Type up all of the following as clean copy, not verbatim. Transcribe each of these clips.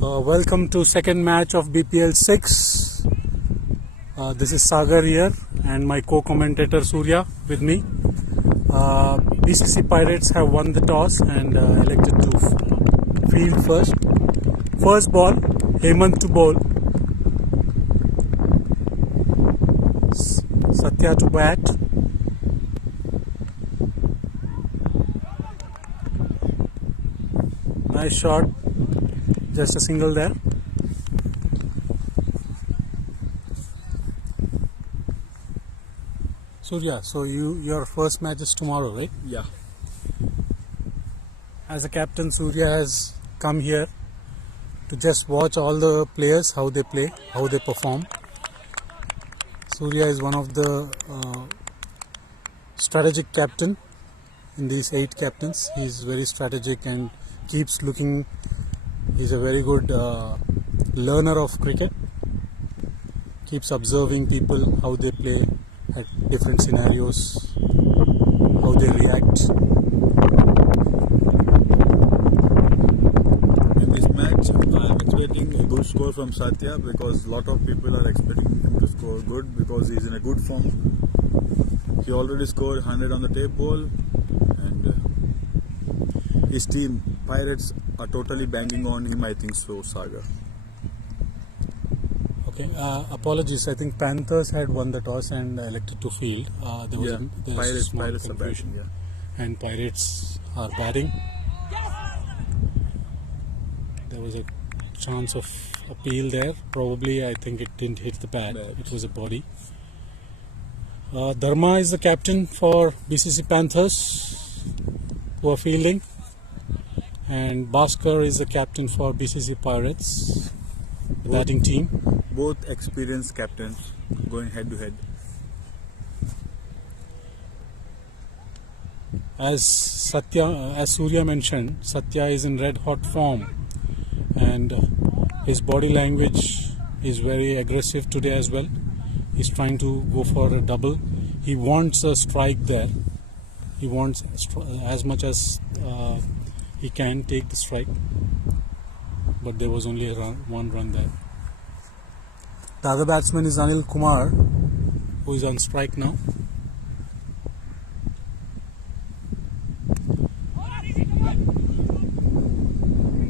Welcome to second match of BPL 6. This is Sagar here and my co-commentator Surya with me. BCC Pirates have won the toss and elected to field first. First ball, Hemant to bowl. Satya to bat. Nice shot. Just a single there. Surya, so your first match is tomorrow, right? Yeah. As a captain, Surya has come here to just watch all the players, how they play, how they perform. Surya is one of the strategic captain in these 8 captains. He is very strategic and keeps looking. He's a very good learner of cricket. Keeps observing people, how they play at different scenarios, how they react. In this match, I am expecting a good score from Satya because a lot of people are expecting him to score good because he is in a good form. He already scored 100 on the tape ball, and his team, Pirates, are totally banging on him, I think so, Sagar. Okay, apologies. I think Panthers had won the toss and elected to field. There was a small Pirates are confusion. batting, yeah. And Pirates are batting. There was a chance of appeal there. Probably, I think it didn't hit the bat. It was a body. Dharma is the captain for BCC Panthers, who are fielding. And Bhaskar is the captain for BCC Pirates, the batting team. Both experienced captains going head to head. As Surya mentioned, Satya is in red hot form, and his body language is very aggressive today as well. He's trying to go for a double. He wants a strike there. He wants as much as he can take the strike, but there was only one run there. The other batsman is Anil Kumar, who is on strike now.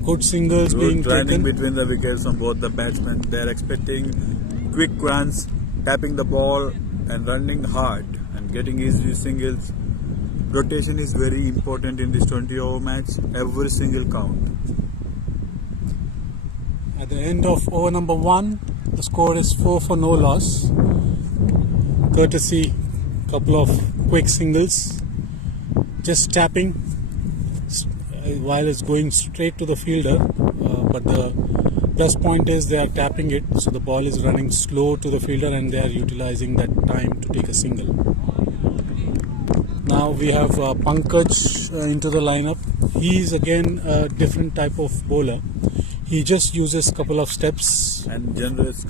Good singles being taken. Between the wickets on both the batsmen. They are expecting quick runs, tapping the ball and running hard and getting easy singles. Rotation is very important in this 20-over match. Every single count. At the end of over number 1, the score is 4 for no loss. Courtesy couple of quick singles. Just tapping while it's going straight to the fielder. But the plus point is they are tapping it, so the ball is running slow to the fielder and they are utilizing that time to take a single. Now we have Pankaj into the lineup. He is again a different type of bowler. He just uses a couple of steps and generates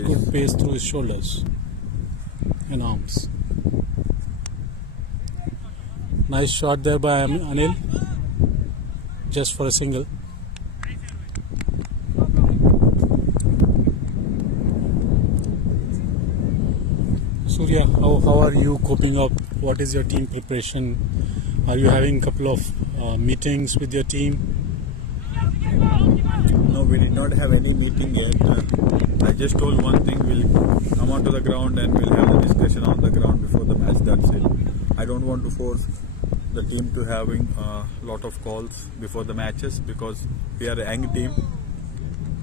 good pace through his shoulders and arms. Nice shot there by Anil, just for a single. Surya, how are you coping up? What is your team preparation? Are you having a couple of meetings with your team? No, we did not have any meeting yet. I just told one thing, we'll come onto the ground and we'll have a discussion on the ground before the match, that's it. I don't want to force the team to having a lot of calls before the matches because we are a young team.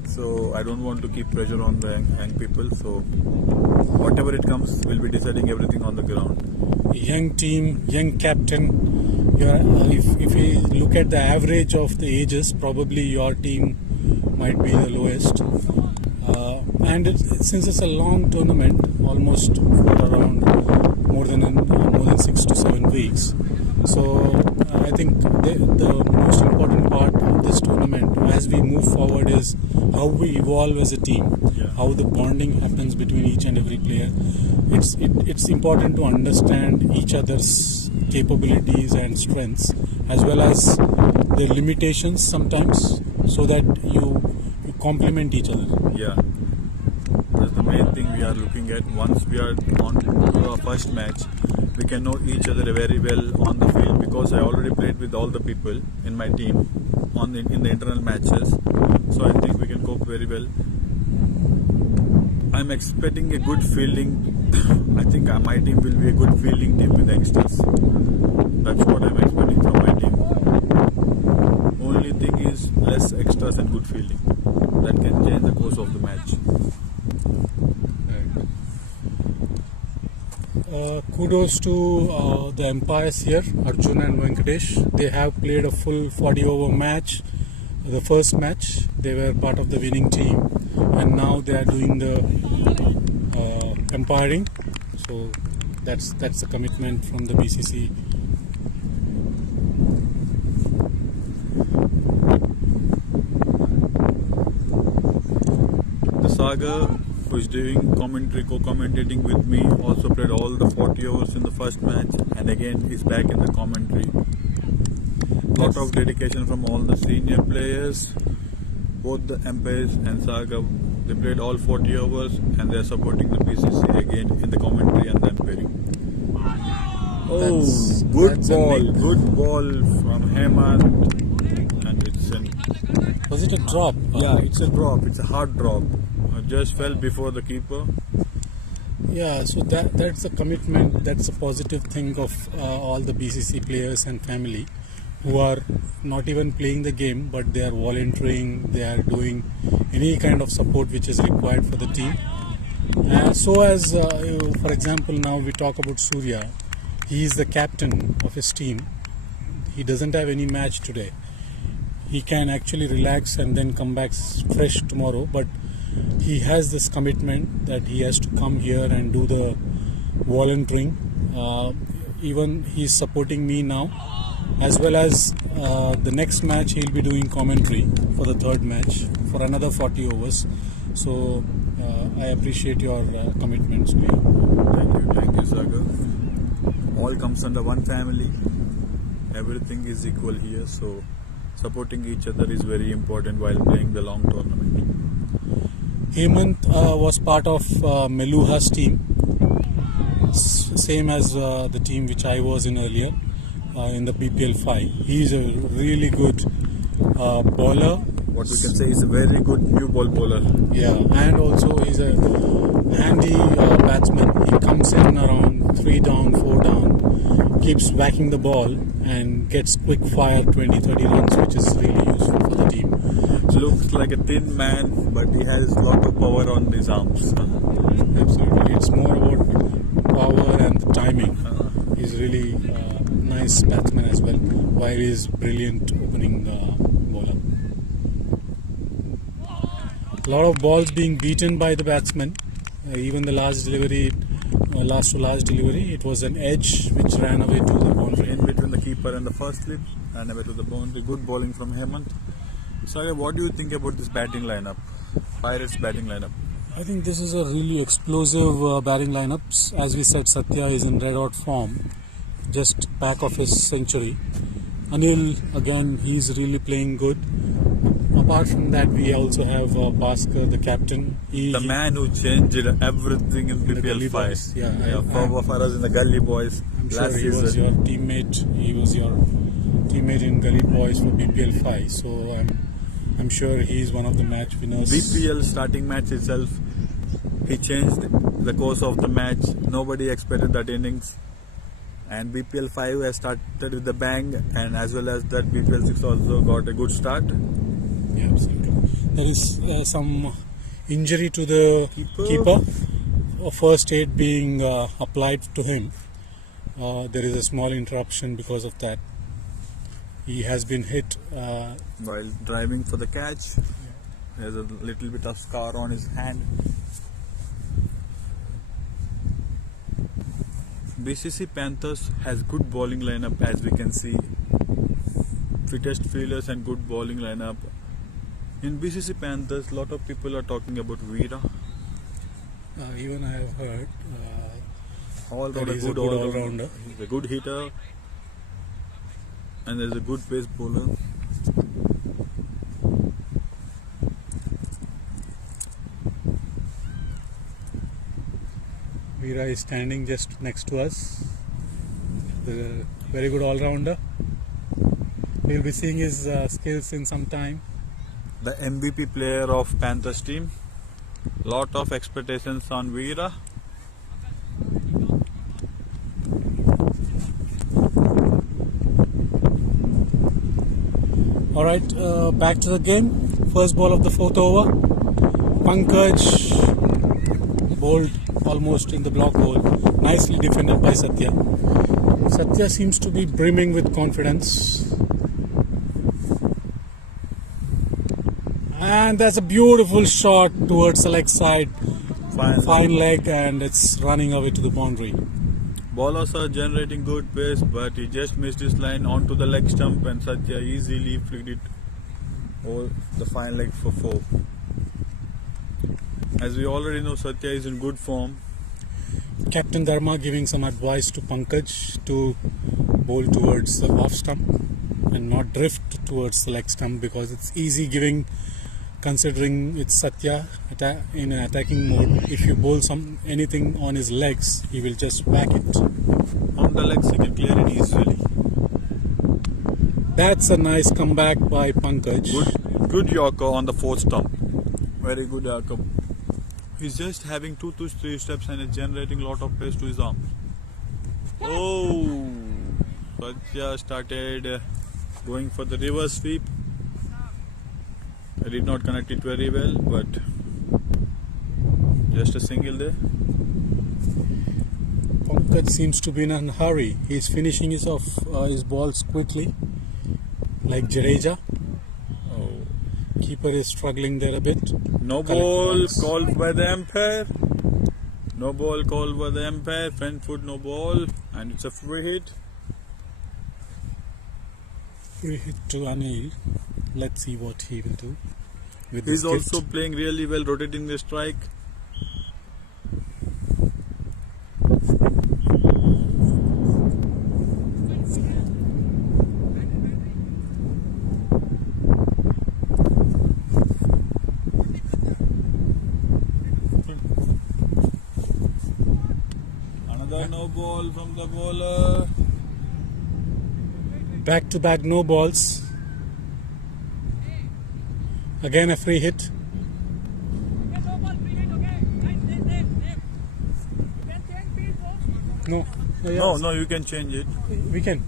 So I don't want to keep pressure on the young people. So whatever it comes, we'll be deciding everything on the ground. Young team, young captain. If we look at the average of the ages, probably your team might be the lowest. And since it's a long tournament, almost for around more than 6 to 7 weeks. So I think the most important part of this tournament, as we move forward, is how we evolve as a team, how the bonding happens between each and every player. It's important to understand each other's capabilities and strengths, as well as their limitations sometimes, so that you complement each other. Yeah, that's the main thing we are looking at. Once we are on to our first match, we can know each other very well on the field, because I already played with all the people in my team in the internal matches. So I think we can cope very well. I'm expecting a good fielding. I think my team will be a good fielding team with youngsters. That's what I'm expecting from my team. Only thing is less extras and good fielding. That can change the course of the match. Kudos to the umpires here, Arjun and Venkatesh. They have played a full 40-over match. The first match, they were part of the winning team, and now they are doing the umpiring. So that's the commitment from the BCC. The Saga, who is doing commentary, co-commentating with me, also played all the 40 overs in the first match, and again is back in the commentary. Lot of dedication from all the senior players, both the umpires and Saga. They played all 40 overs and they are supporting the BCC again in the commentary and the umpiring. Oh, good ball from Hemant, and it's an. Was it a drop? Yeah, it's a drop. It's a hard drop. Just fell before the keeper. Yeah, so that's a commitment. That's a positive thing of all the BCC players and family, who are not even playing the game, but they are volunteering, they are doing any kind of support which is required for the team. So as for example, now we talk about Surya. He is the captain of his team. He doesn't have any match today. He can actually relax and then come back fresh tomorrow, but he has this commitment that he has to come here and do the volunteering. Even he's supporting me now, as well as the next match he'll be doing commentary for the third match for another 40 overs. So I appreciate your commitments. Thank you, Sagar. All comes under one family. Everything is equal here, so supporting each other is very important while playing the long tournament. Hemant was part of Meluha's team, same as the team which I was in earlier. In the BPL 5. He is a really good bowler. What we can say is a very good new ball bowler. Yeah, and also he's a handy batsman. He comes in around 3 down, 4 down, keeps whacking the ball and gets quick fire 20-30 runs, which is really useful for the team. Looks like a thin man, but he has a lot of power on his arms. Absolutely. It's more about power and the timing. He's really nice batsman as well, while he is brilliant opening bowler. A lot of balls being beaten by the batsman. Even the last delivery, last to last delivery, it was an edge which ran away to the boundary. In between the keeper and the first slip, ran away to the boundary. Good bowling from Hemant. Sagar, what do you think about this batting lineup? Pirates batting lineup. I think this is a really explosive batting lineup. As we said, Satya is in red hot form, just back of his century. Anil, again, he's really playing good. Apart from that, we also have Bhaskar, the captain. The man who changed everything in BPL 5. For us in the Gully Boys. I'm sure he was your teammate. He was your teammate in Gully Boys for BPL 5. So I'm sure he is one of the match winners. BPL starting match itself, he changed the course of the match. Nobody expected that innings. And BPL 5 has started with a bang, and as well as that BPL 6 also got a good start. Yeah, absolutely. There is some injury to the keeper. First aid being applied to him. There is a small interruption because of that. He has been hit while driving for the catch. There's a little bit of scar on his hand. BCC Panthers has good bowling lineup, as we can see. Fittest fielders and good bowling lineup. In BCC Panthers, lot of people are talking about Veera. Even I have heard that he's a good all-rounder. He's a good hitter, and there's a good pace bowler. Veera is standing just next to us. The very good all-rounder. We'll be seeing his skills in some time. The MVP player of Panthers team. Lot of expectations on Veera. Alright, back to the game. First ball of the fourth over. Pankaj bowled almost in the block hole. Nicely defended by Satya. Satya seems to be brimming with confidence. And that's a beautiful shot towards the leg side. Fine leg, and it's running away to the boundary. Bowlers are generating good pace, but he just missed his line onto the leg stump, and Satya easily flicked it over the fine leg for 4. As we already know, Satya is in good form. Captain Dharma giving some advice to Pankaj to bowl towards the off stump and not drift towards the leg stump, because it's easy giving, considering it's Satya in an attacking mode. If you bowl anything on his legs, he will just whack it. On the legs, he can clear it easily. That's a nice comeback by Pankaj. Good Yorker on the 4th stump. Very good Yorker. He's just having 2 to 3 steps and is generating a lot of pace to his arm. Oh, Satya started going for the reverse sweep. I did not connect it very well, but just a single there. Pankaj seems to be in a hurry. He's finishing his balls quickly, like Jadeja. Keeper is struggling there a bit. No ball called by the umpire. No ball called by the umpire. Front foot, no ball, and it's a free hit. Free hit to Anil. Let's see what he will do. He's also playing really well, rotating the strike. Another no ball from the bowler. Back to back no balls. Again a free hit. No. No, you can change it. We can.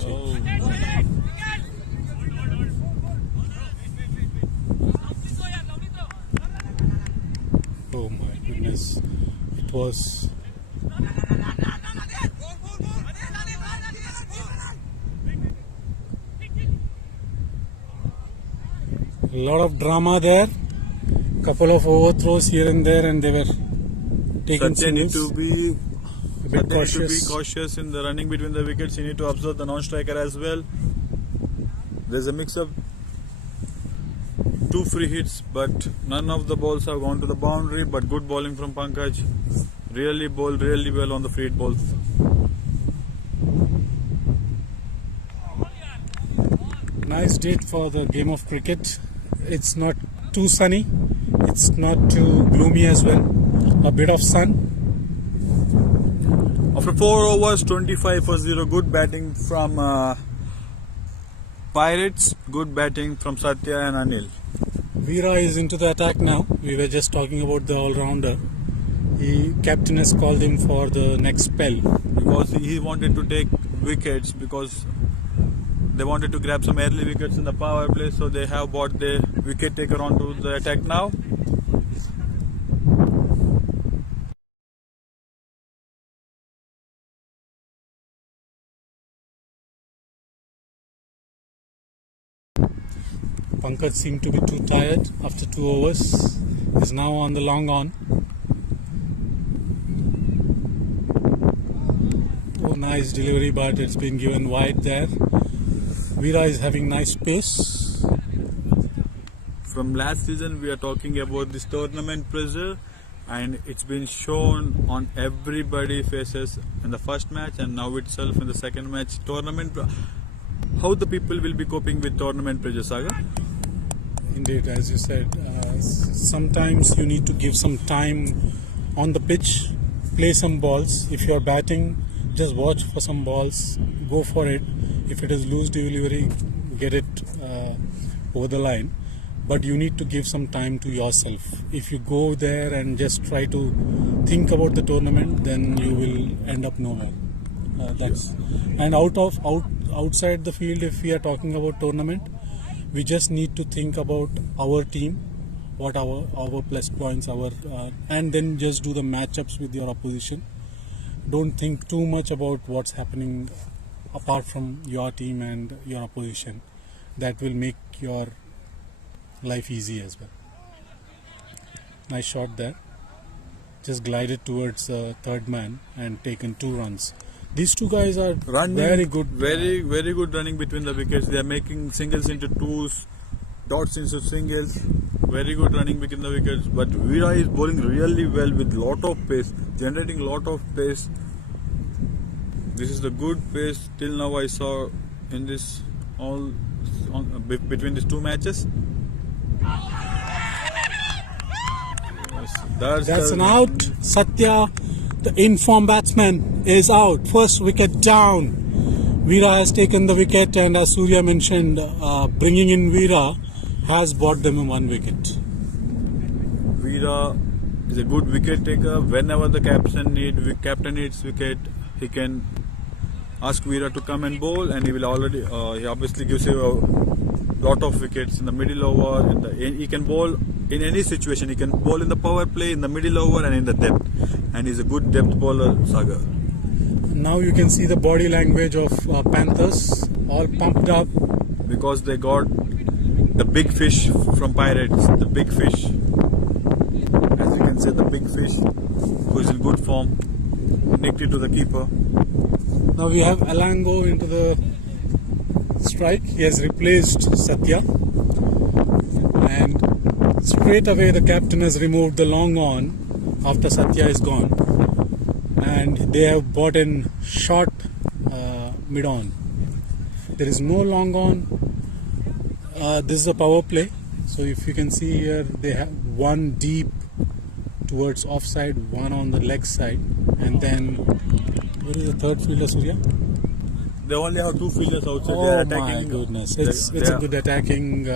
Oh. Oh my goodness. It was a lot of drama there. Couple of overthrows here and there, and they were taking Satya need to be cautious. In the running between the wickets. You need to observe the non-striker as well. There's a mix of 2 free hits, but none of the balls have gone to the boundary. But good bowling from Pankaj. Really bowled really well on the free hit balls. Nice date for the game of cricket. It's not too sunny. It's not too gloomy as well. A bit of sun. After 4 overs, 25 for 0. Good batting from Pirates. Good batting from Satya and Anil. Veera is into the attack now. We were just talking about the all-rounder. Captain has called him for the next spell. Because he wanted to take wickets, because they wanted to grab some early wickets in the power play, so they have brought the wicket taker onto the attack now. Pankaj seemed to be too tired after 2 overs. Is now on the long on. Oh, nice delivery, but it's been given wide there. Veera is having nice pace. From last season, we are talking about this tournament pressure, and it's been shown on everybody's faces in the first match and now itself in the second match. How the people will be coping with tournament pressure, Saga? Indeed, as you said, sometimes you need to give some time on the pitch, play some balls. If you are batting, just watch for some balls, go for it. If it is loose delivery, get it over the line. But you need to give some time to yourself. If you go there and just try to think about the tournament, then you will end up nowhere. And outside the field, if we are talking about tournament, we just need to think about our team, what our plus points, and then just do the matchups with your opposition. Don't think too much about what's happening apart from your team and your opposition. That will make your life easy as well. Nice shot there. Just glided towards third man and taken 2 runs. These two guys are running, very good. Very good running between the wickets. They are making singles into twos, dots into singles. Very good running between the wickets. But Veera is bowling really well with lot of pace, generating lot of pace. This is the good pace till now I saw in this between these 2 matches. Yes, that's an out. Satya, the informed batsman, is out. First wicket down. Veera has taken the wicket, and as Surya mentioned, bringing in Veera has bought them 1 wicket. Veera is a good wicket taker. Whenever the captain needs wicket, he can ask Veera to come and bowl, and he obviously gives you a lot of wickets in the middle over. He can bowl in any situation. He can bowl in the power play, in the middle over, and in the depth. And he's a good depth bowler, Sagar. Now you can see the body language of Panthers, all pumped up. Because they got the big fish from Pirates, the big fish. As you can say, the big fish who is in good form, nicked it to the keeper. Now we have Alango into the strike. He has replaced Satya. And straight away the captain has removed the long on after Satya is gone. And they have brought in short mid on. There is no long on. This is a power play. So if you can see here, they have 1 deep towards offside, 1 on the leg side, and then where is the third fielder, Surya? They only have 2 fielders outside. Oh they are attacking. My goodness! It's a good attacking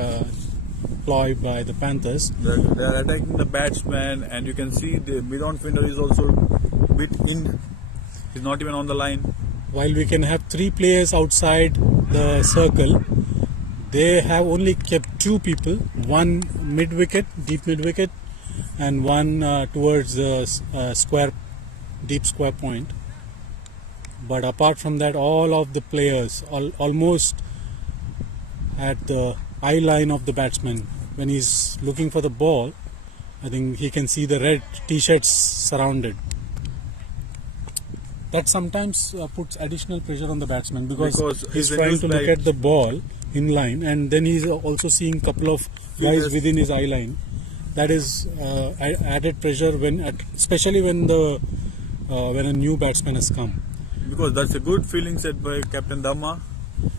ploy by the Panthers. They are attacking the batsman, and you can see the mid-on fielder is also a bit in. He's not even on the line. While we can have 3 players outside the circle, they have only kept 2 people. 1 mid-wicket, deep mid-wicket, and 1 towards the deep square point. But apart from that, all of the players almost at the eye line of the batsman. When he's looking for the ball, I think he can see the red t-shirts surrounded. That sometimes puts additional pressure on the batsman because he's trying to look at the ball in line, and then he's also seeing a couple of guys within his eye line. That is added pressure especially when a new batsman has come. Because that's a good feeling set by Captain Dhamma.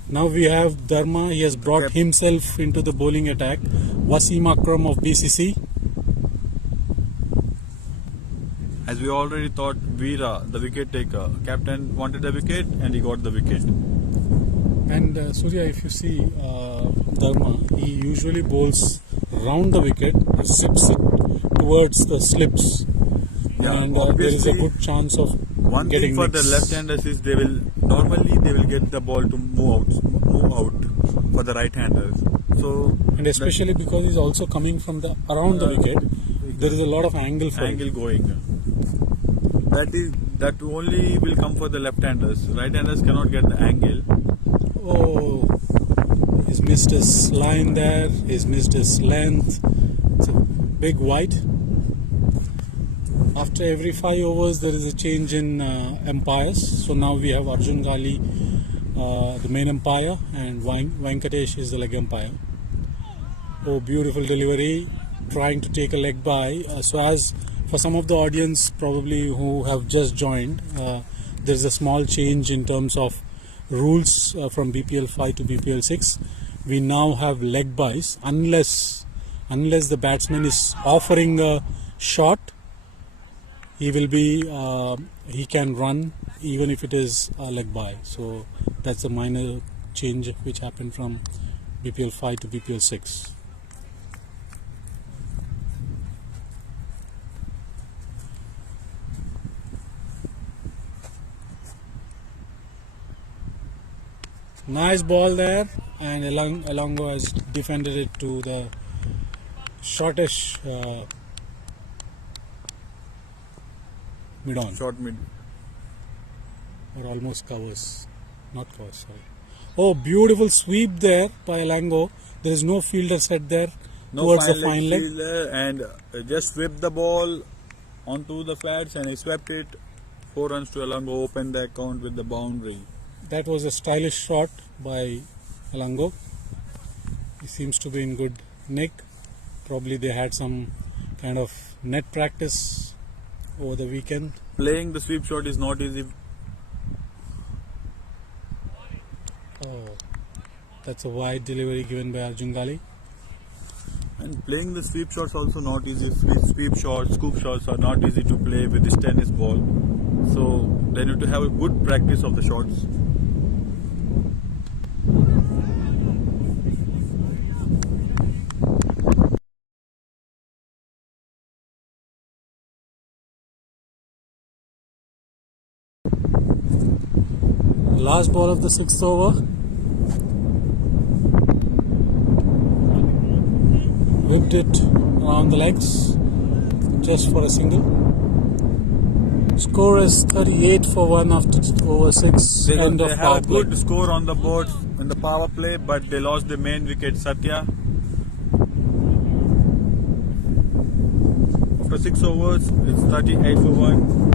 Now we have Dharma. He has brought himself into the bowling attack. Wasim Akram of BCC. As we already thought, Veera, the wicket taker. Captain wanted the wicket and he got the wicket. And Surya, if you see Dharma, he usually bowls round the wicket, sips it towards the slips. Yeah, and there is a good chance of one getting thing for mixed. the left-handers is they will get the ball to move out for the right-handers. So and especially because he's also coming from around the wicket, there is a lot of angle going. That only will come for the left-handers. Right-handers cannot get the angle. Oh, he's missed his line there. He's missed his length. It's a big white. After every 5 overs, there is a change in umpires. So now we have Arjun Gali, the main umpire, and Venkatesh is the leg umpire. Oh, beautiful delivery, trying to take a leg by. So as for some of the audience probably who have just joined, there is a small change in terms of rules from BPL 5 to BPL 6. We now have leg buys unless unless the batsman is offering a shot, he will be he can run even if it is a leg by. So that's a minor change which happened from BPL 5 to BPL 6. Nice ball there, and Elongo has defended it to the shortish mid-on. Short mid. Or almost covers. Not covers, sorry. Oh, beautiful sweep there by Elongo. There is no fielder set there towards the fine leg. Fielder, and just swept the ball onto the flats, and he swept it. 4 runs to Elongo, opened the account with the boundary. That was a stylish shot by Elongo. He seems to be in good nick. Probably they had some kind of net practice over the weekend. Playing the sweep shot is not easy. Oh, that's a wide delivery given by Arjun Gali. And playing the sweep shots also not easy. Sweep shots, scoop shots are not easy to play with this tennis ball. So they need to have a good practice of the shots. Last ball of the 6th over. Whipped it around the legs just for a single. Score is 38 for 1 after over 6. They End of have power a play. good score on the board in the power play, but they lost the main wicket, Satya. After 6 overs, it's 38 for 1.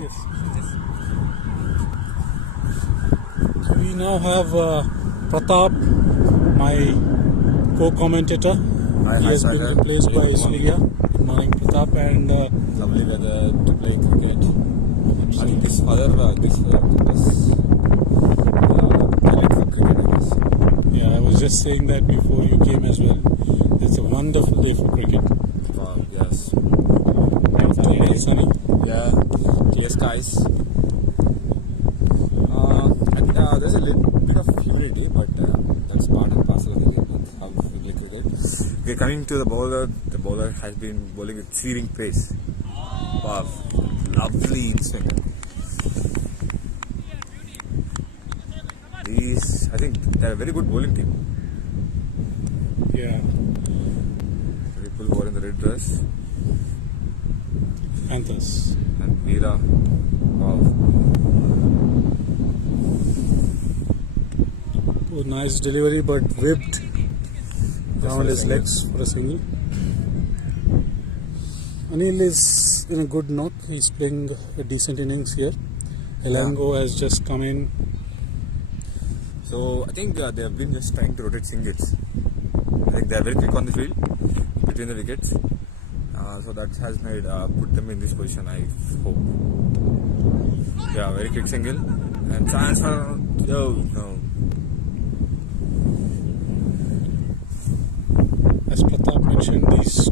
Yes. We now have Pratap, my co-commentator. He has been replaced by Surya. Good morning, Pratap, and lovely weather to play cricket. I think this I like for cricket, I guess. yeah, I was just saying that before you came as well. It's a wonderful day for cricket. Wow, yes. Today is sunny. Yeah, clear skies. I think there's a little bit of humidity, but that's part and parcel of the game. That's how we play cricket. Okay, coming to the bowler has been bowling with searing pace. Wow, lovely in-swinger. I think they're a very good bowling team. Yeah, People who are in the red dress. Panthers. And Veera, wow. Oh, nice delivery, but whipped around his legs for a single. Anil is in a good knock. He's playing a decent innings here. Elongo has just come in. So I think they have been just trying to rotate singles. I think they are very quick on the field between the wickets. So that has made put them in this position, I hope. Yeah, very quick single and chance for no. As Pratap mentioned, these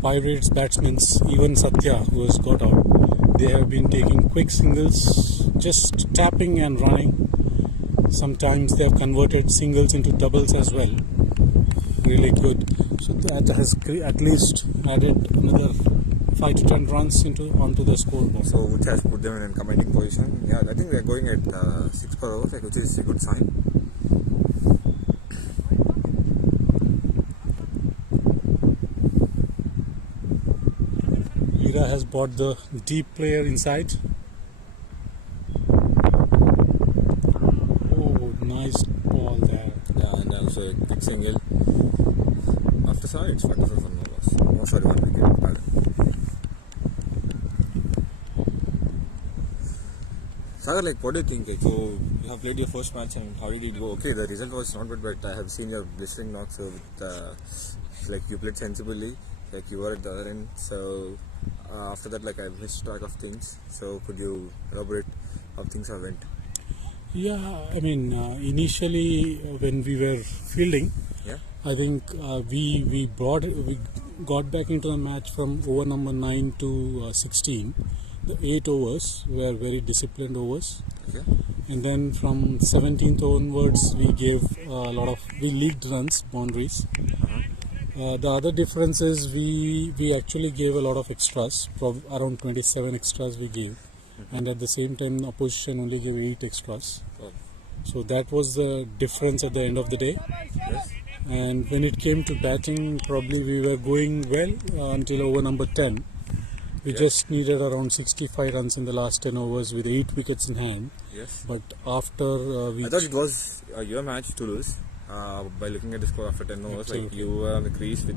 Pirates batsmen, even Satya, who has got out, they have been taking quick singles, just tapping and running. Sometimes they have converted singles into doubles as well. Really good. So that has at least added another 5 to 10 runs onto the scoreboard. So which has put them in a commanding position. Yeah, I think they are going at 6 per over, which is a good sign. Lira has brought the deep player inside. Oh, nice ball there. Yeah, and also a quick single. After that, it's 45 for no loss. Oh, sorry, 1 wicket. Pardon. Sagar, like, what do you think? Like, so you have played your first match, and how did it go? Okay, the result was not good, but I have seen your blistering knocks. So with, like, you played sensibly. Like, you were at the other end. So after that, like, I missed track of things. So could you elaborate how things have went? Yeah, I mean, initially when we were fielding, Yeah. I think we got back into the match from over number 9 to 16. The 8 overs were very disciplined overs, Okay. and then from 17th onwards we leaked runs, boundaries. The other difference is we actually gave a lot of extras, around 27 extras we gave, and at the same time the opposition only gave 8 extras. Oh. So that was the difference at the end of the day. Yes. And when it came to batting, probably we were going well until over number 10. We just needed around 65 runs in the last 10 overs with 8 wickets in hand. Yes. But after I thought it was your match to lose by looking at the score after 10 overs. Absolutely. Like, you were on the crease with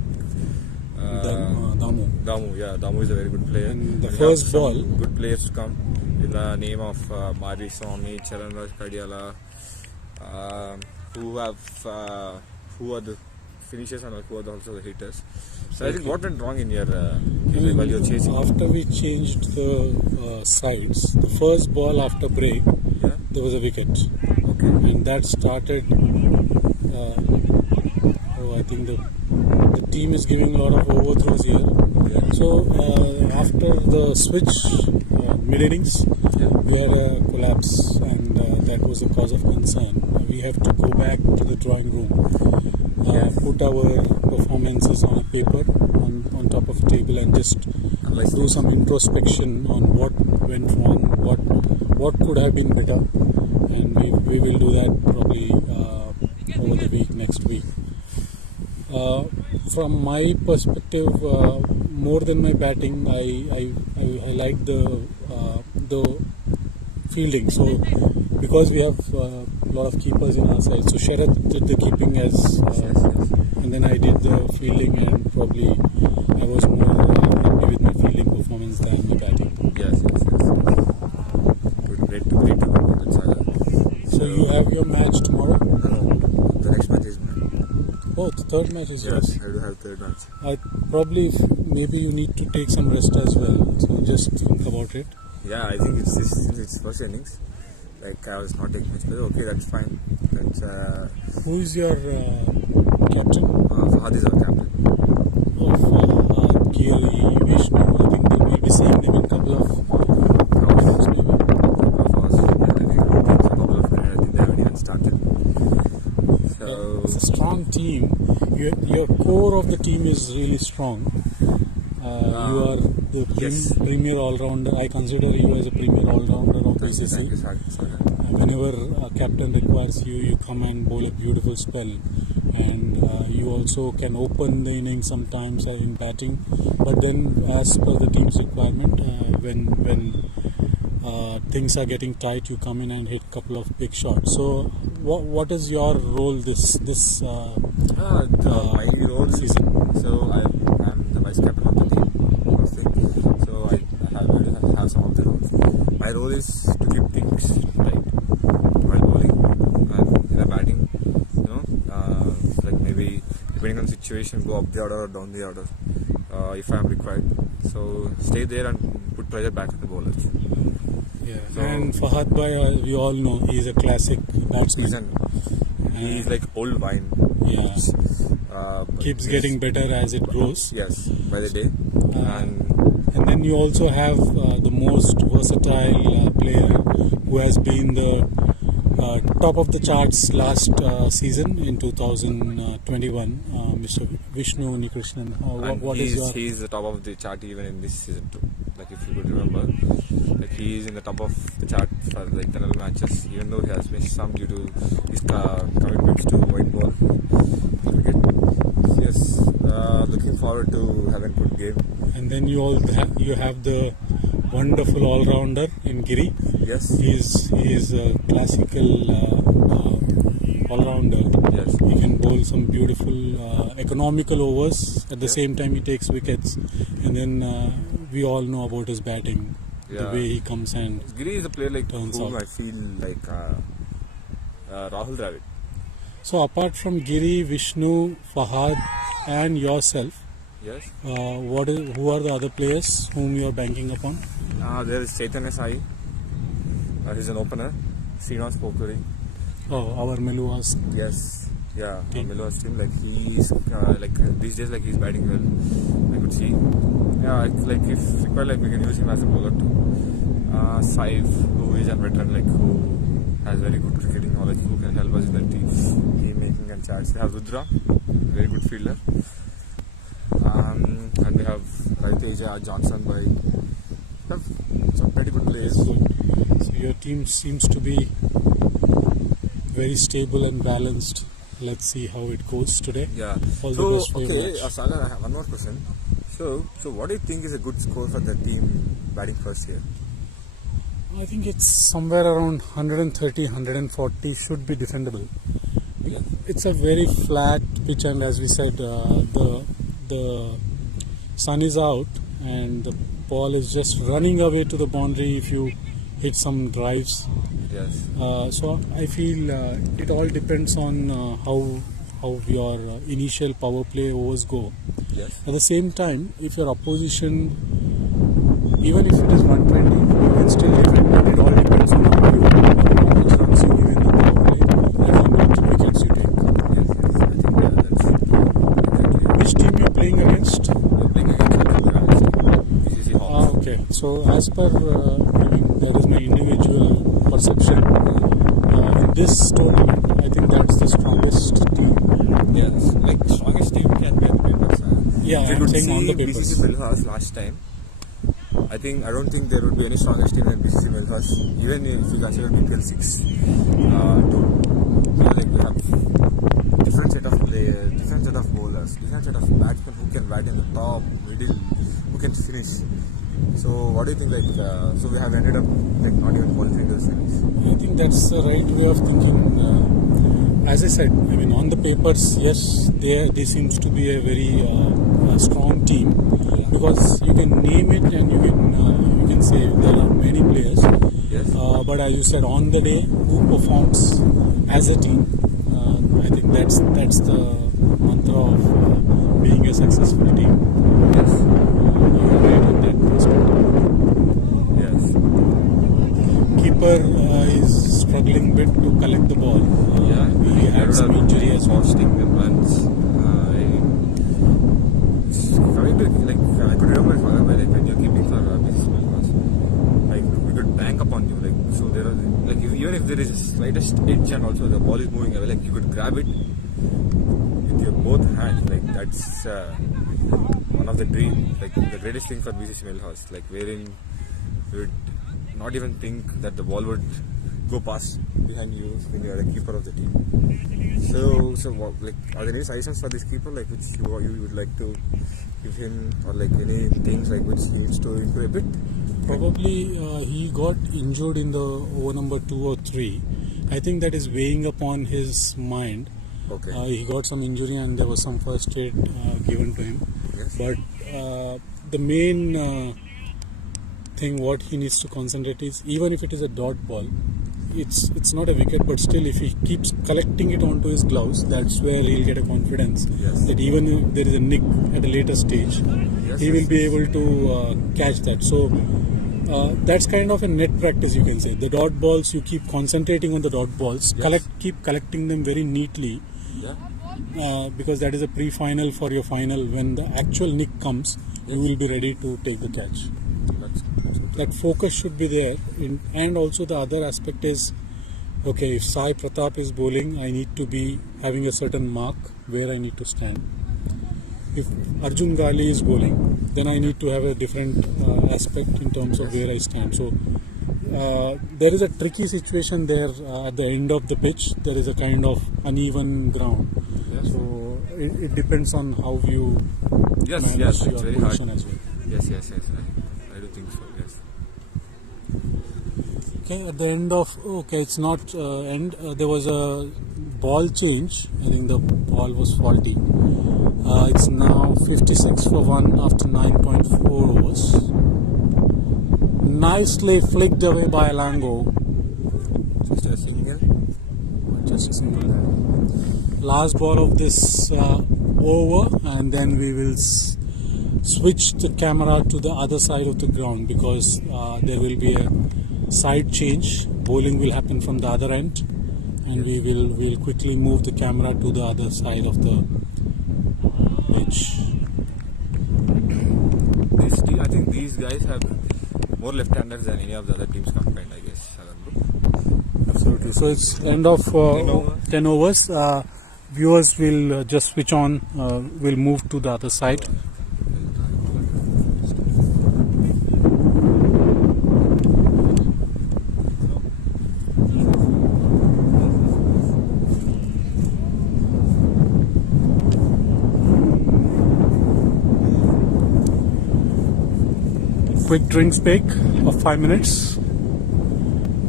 Damu. Damu. Yeah, Damu is a very good player. And the And first have some ball- good players to come in the name of Mari Swami, Charan Raj Kadiala, who are the finishers and who are also the hitters. So I think what went wrong in your while you're chasing? After we changed the sides, the first ball after break, Yeah. there was a wicket. Okay. And that started. I think the team is giving a lot of overthrows here. Yeah. So after the switch, mid-innings, Yeah. we had a collapse, and that was a cause of concern. We have to go back to the drawing room, put our performances on a paper, on top of a table, and just Analyze do some introspection on what went wrong, what could have been better, and we will do that probably over the next week. From my perspective, more than my batting, I like the fielding. So because we have a lot of keepers in our side, so Sharath did the keeping and then I did the fielding, and probably I was more happy with my fielding performance than my batting. Yes. Good, great to know that, Sagar. So you have your match tomorrow? No, the next match is mine. Oh, the third match is yours. Yes, I do have third match. I probably maybe you need to take some rest as well. So just think about it. Yeah, I think it's first innings. Like, I was not taking much, but okay, that's fine. That's Who is your captain? Fahad is our captain. Of Giri, Vishnu. I think they will be seeing them in a couple of rounds maybe. Couple of us. Yeah, I think a couple of minutes. I think they haven't even started. So It's a strong team. Your core of the team is really strong. You are the yes. premier all-rounder. I consider you as a premier all-rounder of thank BCC. you, Sagar. Whenever a captain requires you, you come and bowl a beautiful spell, and you also can open the innings sometimes in batting. But then, as per the team's requirement, when things are getting tight, you come in and hit a couple of big shots. So, what is your role this My role season? So I'm the vice captain of the team. First. So I have some of the roles. My role is to keep things tight while bowling and in a batting. Like maybe depending on the situation, go up the order or down the order if I am required. So stay there and put pressure back on the bowlers. Yeah. So- And Fahad Bhai, we all know he is a classic batsman. He's like old wine. Yeah. But Keeps he's- getting better as it grows. Yes, by the day. And And then you also have the most versatile player who has been the top of the charts last season in 2021, Mr. Vishnu Unikrishnan. He's the top of the chart even in this season too. Like if you could remember, like he is in the top of the chart for the internal matches, even though he has missed some due to his commitments to white ball cricket. Yes, looking forward to having a good game. And then you have the wonderful all-rounder in Giri. Yes, He is a classical all-rounder. yes, He can bowl some beautiful economical overs. At the same time, he takes wickets. And then we all know about his batting, the Yeah. way he comes and Giri is a player like Turns whom out. I feel like Rahul Dravid. so apart from Giri, Vishnu, Fahad, and yourself, Yes, who are the other players whom you are banking upon? there is Chaitanya Sai. He's an opener. Srinivas Pokuri. Oh, our Meluas. Yes, yeah, Okay. Milo's team, like he's like these days, like he's batting well. I could see. Yeah, it's like if required, like we can use him as a bowler too. Saif, who is a veteran, like who has very good cricketing knowledge, who can help us in the team making and charts. We have Rudra, very good fielder, and we have Raiteja Johnson. We have some pretty good players. Good. So your team seems to be very stable and balanced. Let's see how it goes today. Yeah. All the So best for your okay, match. Sagar, I have one more question. So what do you think is a good score for the team batting first here? I think it's somewhere around 130, 140 should be defendable. Yeah. It's a very flat pitch, and as we said, the sun is out and the ball is just running away to the boundary if you hit some drives. Yes. So I feel it all depends on how your initial power play overs go. Yes. At the same time, if your opposition, even if it is 120, you can still defend, but it all depends on how much runs you give in the power play and how many wickets you take. Yes. I think that's exactly. Which team you are playing against? We're playing against BCC Hawks. Okay, so as per that is my individual perception. In this tournament, I think that's the strongest team. Yes. Like strongest team can be at the papers. Yeah, If you I'm could saying see on the papers. BCC Melhas last time, I don't think there would be any strongest team than BCC Melhas. Even if you consider BPL 6 too. Like we have different set of players, different set of bowlers, different set of batsmen who can bat in the top, middle, who can finish. So what do you think? Like so we have ended up like not even qualifying those series. I think that's the right way of thinking. As I said, I mean, on the papers, yes, they seems to be a very strong team because you can name it and you can say there are many players. Yes. But as you said, on the day, who performs as a team? I think that's the mantra of being a successful team. Yes. You are right on that perspective. Yes. Keeper is struggling bit to collect the ball. He had some injury as well. Posting the runs. Coming to like I could remember like when you're keeping for BCC Melhas, like we could bank upon you. Like so there are like even if there is slightest edge and also the ball is moving away, like you could grab it with your both hands. Like that's one of the dream, like the greatest thing for BCC Melhas, like wherein you would not even think that the ball would go past behind you when you are a keeper of the team. So what, like, are there any suggestions for this keeper, like which you would like to give him, or like any things like which he needs to improve a bit? Probably he got injured in the over number 2 or 3. I think that is weighing upon his mind. Okay. He got some injury and there was some first aid given to him. Yes. But the main thing what he needs to concentrate is, even if it is a dot ball, it's not a wicket, but still if he keeps collecting it onto his gloves, that's where he'll get a confidence. Yes. That even if there is a nick at a later stage, Yes, he will be able to catch that. So that's kind of a net practice, you can say. The dot balls, you keep concentrating on the dot balls, Yes. keep collecting them very neatly, Yeah. because that is a pre-final for your final. When the actual nick comes, you will be ready to take the catch. That's That focus should be there. And also the other aspect is, okay, if Sai Pratap is bowling, I need to be having a certain mark where I need to stand. If Arjun Gali is bowling, then I need to have a different aspect in terms of where I stand. So there is a tricky situation there at the end of the pitch. There is a kind of uneven ground. Yes. So it depends on how you manage yes, your it's very position hard. as well. Yes. I do think so. Yes. Okay, at the end of it's not end. There was a ball change. I think the ball was faulty. It's now 56 for 1 after 9.4 overs. Nicely flicked away by Alango. Just a single. Just a single there. Last ball of this over, and then we will switch the camera to the other side of the ground because there will be a side change. Bowling will happen from the other end, and we'll quickly move the camera to the other side of the pitch. I think these guys have more left-handers than any of the other teams combined, I guess. Absolutely. So it's end of 10 overs. Viewers will just switch on. We'll move to the other side. Quick drinks break of 5 minutes.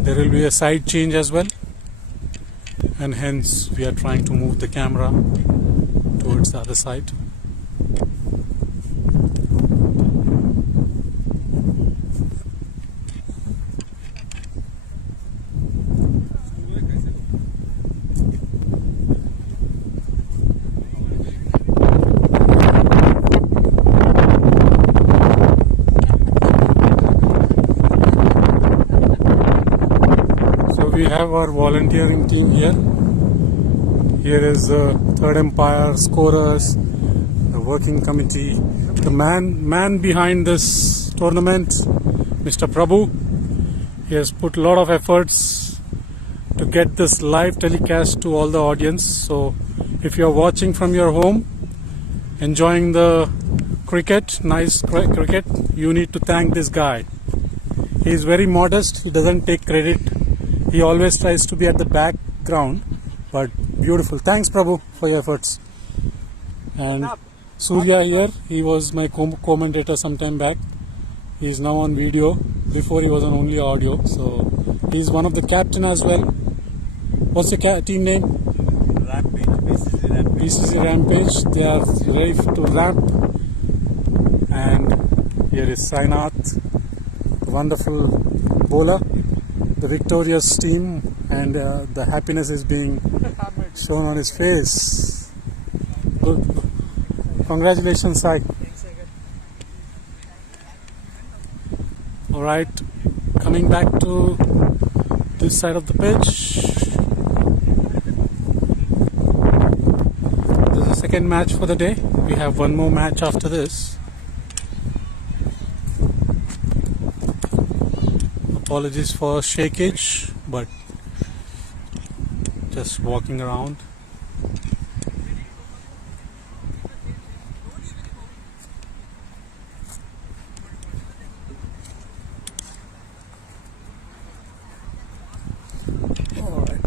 There will be a side change as well, and hence we are trying to move the camera towards the other side. We have our volunteering team here. Here is the third umpire, scorers, the working committee, the man behind this tournament, Mr. Prabhu. He has put a lot of efforts to get this live telecast to all the audience. So if you are watching from your home, enjoying the cricket, nice cricket, you need to thank this guy. He is very modest. He doesn't take credit. He always tries to be at the background, but beautiful. Thanks, Prabhu, for your efforts. And Surya here, he was my commentator some time back. He is now on video. Before he was on only audio. So he is one of the captain as well. What's your team name? Rampage, BCC Rampage. BCC Rampage. They are ready to ramp. And here is Sainath, the wonderful bowler. The victorious team, and the happiness is being shown on his face. Good. Congratulations, Sai. Alright, coming back to this side of the pitch. This is the second match for the day. We have one more match after this. Apologies for shakeage, but just walking around. All right.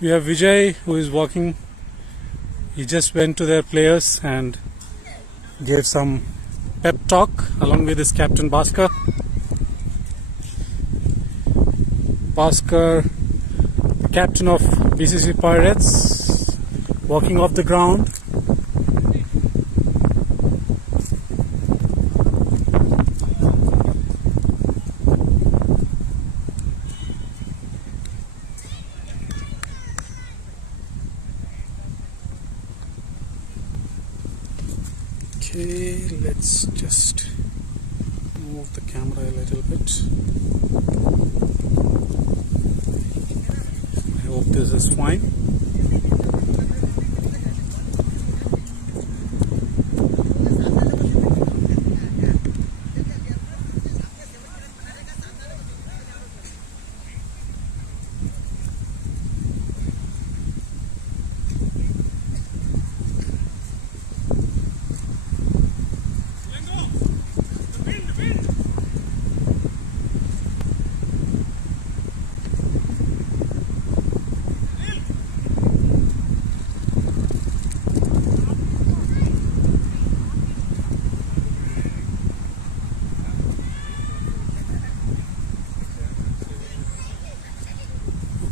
We have Vijay who is walking. He just went to their players and gave some pep talk along with his captain Bhaskar. Bhaskar, captain of BCC Pirates, walking off the ground. let's just move the camera a little bit. I hope this is fine.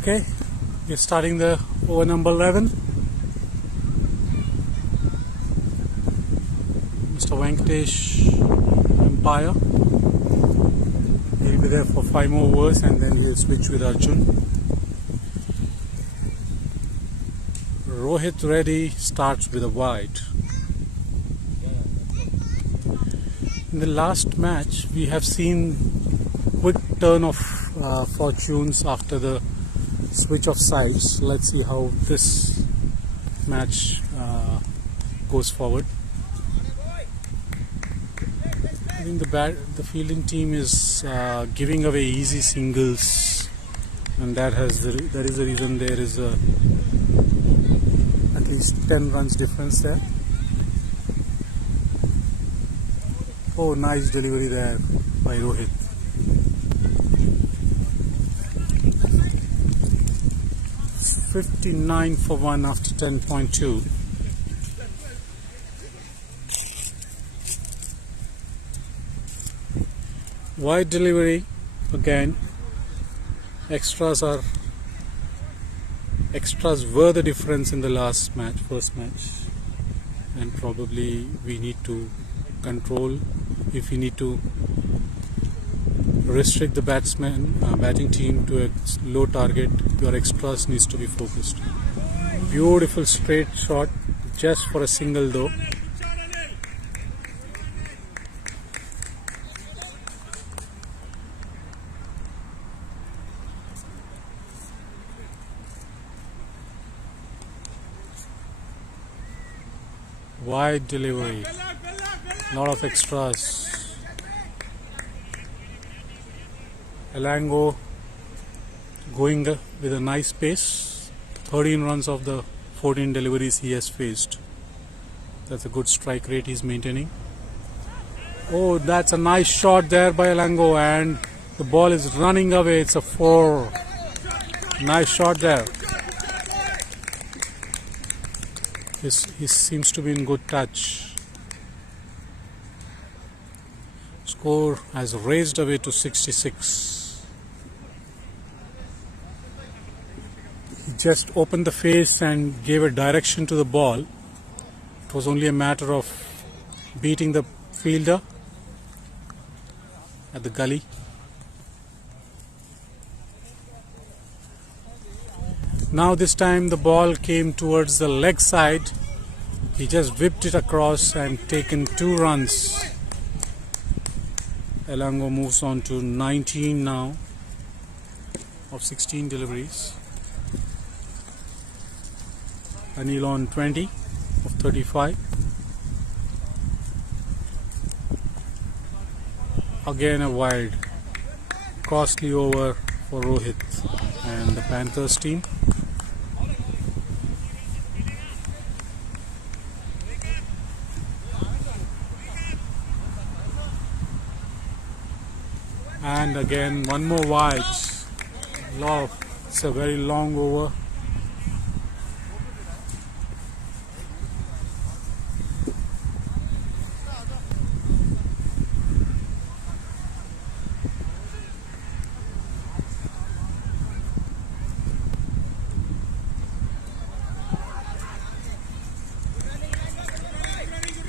Okay, we're starting the over number 11. Mr. Venkatesh, umpire. He'll be there for 5 more overs and then he'll switch with Arjun. Rohit Reddy starts with a wide. In the last match, we have seen quick turn of fortunes after the switch of sides. Let's see how this match goes forward. I think the fielding team is giving away easy singles, and that is the reason there is at least 10 runs difference there. Oh, nice delivery there by Rohit. $59 for 1 after 10.2. Wide delivery again. Extras were the difference in the first match, and probably we need to control. If we need to restrict the batting team to a low target, your extras needs to be focused. Beautiful straight shot, just for a single though. Wide delivery, lot of extras. Elango going with a nice pace. 13 runs of the 14 deliveries he has faced. That's a good strike rate he's maintaining. Oh, that's a nice shot there by Elango, and the ball is running away. It's a 4. Nice shot there. He seems to be in good touch. Score has raised away to 66. He just opened the face and gave a direction to the ball. It was only a matter of beating the fielder at the gully. Now this time the ball came towards the leg side. He just whipped it across and taken 2 runs. Elango moves on to 19 now of 16 deliveries. Anil on 20 of 35. Again a wide. Costly over for Rohit and the Panthers team. And again one more wide. It's a very long over.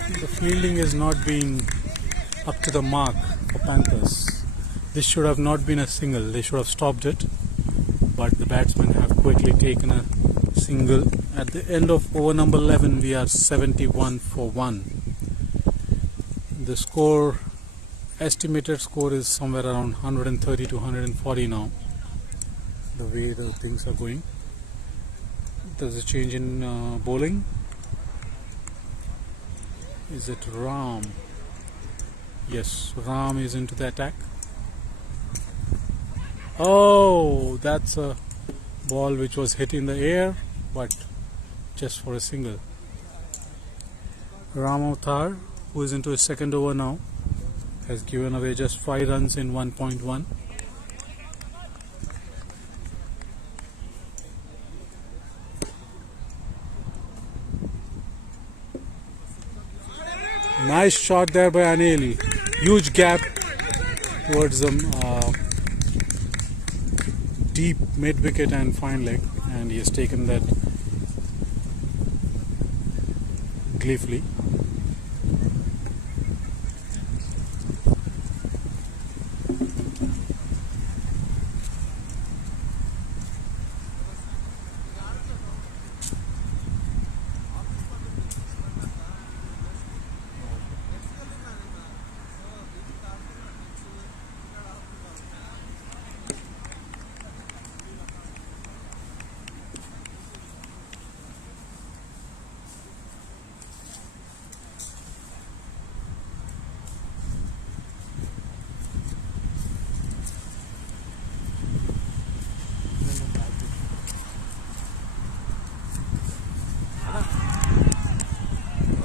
The fielding has not been up to the mark for Panthers. This should have not been a single. They should have stopped it, but the batsmen have quickly taken a single. At the end of over number 11, we are 71 for 1. The score, estimated score is somewhere around 130 to 140 now. The way the things are going. There's a change in bowling. Is it Ram? Yes, Ram is into the attack. Oh, that's a ball which was hit in the air, but just for a single. Ram Avtar, who is into his second over now, has given away just 5 runs in 1.1. Nice shot there by Anil. Huge gap towards the deep mid wicket and fine leg, and he has taken that gleefully.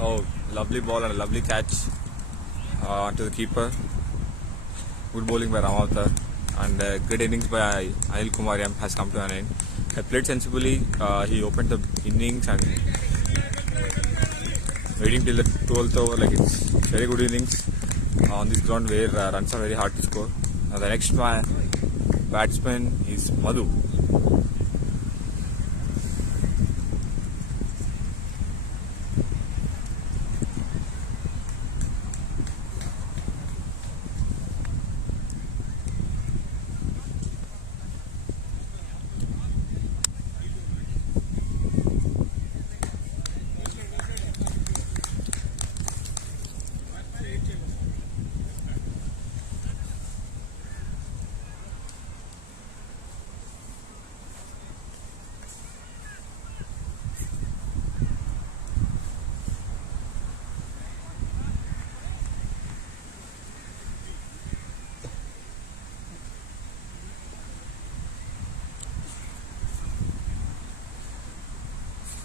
Oh, lovely ball and a lovely catch to the keeper. Good bowling by Ramavtar, and good innings by Anil Kumariam has come to an end. He played sensibly. He opened the innings and waiting till the 12th over. Like, it's very good innings on this ground where runs are very hard to score. The next batsman is Madhu.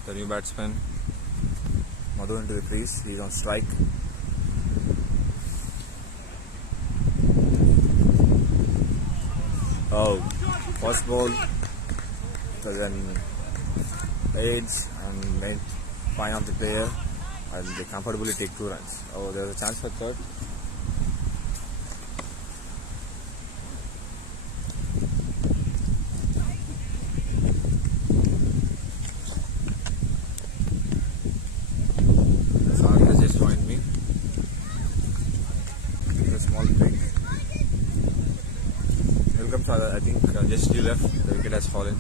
The new batsman, Madhu, into the crease. He's on strike. Oh, first ball was an edge and made fine of the player, and they comfortably take 2 runs. Oh, there's a chance for third. I think just due left, the wicket has fallen.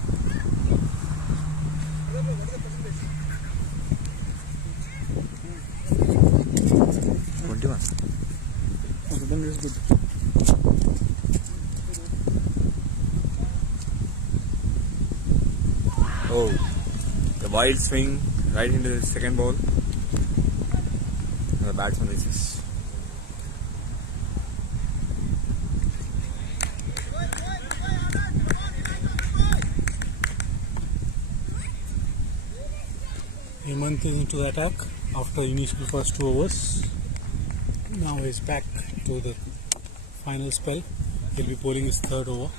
Oh, the wild swing right into the second ball. And the batsman reaches. Hemant is into the attack after initial first 2 overs. Now he's back to the final spell. He'll be bowling his 3rd over.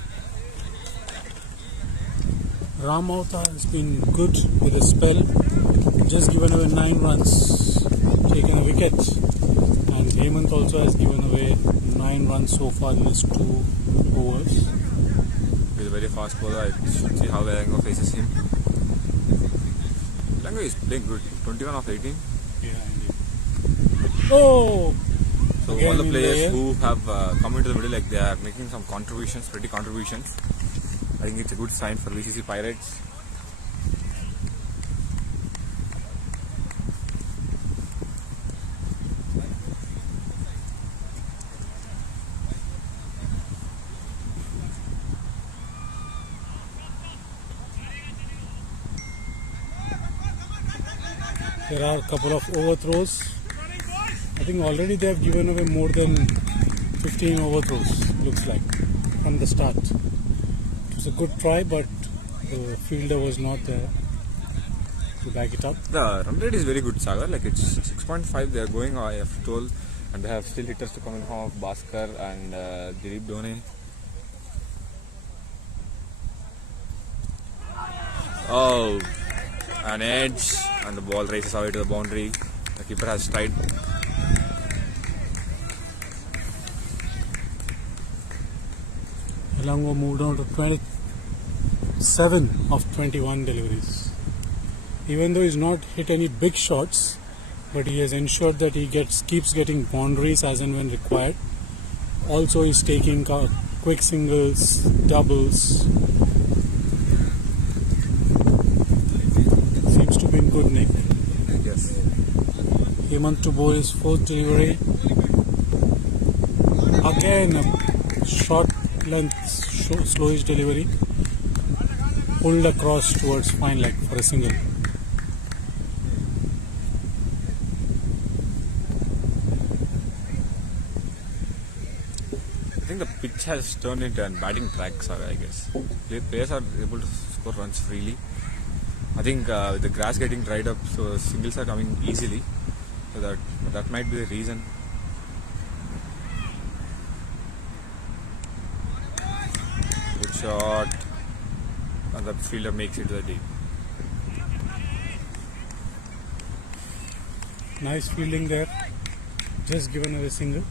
Ramavtar has been good with a spell. Just given away 9 runs, taken a wicket. And Hemant also has given away 9 runs so far in his 2 overs. He's a very fast bowler. I should see how Velango faces him. Velango is playing good. 21 of 18. Yeah, indeed. Oh! So Again all the players who have come into the middle, like, they are making some contributions, pretty contributions. I think it's a good sign for BCC Pirates. There are a couple of overthrows. I think already they have given away more than 15 overthrows, looks like, from the start. It was a good try, but the fielder was not there to back it up. The run rate is very good, Sagar. Like it's 6.5. They are going IF 12, and they have still hitters to come in form of Bhaskar and Dilip Dhone. Oh, an edge, and the ball races away to the boundary. The keeper has tried. Elango moved on to 27 of 21 deliveries. Even though he's not hit any big shots, but he has ensured that he keeps getting boundaries as and when required. Also, he's taking quick singles, doubles. Seems to be in good nick. Yes. Hemant to bowl his fourth delivery. Again, a short length, slowish delivery. Pulled across towards fine leg for a single. I think the pitch has turned into a batting track, Saga, I guess. Players are able to score runs freely. I think with the grass getting dried up, so singles are coming easily. So that might be the reason. Good shot. And the fielder makes it to the deep. Nice fielding there. Just given away single.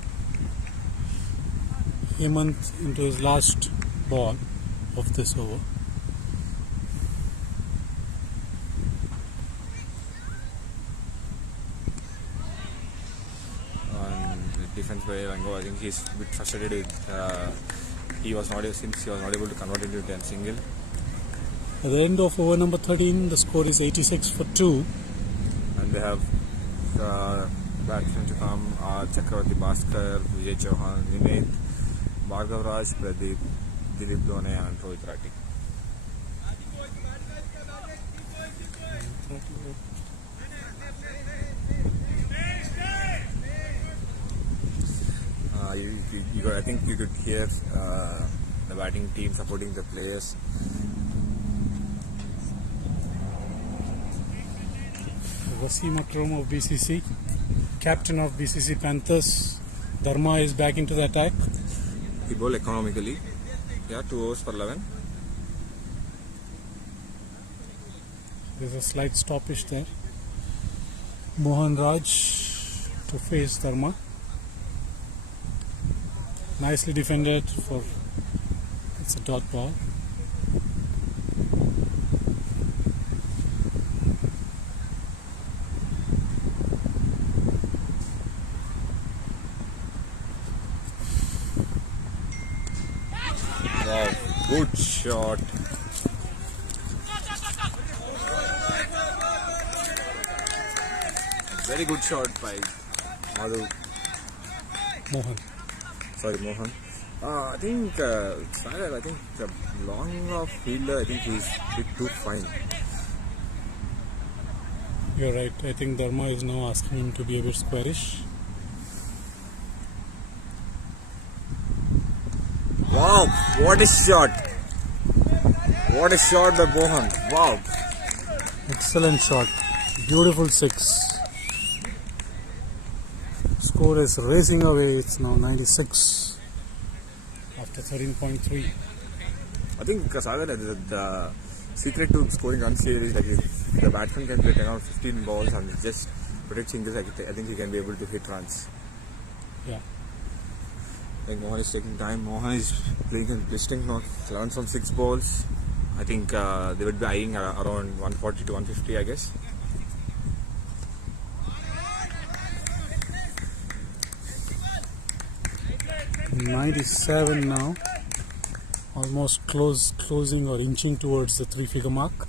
Hemant into his last ball of this over. Defense by Rango, I think he's a bit frustrated with since he was not able to convert into a single. At the end of over number 13, the score is 86 for 2. And they have batsmen to come: Chakravarti Bhaskar, Vijay Chauhan, Nimit, Bhargav Raj, Pradeep, Dilip Dhone, and Rohit Rathi. I think you could hear the batting team supporting the players. Wasim Akram of BCC, captain of BCC Panthers. Dharma is back into the attack. He bowled economically. Yeah, 2 overs for 11. There's a slight stoppage there. Mohan Raj to face Dharma. Nicely defended for, it's a dot ball. Wow, good shot. Very good shot by Madhu. Mohan. Mohan. I think the long off fielder, I think he's a bit too fine. You're right. I think Dharma is now asking him to be a bit squarish. Wow, what a shot! What a shot by Mohan. Wow. Excellent shot. Beautiful 6. Score is racing away. It's now 96 after 13.3. I think Sagar, the secret to scoring runs here is like if the batsman can get around 15 balls and just protect singles, I think he can be able to hit runs. Yeah. I think Mohan is taking time. Mohan is playing in blistering now. 11 from 6 balls. I think they would be eyeing around 140 to 150, I guess. $97 now, almost closing or inching towards the 3-figure mark.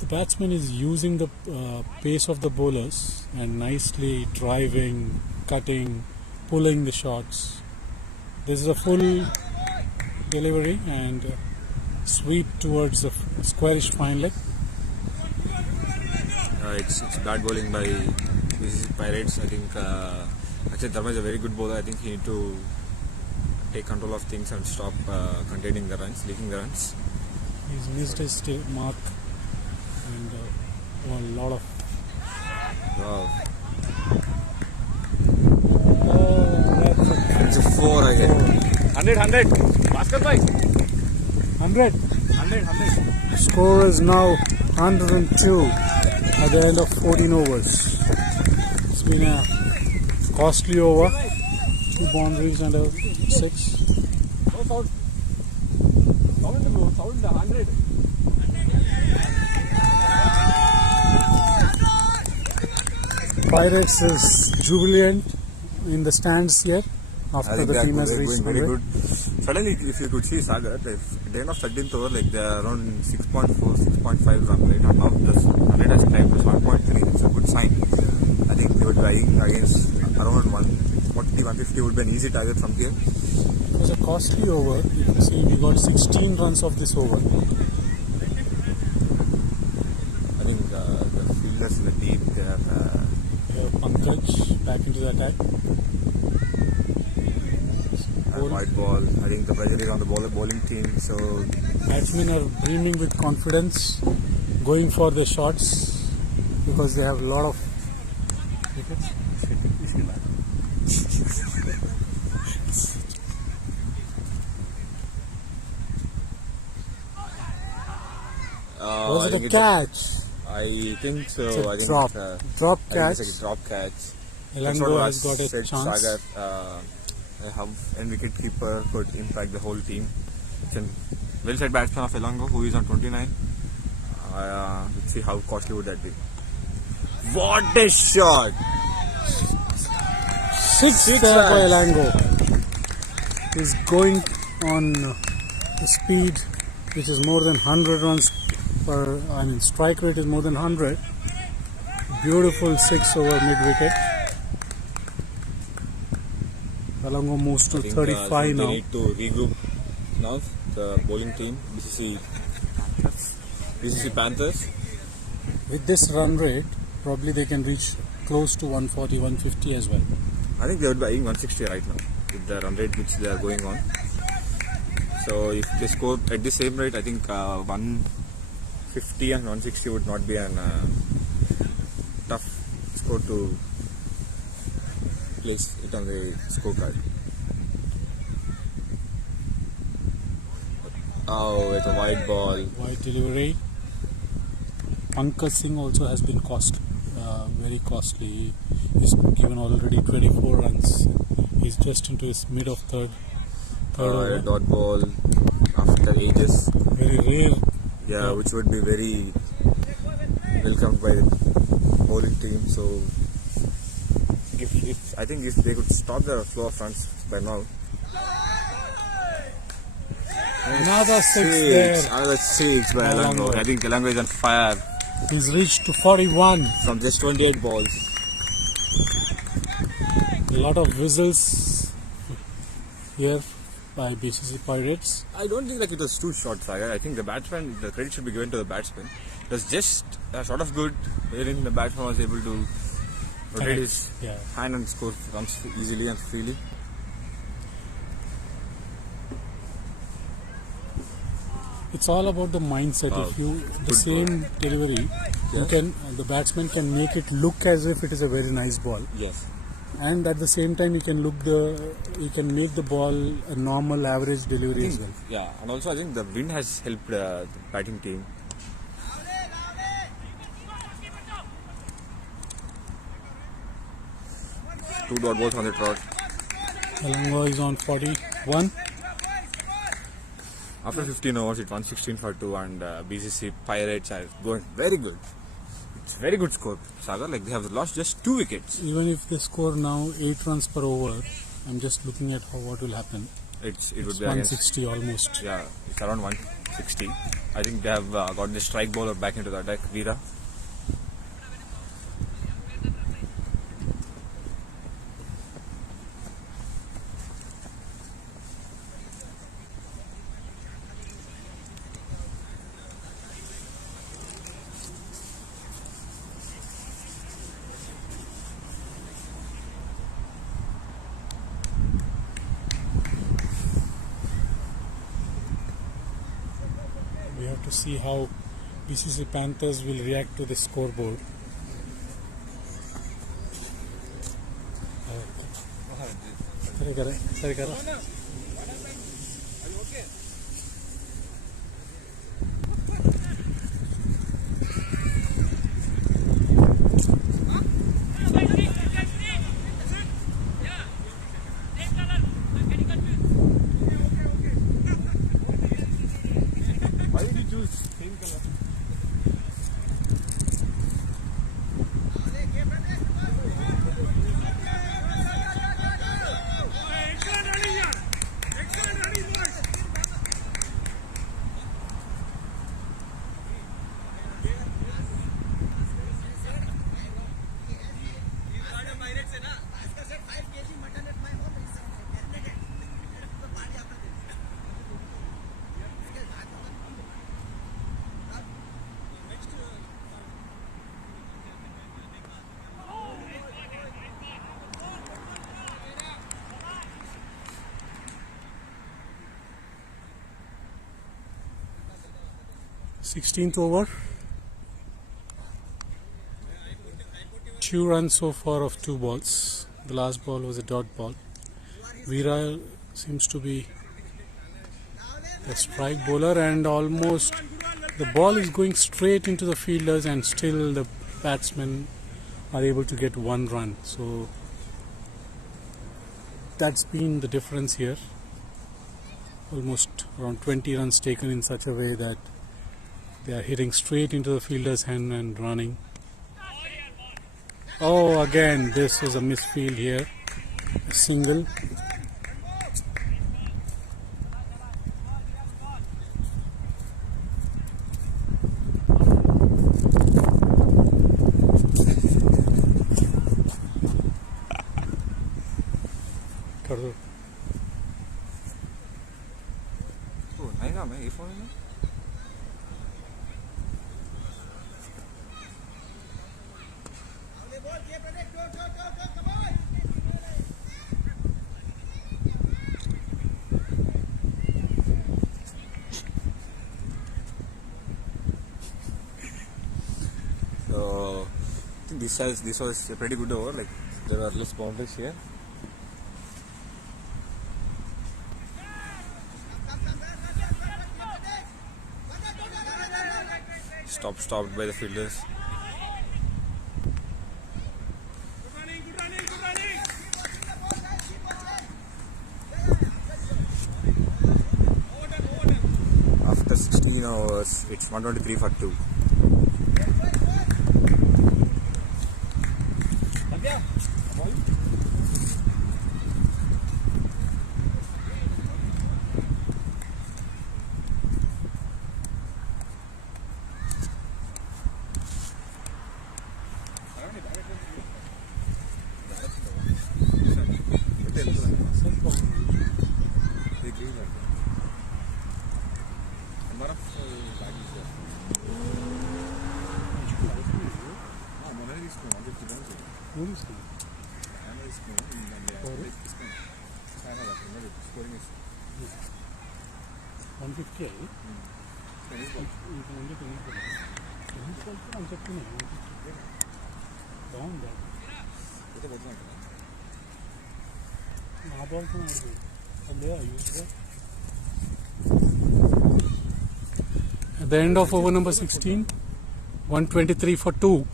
The batsman is using the pace of the bowlers and nicely driving, cutting, pulling the shots. This is a full delivery and sweep towards the squarish fine leg. It's bad bowling by BCC Pirates. I think actually Dharma is a very good bowler. I think he need to take control of things and stop containing the runs, leaking the runs. He's missed his mark and a lot of. Wow. That's It's a 4 again. 100. Bhaskar bhai. 100. 100. The score is now 102 at the end of 14 overs. It's been a costly over. 2 boundaries and a 6. Sound 100. Pirates is jubilant in the stands here after the team has reached very 100. good. Suddenly, if you could see Sagar, at the end of 13th over, like they are around 6.4, 6.5 run rate, and now the 100 has climbed to 7.3. It's a good sign. I think they would be eyeing against around 140, 150 would be an easy target from here. It was a costly over. You can see we got 16 runs of this over. I think the fielders in the deep, they have Pankaj back into the attack. white ball. I think the pressure is on the bowling team, so Batsmen are brimming with confidence, going for the shots because they have a lot of wickets. Was it a catch? I think so. It's a I think drop. Drop I catch. think it's a drop catch. Elango has got a said chance. Sagar, how and wicket keeper could impact the whole team. It's a well said batsman of Elango, who is on 29. Let's see how costly would that be. What a shot! 6 there for Elango. He's going on the speed which is more than 100 runs per, strike rate is more than 100. Beautiful 6 over mid wicket. Elango moves to I think, 35 they now. need to regroup now. The bowling team, BCC Panthers. With this run rate, probably they can reach close to 140, 150 as well. I think they would be eyeing 160 right now with the run rate which they are going on. So if they score at the same rate, I think 150 and 160 would not be an tough score to place it on the scorecard. Oh, it's a wide ball. Wide delivery. Pankaj Singh also has been very costly. He's given already 24 runs. He's just into his mid of third over. Dot ball after ages. Very rare. Yeah, which would be very welcomed by the bowling team. So, I think if they could stop the flow of runs by now. Another 6 there. Another 6 by Elango. I think Elango is on fire. He's reached to 41. From just 28 balls. A lot of whistles here by BCC Pirates. I don't think it was too short, Sagar. I think the credit should be given to the batsman. It was just sort of good, wherein the batsman was able to rotate his hand and score runs easily and freely. It's all about the mindset. If the same delivery, the batsman can make it look as if it is a very nice ball. Yes. And at the same time, you can make the ball a normal average delivery as well. Yeah, and also I think the wind has helped the batting team. Two dot balls on the trot. Elango is on 41. After 15 overs, it's 116 for 2, and BCC Pirates are going very good. It's very good score, Sagar. Like they have lost just 2 wickets. Even if they score now 8 runs per over, I'm just looking at what will happen. It would be 160 almost. Yeah, it's around 160. I think they have got the strike bowler back into the attack, Veera. see how BCC Panthers will react to the scoreboard. Sorry, Kara. 16th over. 2 runs so far of 2 balls. The last ball was a dot ball. Veera seems to be the strike bowler, and almost the ball is going straight into the fielders, and still the batsmen are able to get 1 run. So that's been the difference here. Almost around 20 runs taken in such a way that they are hitting straight into the fielder's hand and running. Oh, again, this was a misfield here. A single. So I think this was a pretty good over. Like, there were less boundaries here. Stopped by the fielders. After 16 overs, it's 123 for 2. At the end of over number 16, 123 for 2.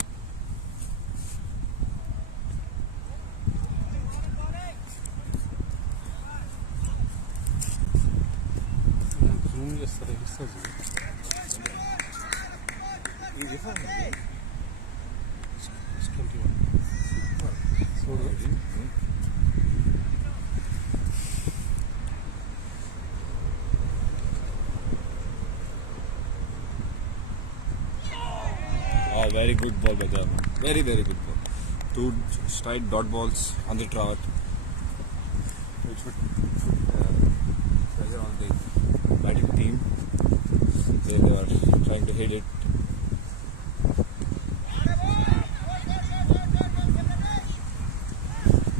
Very good ball by them. Very good ball. 2 straight dot balls on the trot, which would pressure on the batting team. They were trying to hit it.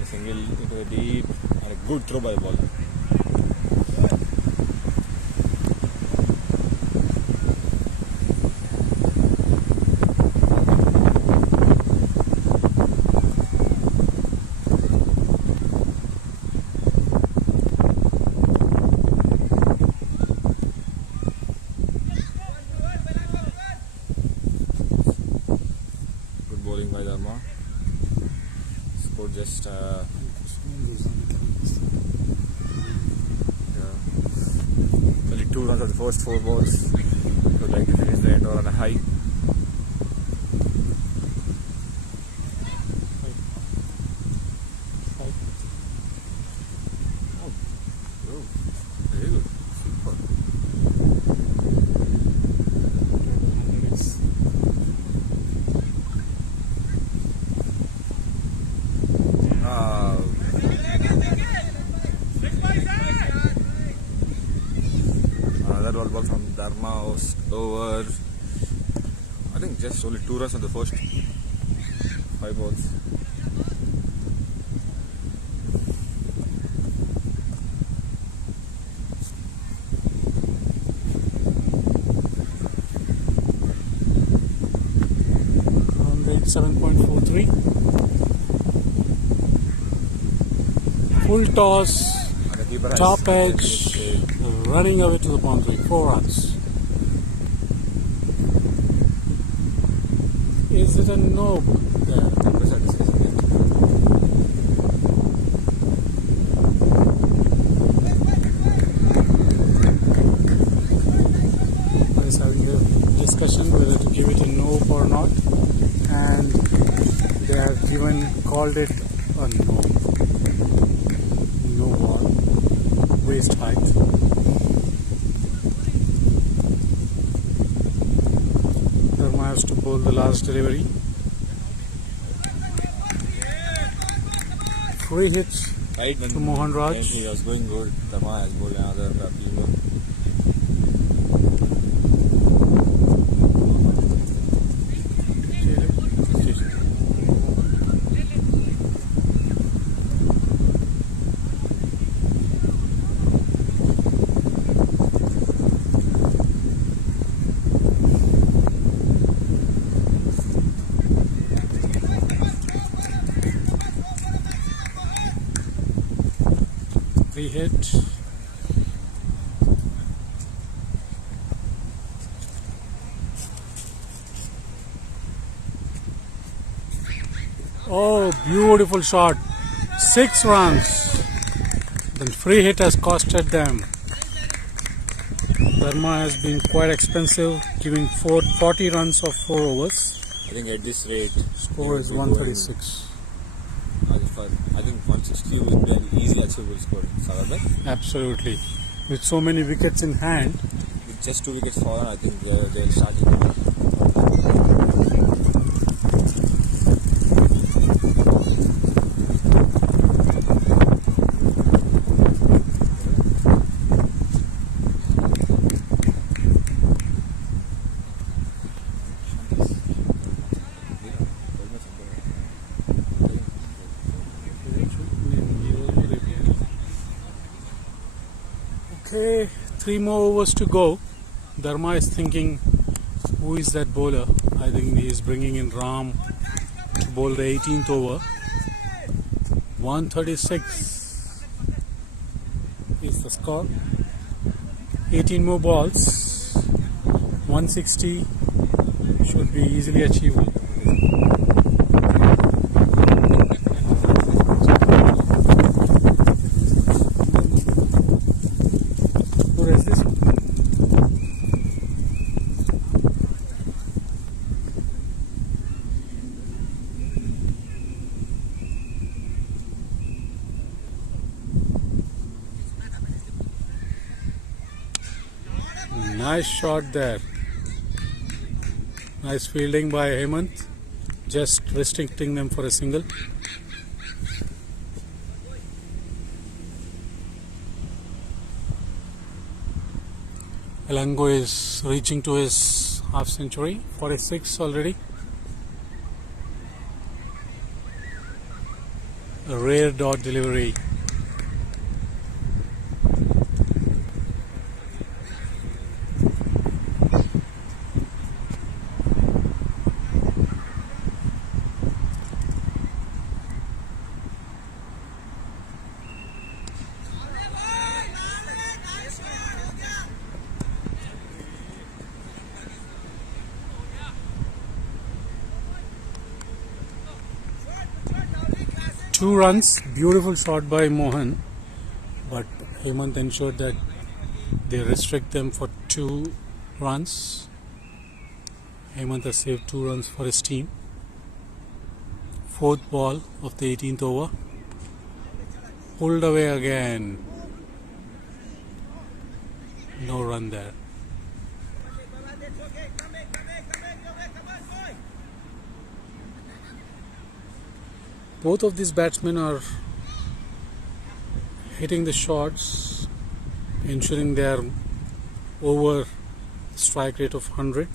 A single into the deep and a good throw by the bowler. runs of the first 4 balls. So trying to finish the end over on a high. Oh, very good. Super. Another ball from Dharma was over. I think just only 2 runs on the first 5 balls. On rate 7.43. Full toss, And the keeper has top edge, running away to the boundary. 4 runs. Is it a no there? Is having a discussion whether to give it a no or not, and they have called it a no. No ball, waist height. Dharma has to bowl the last delivery. Free hit Right when to Mohan Raj. when he was going good, Dharma has bowled another believer. Free hit. Oh, beautiful shot. 6 runs. The free hit has costed them. Dharma has been quite expensive, giving 40 runs of 4 overs. I think at this rate, Score is he will be 136. I think 160 will be an easy achievable score. Sagar, Absolutely. With so many wickets in hand, with just 2 wickets fallen, I think they'll start it. okay, 3 more overs to go. Dharma is thinking, who is that bowler? I think he is bringing in Ram to bowl the 18th over. 136 is the score. 18 more balls. 160 should be easily achievable. What is this? Nice shot there. Nice fielding by Hemant, just restricting them for a single. Elango is reaching to his half century, 46 already. A rare dot delivery. Two runs, beautiful shot by Mohan, but Hemant ensured that They restrict them for 2 runs. Hemant has saved 2 runs for his team. 4th ball of the 18th over. Pulled away again. No run there. Both of these batsmen are hitting the shots, ensuring they are over strike rate of 100,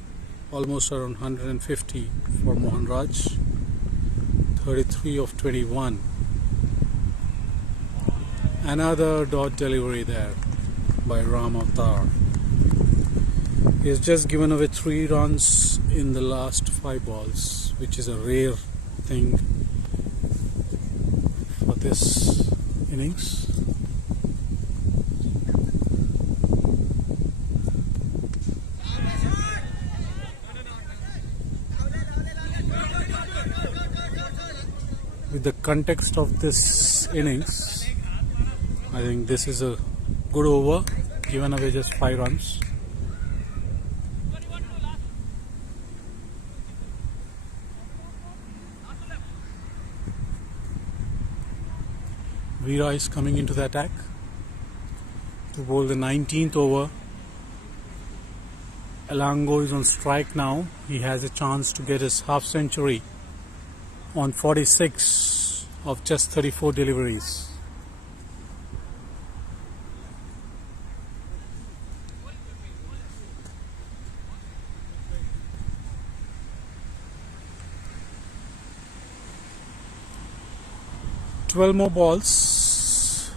almost around 150 for Mohan Raj. 33 of 21. Another dot delivery there by Ram Avatar. He has just given away 3 runs in the last 5 balls, which is a rare thing for this innings. With the context of this innings, I think this is a good over, given away just 5 runs. Veera is coming into the attack to bowl the 19th over. Elango is on strike now. He has a chance to get his half century on 46 of just 34 deliveries. Twelve more balls.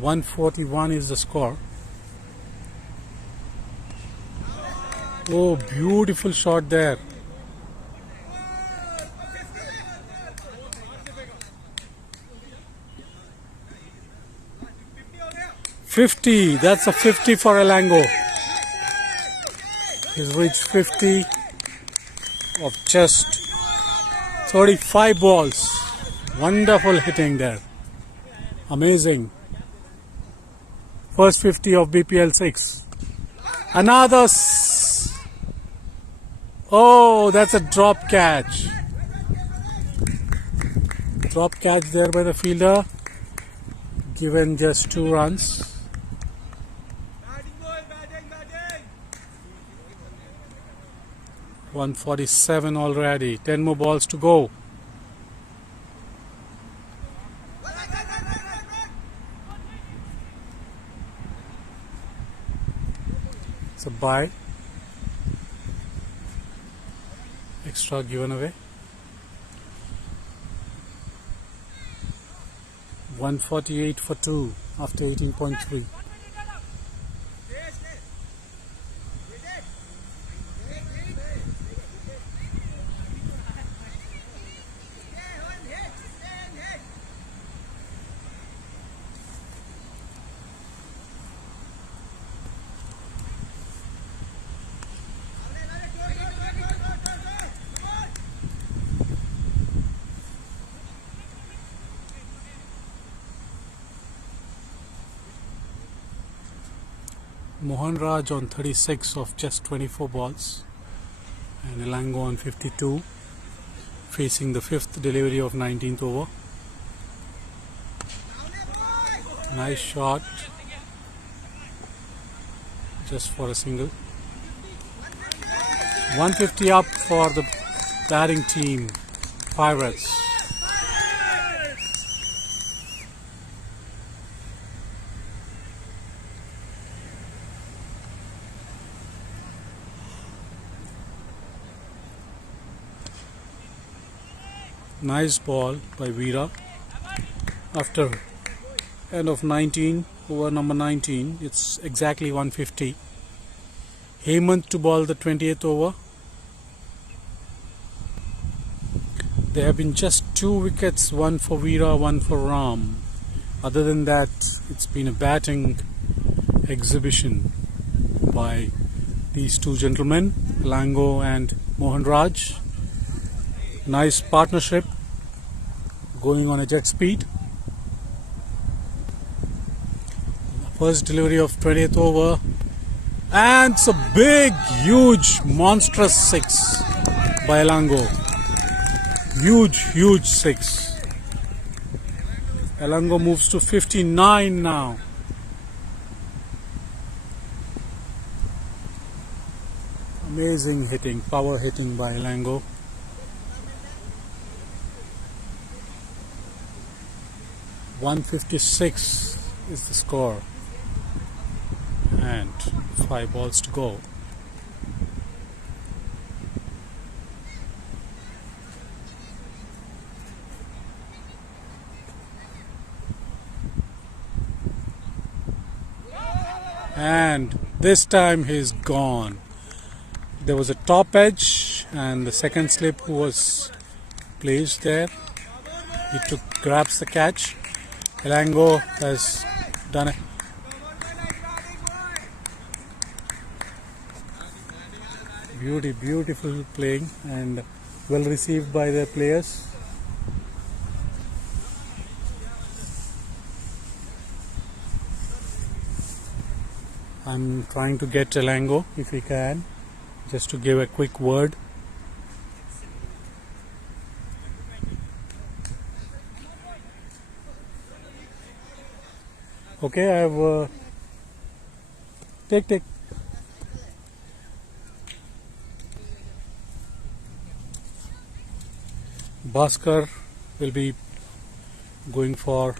141 is the score. Oh, beautiful shot there. $50. That's a 50 for Elango. He's reached 50 of just 35 balls. Wonderful hitting there. Amazing. First 50 of BPL 6. Another. Oh, that's a drop catch. Drop catch there by the fielder. Given just 2 runs. $147 already. 10 more balls to go. It's a bye. Extra given away. 148 for 2 after 18.3. Mohan Raj on 36 of just 24 balls and Elango on 52, facing the 5th delivery of 19th over. Nice shot, just for a single. 150 up for the batting team, Pirates. Nice ball by Veera. After end of 19, over number 19, it's exactly 150. Hemant to ball the 28th over. There have been just 2 wickets, one for Veera, one for Ram. Other than that, it's been a batting exhibition by these 2 gentlemen, Elango and Mohan Raj. Nice partnership going on a jet speed. First delivery of 20th over. And it's a big, huge, monstrous 6 by Elango. Huge 6. Elango moves to 59 now. Amazing hitting, power hitting by Elango. .156 is the score. And 5 balls to go. And this time he's gone. There was a top edge and the second slip was placed there. He grabs the catch. Elango has done it. Beautiful playing and well received by the players. I'm trying to get Elango if we can, just to give a quick word. Okay, I have take. Bhaskar will be going for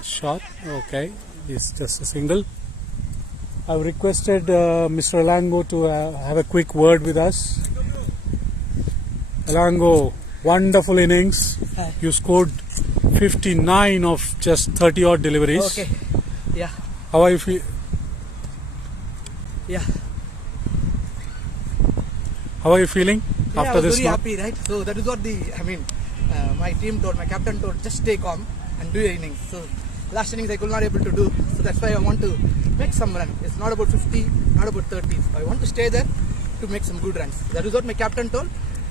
shot. Okay, it's just a single. I've requested Mr. Elango to have a quick word with us. Elango, wonderful innings. Hi. You scored 59 of just 30 odd deliveries. Okay. Yeah. How are you feel? Yeah. How are you feeling Yeah, after I was this? very happy, right? So that is what my team told, my captain told, just stay calm and do your innings. So last innings I could not able to do. So that's why I want to make some run. It's not about 50, not about 30. I want to stay there to make some good runs. That is what my captain told.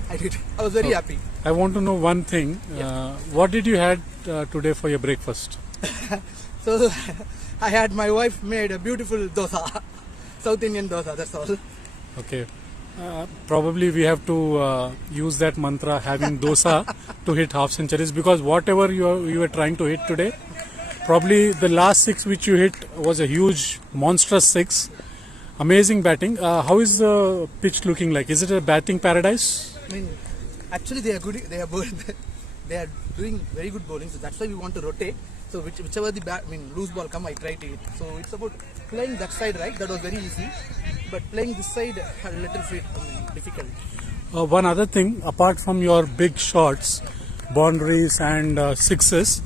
I did. I was very happy. I want to know one thing. What did you had today for your breakfast? So I had my wife made a beautiful dosa, South Indian dosa. That's all. Okay. Probably we have to use that mantra, having dosa, to hit half centuries, because whatever you were trying to hit today, probably the last 6 which you hit was a huge, monstrous 6. Amazing batting. How is the pitch looking like? Is it a batting paradise? Actually they are good. They are they are doing very good bowling. So that's why we want to rotate. So whichever the loose ball come, I try to hit. So it's about playing that side, right? That was very easy. But playing this side a little bit difficult. One other thing, apart from your big shots, boundaries and sixes,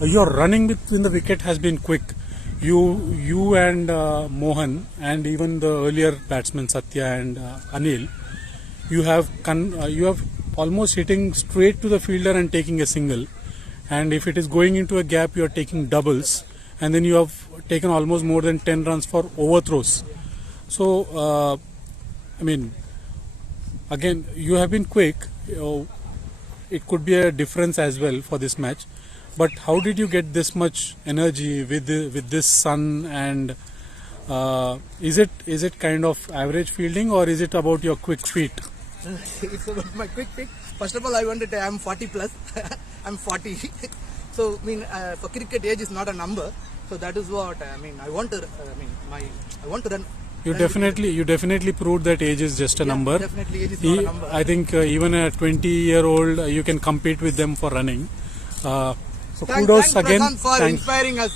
your running between the wicket has been quick. You and Mohan and even the earlier batsmen Satya and Anil, you have almost hitting straight to the fielder and taking a single. And if it is going into a gap, you are taking doubles, and then you have taken almost more than 10 runs for overthrows. So, again, you have been quick. It could be a difference as well for this match. But how did you get this much energy with this sun? And is it kind of average fielding, or is it about your quick feet? It's about my quick pick. First of all, I wanted to. I'm 40 plus. I'm 40. So for cricket, age is not a number. So that is what I want to. I want to run. You definitely proved that age is just a number. Definitely, age is not a number. I think even a 20-year-old, you can compete with them for running. So kudos again. Thanks for inspiring us.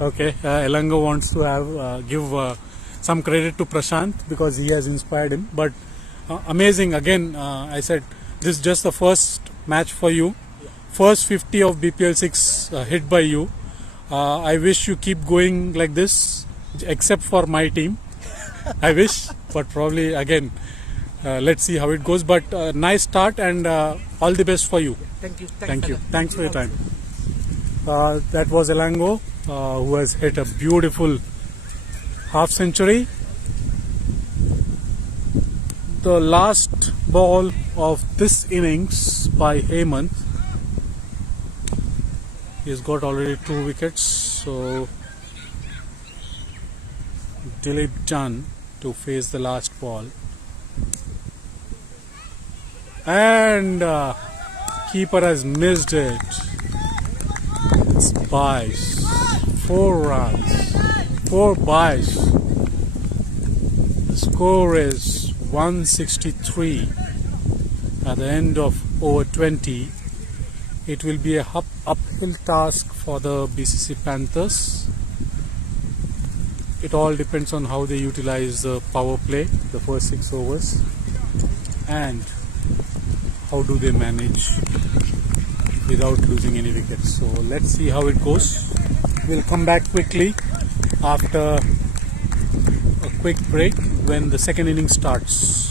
Okay, Elango wants to give some credit to Prashant because he has inspired him. But amazing again. I said this is just the first match for you. First 50 of BPL 6 hit by you. I wish you keep going like this, except for my team. I wish, but probably again, let's see how it goes. But nice start and all the best for you. Thank you. Thank you. Thanks for your time. That was Elango, who has hit a beautiful half century. The last ball of this innings by Hemant. He's got already 2 wickets, so Dilip Chand to face the last ball. And keeper has missed it. It's byes. 4 runs. 4 byes. The score is 163 at the end of over 20. It will be a uphill task for the BCC Panthers. It all depends on how they utilize the power play, the first 6 overs, and how do they manage without losing any wickets. So let's see how it goes. We'll come back quickly after a quick break when the second inning starts.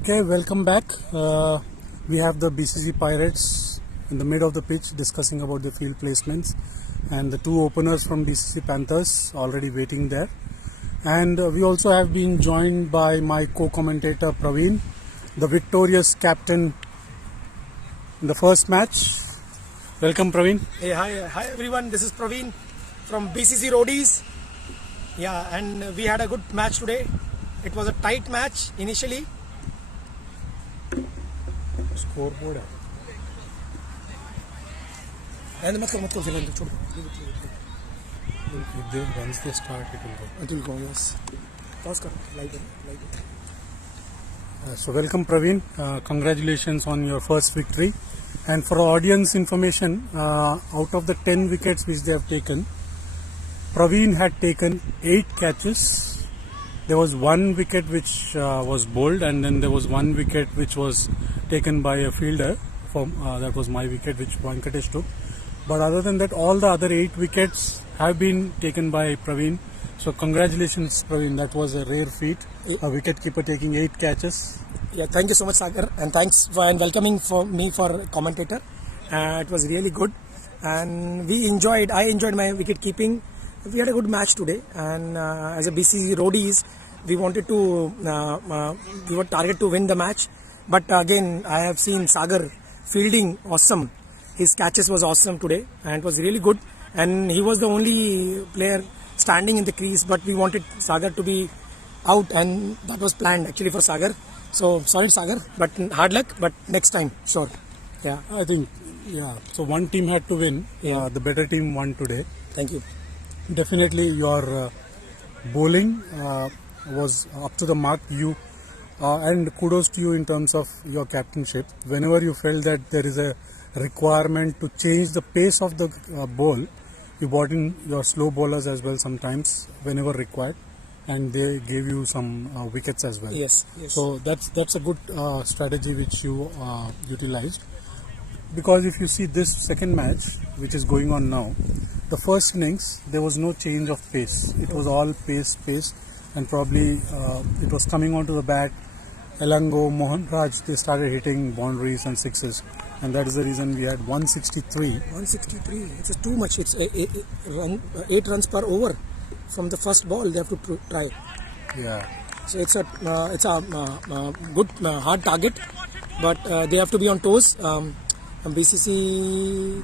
Okay, welcome back. We have the BCC Pirates in the mid of the pitch discussing about the field placements, and the two openers from BCC Panthers already waiting there. And we also have been joined by my co-commentator Praveen, the victorious captain in the first match. Welcome, Praveen. Hey, hi everyone. This is Praveen from BCC Roadies. Yeah, and we had a good match today. It was a tight match initially. Scoreboard. And Once they start, it will go. yes. So welcome, Praveen. Congratulations on your first victory. And for audience information, out of the 10 wickets which they have taken, Praveen had taken 8 catches. There was 1 wicket which was bowled, and then there was 1 wicket which was taken by a fielder. That was my wicket which Venkatesh took. But other than that, all the other 8 wickets have been taken by Praveen. So congratulations, Praveen. That was a rare feat. A wicketkeeper taking 8 catches. Yeah, thank you so much, Sagar, and thanks for welcoming me for commentator. It was really good, and I enjoyed my wicket keeping. We had a good match today, and as a BCC Roadies, we wanted to we were target to win the match. But again, I have seen Sagar fielding awesome. His catches was awesome today, and it was really good. And he was the only player standing in the crease, but we wanted Sagar to be out, and that was planned actually for Sagar. So sorry, Sagar, but hard luck. But next time, sure. Yeah, I think, yeah. So one team had to win. Yeah. The better team won today. thank you. Definitely, your bowling was up to the mark. And kudos to you in terms of your captainship. Whenever you felt that there is a requirement to change the pace of the ball, you brought in your slow bowlers as well sometimes whenever required, and they gave you some wickets as well. Yes. So that's a good strategy which you utilized. Because if you see this second match which is going on now, the first innings there was no change of pace. It was all pace, and probably it was coming onto the bat. Elango, Mohan Raj, they started hitting boundaries and sixes, and that is the reason we had 163. 163. It's too much. It's 8 runs per over from the first ball. They have to try. Yeah. So it's a good hard target, but they have to be on toes. BCC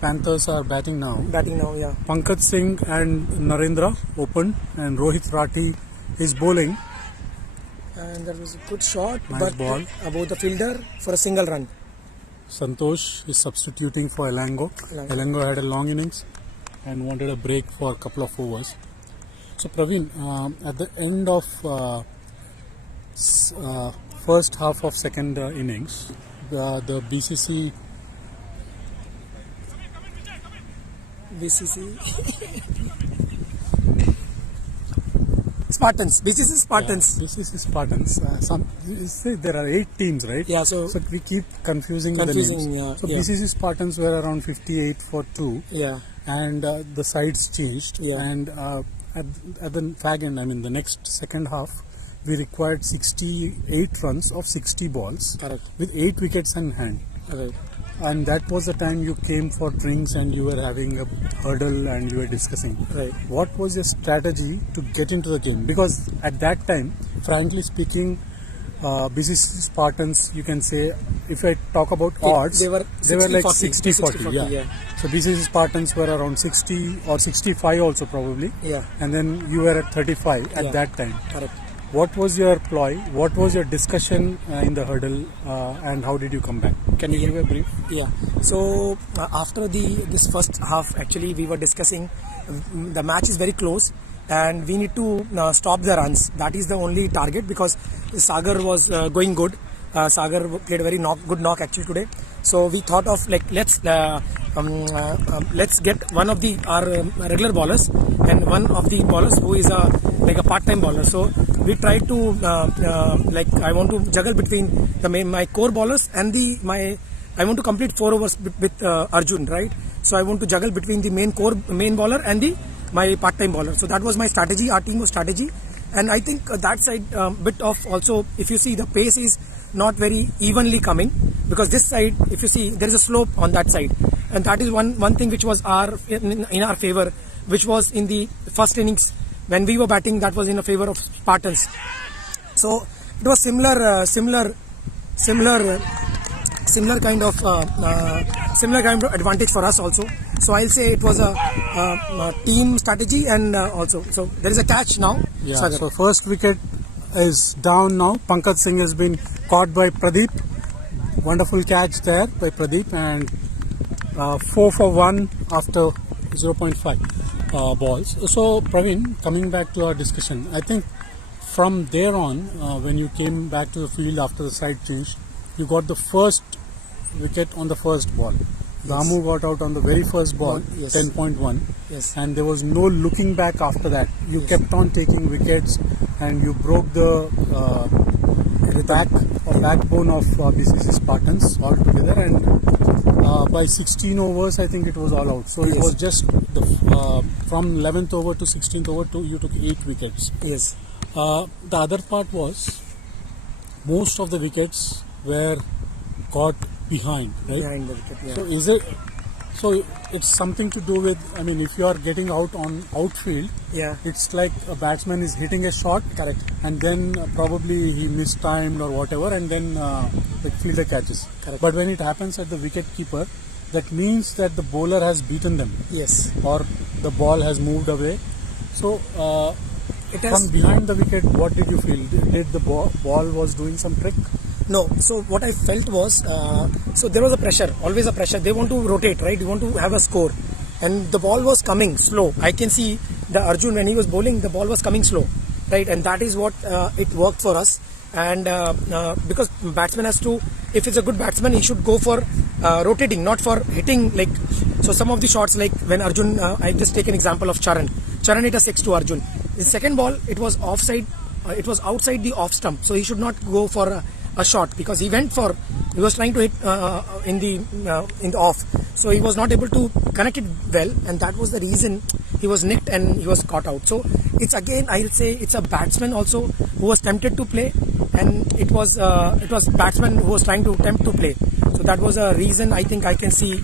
Panthers are batting now. Yeah. Pankaj Singh and Narendra opened, and Rohit Rathi is bowling. And that was a good shot, Nice but ball. Above the fielder for a single run. Santosh is substituting for Elango. Elango had a long innings and wanted a break for a couple of overs. So Praveen, at the end of first half of second innings, the BCC Spartans. BCC Spartans. Yeah, BCC Spartans. You say there are 8 teams, right? Yeah, so we keep confusing the names. yeah. So Yeah. BCC Spartans were around 58 for 2, Yeah. and the sides changed. Yeah. And at the fag end, I mean the next second half, we required 68 runs of 60 balls. Correct. With 8 wickets in hand. Right. And that was the time you came for drinks and you were having a hurdle and you were discussing. Right. What was your strategy to get into the game? Because at that time, frankly speaking, BCC Spartans, you can say, if I talk about odds, They were like 60-40. 60-40. Yeah. So BCC Spartans were around 60 or 65 also probably. Yeah. And then you were at 35 at Yeah. that time. Correct. What was your ploy? What was your discussion in the hurdle, and how did you come back? Can you give a brief? Yeah. So after this first half, actually we were discussing. The match is very close, and we need to stop the runs. That is the only target, because Sagar was going good. Sagar played a very good knock actually today. So we thought of let's get one of our regular ballers and one of the ballers who is a part-time bowler. So we tried to I want to juggle between my core bowlers and I want to complete 4 overs with Arjun, right? So I want to juggle between the main bowler and my part-time bowler. So that was my strategy. Our team was strategy. And I think that side bit of also, if you see, the pace is not very evenly coming, because this side, if you see, there is a slope on that side, and that is one thing which was in our favor, which was in the first innings when we were batting. That was in a favor of Spartans. So it was similar kind of advantage for us also. So I'll say it was a team strategy, and also, so there is a catch now. Yeah, Sagar. so first wicket is down now. Pankaj Singh has been caught by Pradeep. Wonderful catch there by Pradeep, and 4 for 1 after 0.5 balls. So Praveen, coming back to our discussion, I think from there on, when you came back to the field after the side change, you got the first wicket on the first ball. Damu got out on the very first ball, Yes. 10.1. Yes. And there was no looking back after that. You kept on taking wickets, and you broke the backbone of BCC Spartans altogether. And by 16 overs, I think it was all out. So it Yes. was just from 11th over to 16th over, you took 8 wickets. Yes. The other part was most of the wickets were caught behind, right? Behind the wicket. Yeah. So it's something to do with, I mean, if you are getting out on outfield, Yeah. it's like a batsman is hitting a shot, Correct. and then probably he mistimed or whatever, and then the fielder catches. Correct. But when it happens at the wicket keeper, that means that the bowler has beaten them, Yes. or the ball has moved away. So It has. from behind the wicket, what did you feel? Did the ball was doing some trick? No, so what I felt was, so there was a pressure, always a pressure. They want to rotate, right? You want to have a score. And the ball was coming slow. I can see the Arjun, when he was bowling, the ball was coming slow, right? And that is what it worked for us. And because batsman has to, if it's a good batsman, he should go for rotating, not for hitting. Like, so some of the shots, like when Arjun, I just take an example of Charan. Charan hit a 6 to Arjun. The second ball, it was offside. It was outside the off stump, so he should not go for a shot, because he was trying to hit in the off, so he was not able to connect it well, and that was the reason he was nicked and he was caught out. So it's, again, I'll say it's a batsman also who was tempted to play, and it was batsman who was trying to attempt to play. So that was a reason. I think I can see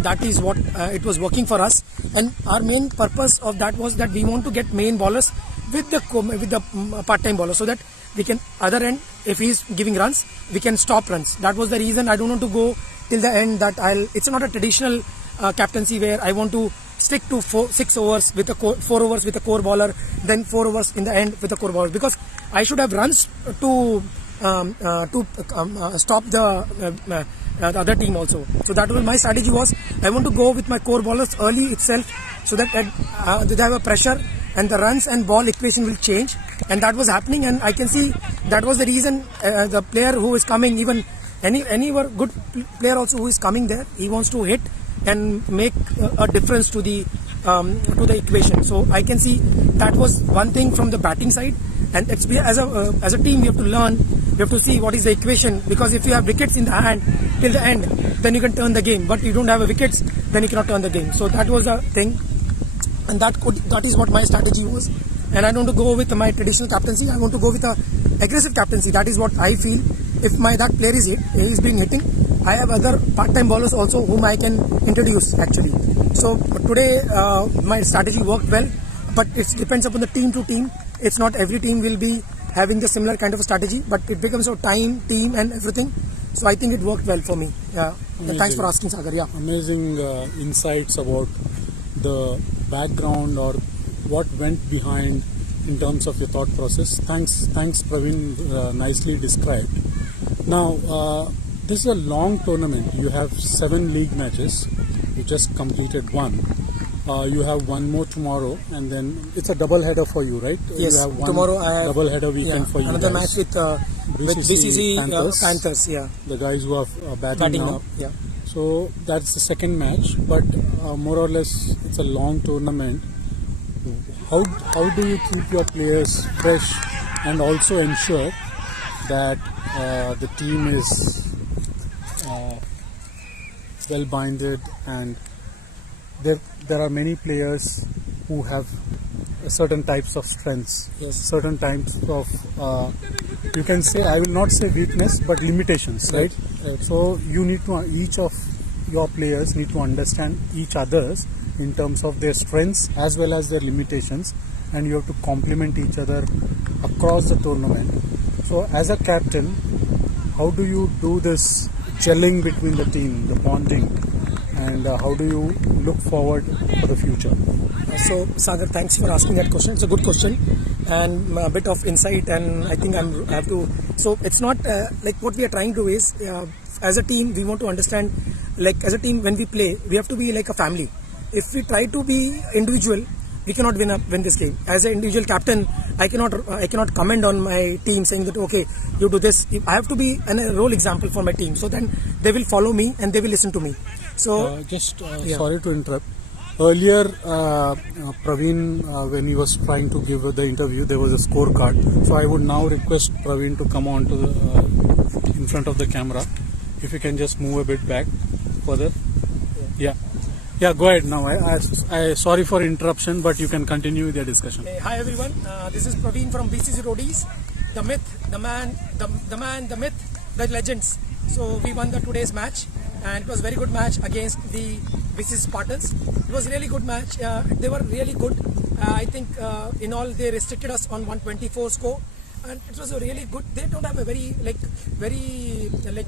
that is what it was working for us, and our main purpose of that was that we want to get main bowlers with the part-time bowler, so that we can, other end, if he's giving runs, we can stop runs. That was the reason. I don't want to go till the end. It's not a traditional captaincy where I want to stick to 6 overs with 4 overs with a core bowler, then 4 overs in the end with a core bowler, because I should have runs to stop the other team also. So that was my strategy. Was I want to go with my core bowlers early itself, so that they have a pressure, and the runs and ball equation will change, and that was happening. And I can see that was the reason. The player who is coming, even any good player also who is coming there, he wants to hit and make a difference to the equation. So I can see that was one thing from the batting side, and it's as a team we have to learn. We have to see what is the equation, because if you have wickets in the hand till the end, then you can turn the game. But you don't have wickets, then you cannot turn the game. So that was a thing, and that is what my strategy was. And I don't want to go with my traditional captaincy. I want to go with a aggressive captaincy. That is what I feel. If that player is being hitting, I have other part-time bowlers also whom I can introduce actually. So today my strategy worked well, but it depends upon the team to team. It's not every team will be having the similar kind of a strategy, but it becomes a team and everything. So I think it worked well for me. Yeah. Thanks for asking, Sagar. Yeah. Amazing insights about the background or what went behind in terms of your thought process. Thanks Praveen, nicely described. Now this is a long tournament. You have 7 league matches. You just completed 1. You have 1 more tomorrow, and then it's a double header for you, right? Yes. You have one tomorrow I have double header weekend for you another guys. match with BCC Panthers. Yeah. The guys who are batting now. Yeah. So that's the second match, but more or less it's a long tournament. How do you keep your players fresh and also ensure that the team is well binded, and there are many players who have certain types of strengths, Yes. certain types of you can say, I will not say weakness, but limitations, right? Right. So you need to, each of your players need to understand each others in terms of their strengths as well as their limitations, and you have to complement each other across the tournament. So as a captain, how do you do this gelling between the team, the bonding, and how do you look forward for the future? So Sagar, thanks for asking that question. It's a good question and a bit of insight, and I think I have to. So it's not like what we are trying to is as a team we want to understand, like as a team when we play we have to be like a family. If we try to be individual, we cannot win this game. As an individual captain, I cannot comment on my team saying that okay, you do this. I have to be a role example for my team, so then they will follow me and they will listen to me. So yeah. Sorry to interrupt. Earlier, Praveen, when he was trying to give the interview, there was a scorecard. So I would now request Praveen to come on to the, in front of the camera. If you can just move a bit back further. Yeah. Yeah, go ahead now. I sorry for interruption, but you can continue with your discussion. Hey, hi everyone. This is Praveen from BCC Roadies. The myth, the man, the myth, the legends. So we won the today's match, and it was a very good match against the BCC Spartans. It was a really good match. They were really good. I think in all they restricted us on 124 score, and it was a really good. They don't have a very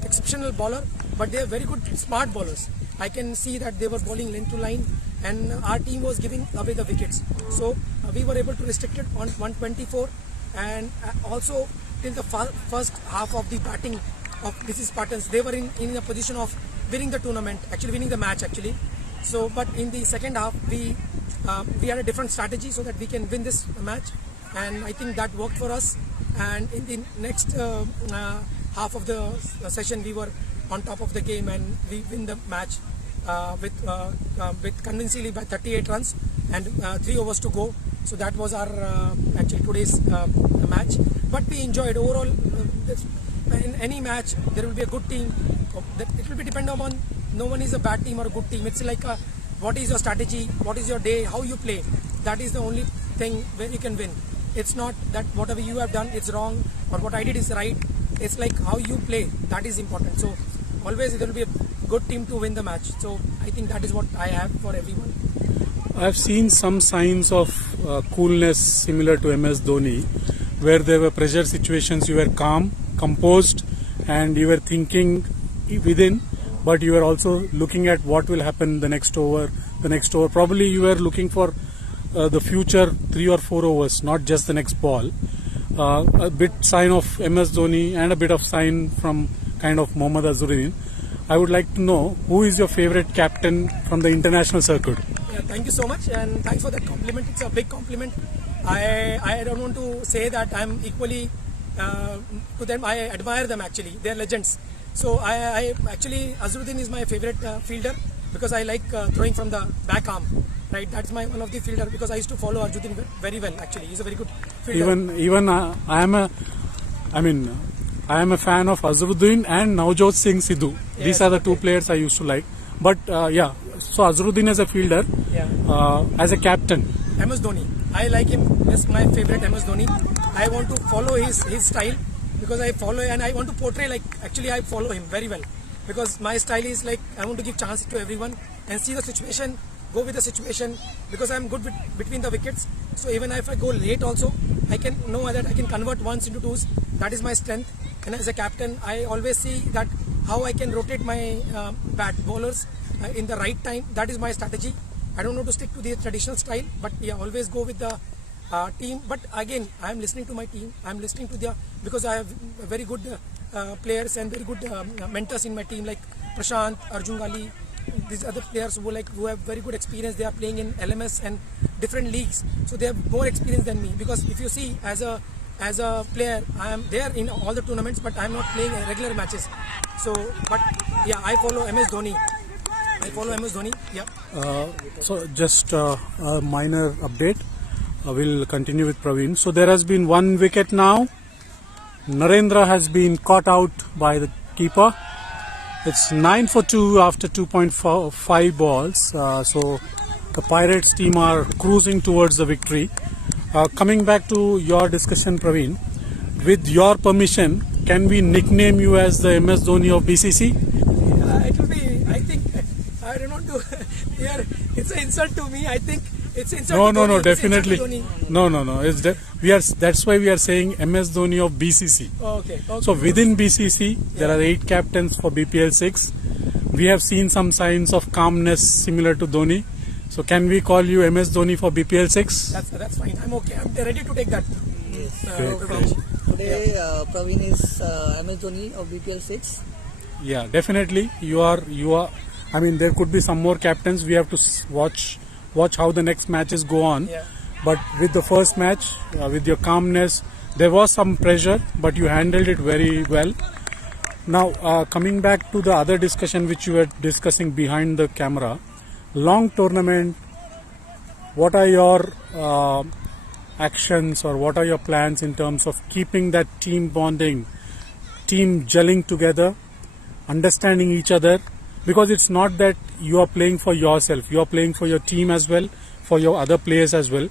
exceptional bowler, but they are very good smart bowlers. I can see that they were bowling line to line, and our team was giving away the wickets. So we were able to restrict it on 124, and also till the first half of the batting of BCC Spartans, they were in a position of winning the tournament, actually winning the match actually. So, but in the second half, we had a different strategy so that we can win this match, and I think that worked for us. And in the next half of the session, we were on top of the game, and we win the match with convincingly by 38 runs and 3 overs to go. So that was our actually today's match. But we enjoyed overall. In any match, there will be a good team. It will be dependent upon. No one is a bad team or a good team. It's like what is your strategy, what is your day, how you play. That is the only thing where you can win. It's not that whatever you have done is wrong or what I did is right. It's like how you play. That is important. So always there will be a good team to win the match. So I think that is what I have for everyone. I've seen some signs of coolness similar to MS Dhoni, where there were pressure situations. You were calm, composed, and you were thinking within, but you were also looking at what will happen the next over. Probably you were looking for the future 3 or 4 overs, not just the next ball. A bit sign of MS Dhoni and a bit of sign from kind of Mohammad Azharuddin. I would like to know who is your favorite captain from the international circuit. Yeah, thank you so much, and thanks for that compliment. It's a big compliment. I don't want to say that I'm equally to them. I admire them actually. They're legends. So I actually Azharuddin is my favorite fielder because I like throwing from the back arm. Right, that's my one of the fielder because I used to follow Azharuddin very well. Actually, he's a very good fielder. Even I am a fan of Azharuddin and Navjot Singh Sidhu. Yes, These are the two players I used to like. But yeah, so Azharuddin as a fielder, as a captain. MS Dhoni, I like him. That's my favorite MS Dhoni. I want to follow his style because I follow and I want to portray like actually I follow him very well because my style is like I want to give chance to everyone and see the situation. Go with the situation because I'm good between the wickets. So even if I go late also, I can know that I can convert ones into twos. That is my strength. And as a captain, I always see that how I can rotate my bat bowlers in the right time. That is my strategy. I don't know to stick to the traditional style, but yeah, always go with the team. But again, I am listening to my team. I am listening to because I have very good players and very good mentors in my team like Prashant, Arjun Gali. These other players who have very good experience. They are playing in LMS and different leagues, so they have more experience than me. Because if you see, as a player, I am there in all the tournaments, but I am not playing regular matches. So, but yeah, I follow MS Dhoni. Yeah. So just a minor update. We'll continue with Praveen. So there has been 1 wicket now. Narendra has been caught out by the keeper. It's 9 for 2 after 2.5 balls. So the Pirates team are cruising towards the victory. Coming back to your discussion, Praveen, with your permission, can we nickname you as the MS Dhoni of BCC? It will be, I think, I don't want to, here, it's an insult to me, I think. It's insult to Dhoni. No, It's definitely. insult to Dhoni. No. That's why we are saying MS Dhoni of BCC. Okay. So within BCC, there are 8 captains for BPL 6. We have seen some signs of calmness similar to Dhoni. So can we call you MS Dhoni for BPL 6? That's fine. I'm okay. I'm ready to take that. Great. Today, Praveen is MS Dhoni of BPL 6. Yeah, definitely. You are. I mean, there could be some more captains. We have to watch how the next matches go on. Yeah. But with the first match, with your calmness, there was some pressure, but you handled it very well. Now, coming back to the other discussion which you were discussing behind the camera, long tournament, what are your actions or what are your plans in terms of keeping that team bonding, team gelling together, understanding each other? Because it's not that you are playing for yourself, you are playing for your team as well, for your other players as well.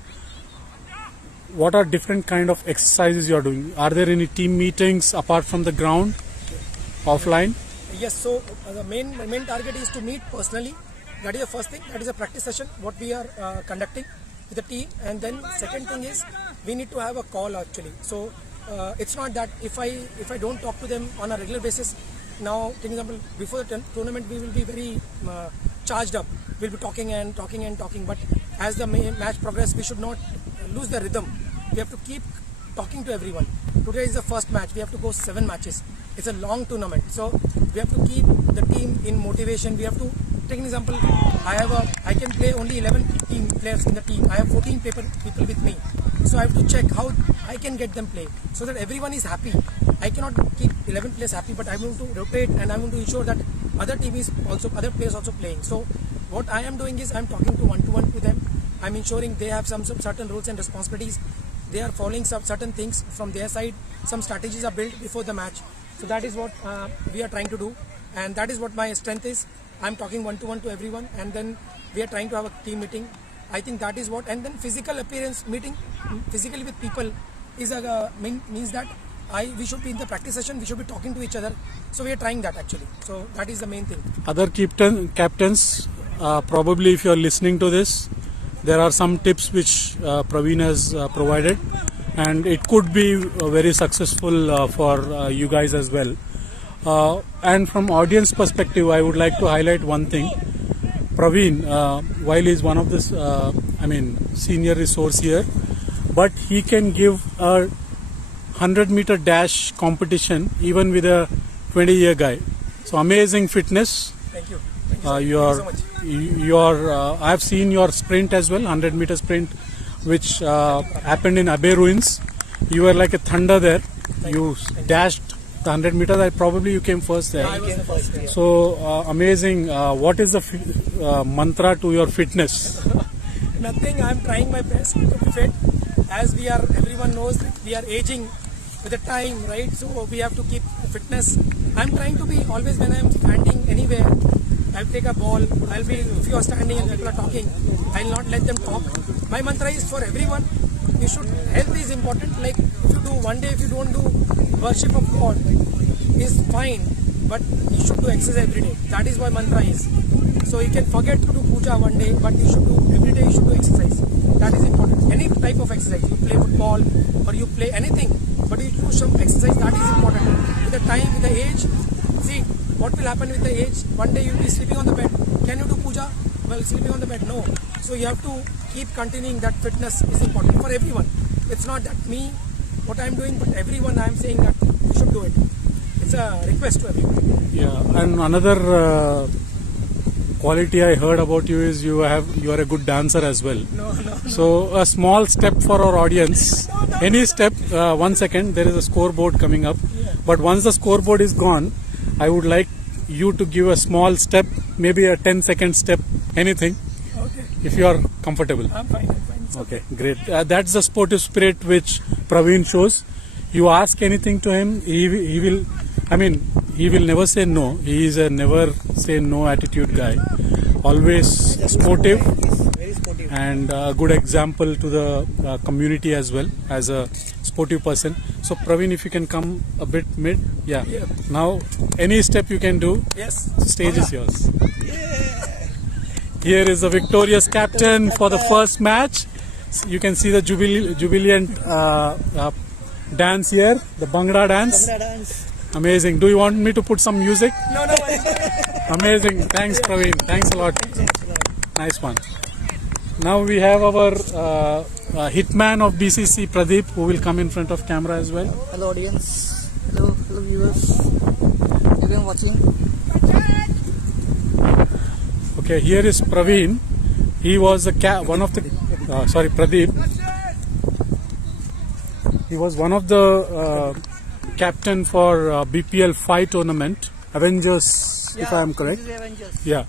What are different kind of exercises you are doing? Are there any team meetings apart from the ground, offline? Yes, so the main target is to meet personally. That is the first thing. That is a practice session, what we are conducting with the team. And then second thing is we need to have a call actually. So it's not that if I don't talk to them on a regular basis. Now, for example, before the tournament, we will be very charged up. We'll be talking. But as the match progresses, we should not lose the rhythm. We have to keep talking to everyone. Today is the first match. We have to go 7 matches. It's a long tournament. So we have to keep the team in motivation. We have to take an example. I can play only 11 team players in the team. I have 14 people with me. So I have to check how I can get them play so that everyone is happy. I cannot keep 11 players happy, but I'm going to rotate and I'm going to ensure that other players also playing. So what I am doing is I'm talking to one-to-one to them. I'm ensuring they have some certain roles and responsibilities. They are following some certain things from their side. Some strategies are built before the match. So that is what we are trying to do, and that is what my strength is. I'm talking one-to-one to everyone, and then we are trying to have a team meeting. I think that is what, and then physical appearance meeting physically with people is means that we should be in the practice session, we should be talking to each other. So we are trying that actually. So that is the main thing. Other captains, probably if you are listening to this, there are some tips which Praveen has provided, and it could be very successful for you guys as well. And from audience perspective, I would like to highlight one thing. Praveen, while he is one of the senior resource here, but he can give a 100-meter dash competition even with a 20-year guy. So amazing fitness. Thank you. Thank you so much. I have seen your sprint as well, 100-meter sprint, which happened in Abbey Ruins. You were like a thunder there. You dashed the 100 meters. Probably you came first there. I came first, yeah. So amazing. What is the mantra to your fitness? Nothing. I'm trying my best to be fit. As everyone knows that we are aging with the time, right? So we have to keep fitness. I'm trying to be always when I'm standing anywhere. I'll take a ball. If you are standing and people are talking, I'll not let them talk. My mantra is for everyone. You should, health is important. Like if you do one day, if you don't do worship of God, is fine. But you should do exercise every day. That is what mantra is. So you can forget to do puja one day, but you should do every day. You should do exercise. That is important. Any type of exercise. You play football or you play anything, but you do some exercise. That is important. With the time, with the age, see what will happen with the age. One day you'll be sleeping on the bed. Can you do puja? Well, sleeping on the bed, no. So you have to keep continuing. That fitness is important for everyone. It's not that me, what I'm doing, but everyone I'm saying that you should do it. It's a request to everyone. Yeah, and another quality I heard about you is you are a good dancer as well. No. So a small step for our audience. Any step, 1 second, there is a scoreboard coming up. Yeah. But once the scoreboard is gone, I would like you to give a small step, maybe a 10-second step, anything, Okay. if you are comfortable. I'm fine. It's Okay, great. That's the sportive spirit which Praveen shows. You ask anything to him, he will never say no. He is a never say no attitude guy. Always sportive. Very and a good example to the community as well as a sportive person. So Praveen, if you can come a bit mid, yeah. Now any step you can do. Yes. Stage is yours. Here is the victorious captain for the first match. You can see the jubilant dance here, the Bhangra dance. Amazing. Do you want me to put some music? No. Amazing. Thanks, Praveen. Thanks a lot. Nice one. Now we have our hitman of BCC, Pradeep, who will come in front of camera as well. Hello audience, hello viewers, you've been watching. Okay, here is Praveen. He was Pradeep. He was one of the captain for BPL 5 tournament, Avengers, if I am correct. Avengers. Yeah.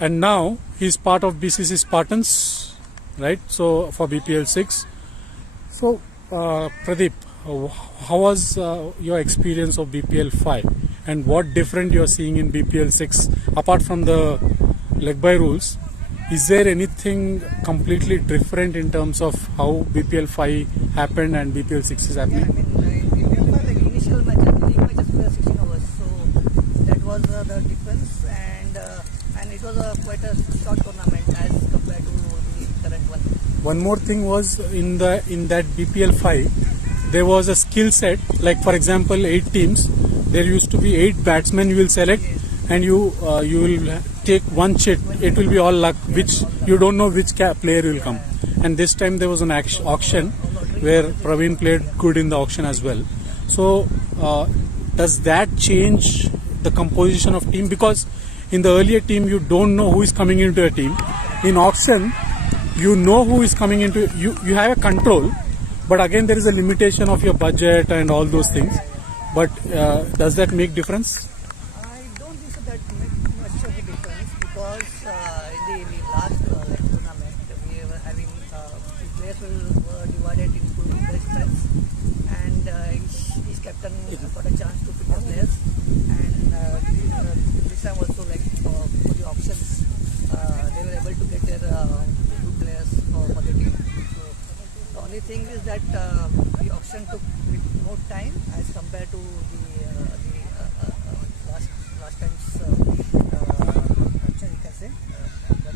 And now he's part of BCC Spartans, right? So for BPL 6. So Pradeep, how was your experience of BPL 5 and what different you're seeing in BPL 6 apart from the leg by rules? Is there anything completely different in terms of how BPL 5 happened and BPL 6 is happening? I mean, remember the initial league matches were 16 overs, so that was the difference, and it was quite a short tournament as compared to the current one. One more thing was in that BPL 5, there was a skill set. Like for example, 8 teams. There used to be 8 batsmen you will select, and you will take one chit. It will be all luck, which you don't know which player will come. And this time there was an auction where Praveen played good in the auction as well. So does that change the composition of team? Because in the earlier team you don't know who is coming into a team. In auction you know who is coming into you. You have a control, but again there is a limitation of your budget and all those things. But does that make difference? I don't think so that makes much of a difference because in the last tournament we were having the players were divided into their strengths, and each captain got a chance to pick the players, and this time also for the options they were able to get their good players for the team. So the only thing is that the auction took more time as compared to the last time's auction, you can say. But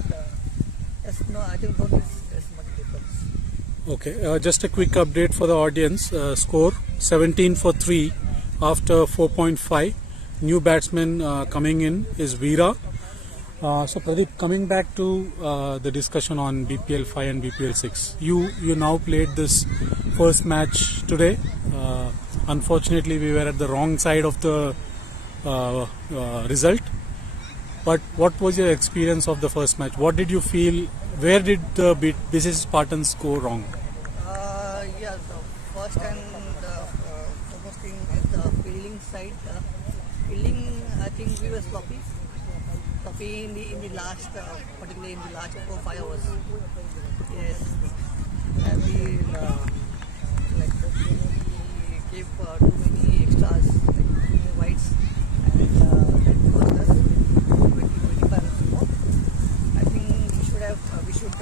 yes, no, I think don't is much difference. Okay, just a quick update for the audience. Score 17 for 3 after 4.5. New batsman coming in is Veera. So Pradeep, coming back to the discussion on BPL 5 and BPL 6. You now played this first match today. Unfortunately, we were at the wrong side of the result. But what was your experience of the first match? What did you feel? Where did the BCC Spartans go wrong? Yeah, the first and the foremost thing is the fielding side. Fielding, I think we were sloppy in the last, particularly in the last 4-5 hours. Yes, we gave too many extras, like too many wides, and that cost us 20-25 runs more. I think we should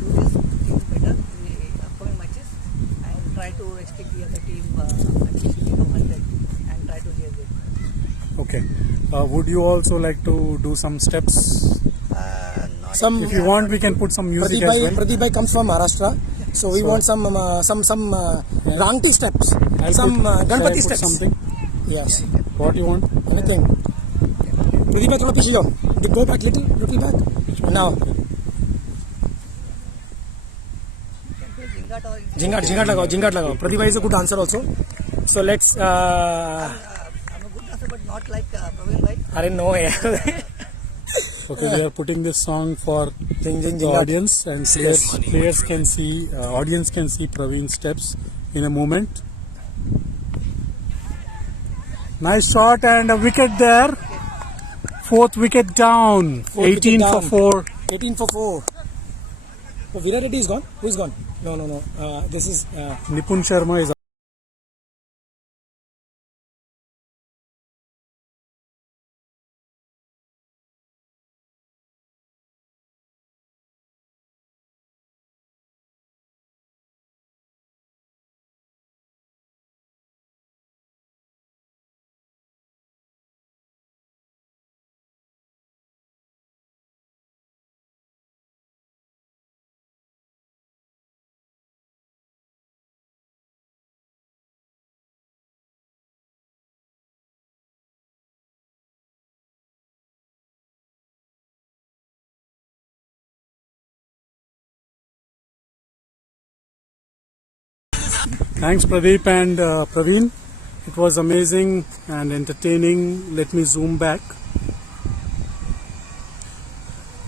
do this team better in the upcoming matches and try to restrict the other team at least 100 and try to chase it. Okay. Would you also like to do some steps? If you want, we can put some music as well. Pradeep bhai comes from Maharashtra, so we want some Rangti steps, Ganpati steps. Something. Yes. What you want? Anything. Pradeep bhai, thoda piche go. Go back little back. Now. Jingat lagao. Pradeep bhai is a good answer also. So let's. I'm a good dancer, but not like Praveen bhai. I don't know. Okay, we are putting this song for the audience, and players can see, audience can see Praveen's steps in a moment. Nice shot and a wicket there. 4th wicket down. 18 for 4. 18 for 4. So Veera Reddy is gone. Who is gone? No. This is Nipun Sharma is Thanks Pradeep and Praveen. It was amazing and entertaining. Let me zoom back.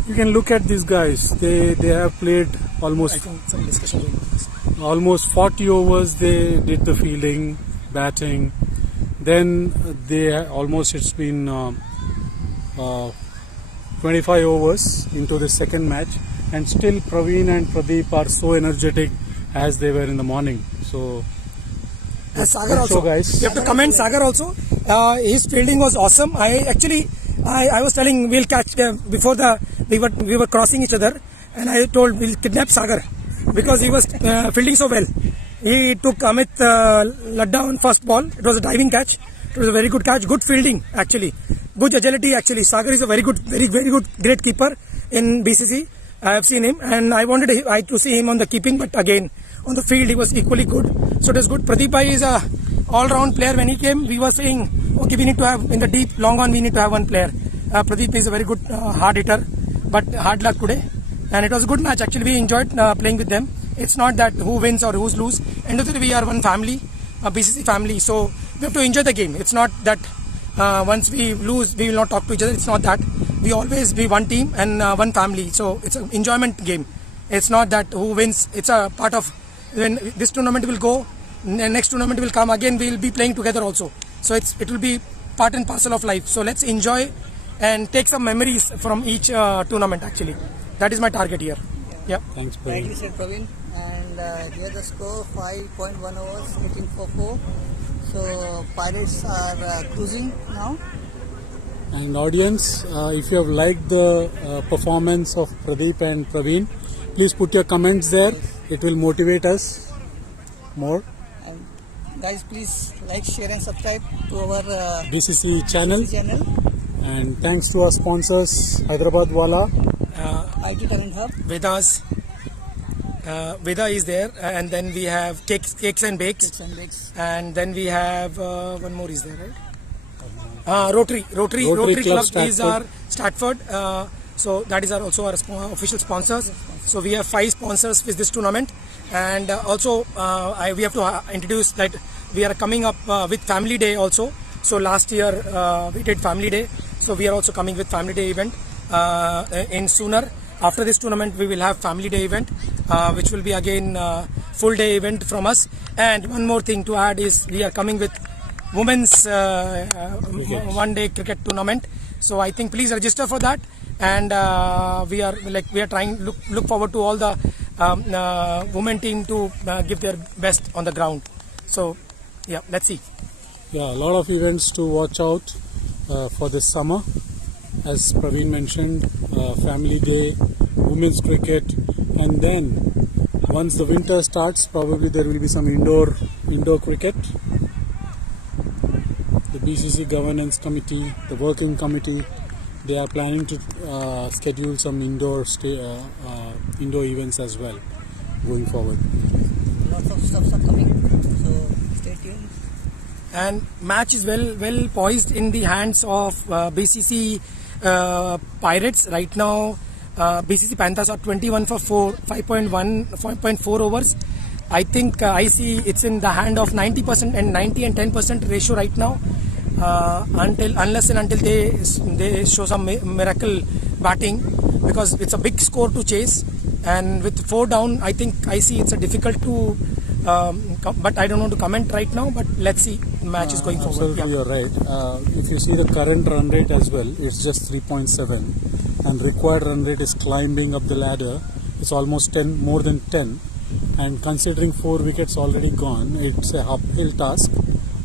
You can look at these guys. They have played I almost think some discussion going on this. almost 40 overs. They did the fielding, batting. Then it's been 25 overs into the second match, and still Praveen and Pradeep are so energetic as they were in the morning. So Sagar good also. show, guys. You have to comment Sagar also. His fielding was awesome. I was telling we'll catch them before we were crossing each other, and I told we'll kidnap Sagar because he was fielding so well. He took Amit Ladda on first ball. It was a diving catch. It was a very good catch. Good fielding actually. Good agility actually. Sagar is a very good, very good, great keeper in BCC. I have seen him, and I wanted to see him on the keeping, but again on the field he was equally good. So it was good. Pradeep Bhai is a all-round player. When he came, we were saying, okay, we need to have in the deep long on. We need to have one player. Pradeep is a very good hard hitter, but hard luck today. And it was a good match. Actually, we enjoyed playing with them. It's not that who wins or who's lose. End of the day, we are one family, a BCC family. So we have to enjoy the game. It's not that once we lose, we will not talk to each other. It's not that. We always be one team and one family. So it's an enjoyment game. It's not that who wins. It's a part of when this tournament will go. Next tournament will come again. We will be playing together also. So it will be part and parcel of life. So let's enjoy and take some memories from each tournament. Actually, that is my target here. Yeah. Thanks, Rightly Praveen. said, Praveen. And here the score 5.1 overs, 18 for 4. So Pirates are cruising now. And audience, if you have liked the performance of Pradeep and Praveen, please put your comments there. It will motivate us more. And guys, please like, share, and subscribe to our BCC channel. channel, And thanks to our sponsors, Hyderabad Wala. IT Talent Hub. Vedas. Veda is there, and then we have cakes and bakes. Tips and Bakes. And then we have one more is there, right? Rotary Club is our Stratford. So that is also our official sponsors. So we have 5 sponsors with this tournament, and also we have to introduce that we are coming up with Family Day also. So last year we did Family Day, so we are also coming with Family Day event in sooner. After this tournament, we will have Family Day event, which will be again full day event from us. And one more thing to add is we are coming with women's one-day cricket tournament. So I think please register for that. And we are trying look forward to all the women team to give their best on the ground. So yeah, let's see. Yeah, a lot of events to watch out for this summer. As Praveen mentioned, Family Day, women's cricket, and then once the winter starts, probably there will be some indoor cricket. The BCC governance committee, the working committee, they are planning to schedule some indoor events as well going forward. Lots of stuffs are coming, so stay tuned. And match is well poised in the hands of BCC Pirates right now. BCC Panthers are 21 for 4, 5.4 overs. I think I see it's in the hand of 90% and 90 and 10% ratio right now. Unless and until they show some miracle batting, because it's a big score to chase, and with 4 down, I think I see it's a difficult to. But I don't want to comment right now. But let's see, the match is going forward. Absolutely, you're right. If you see the current run rate as well, it's just 3.7, and required run rate is climbing up the ladder. It's almost 10, more than 10, and considering 4 wickets already gone, it's a uphill task.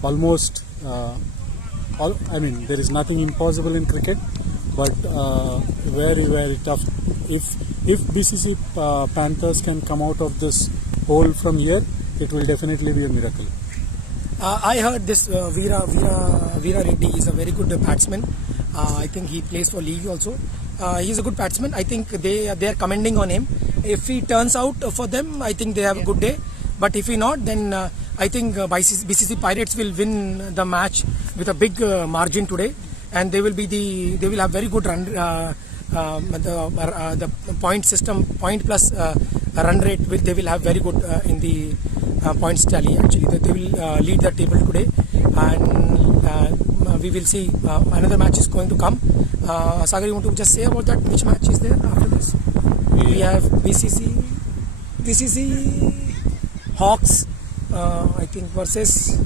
Almost, there is nothing impossible in cricket, but very tough. If BCC Panthers can come out of this hole from here, it will definitely be a miracle. I heard this Veera Reddy is a very good batsman. I think he plays for league also. He's a good batsman. I think they are commending on him. If he turns out for them, I think they have a good day. But if he not, then I think BCC Pirates will win the match with a big margin today, and they will have very good run. The point system, point plus run rate, they will have very good in the points tally. Actually, they will lead the table today, and we will see another match is going to come. Sagar, you want to just say about that? Which match is there after this? We have BCC Hawks, I think, versus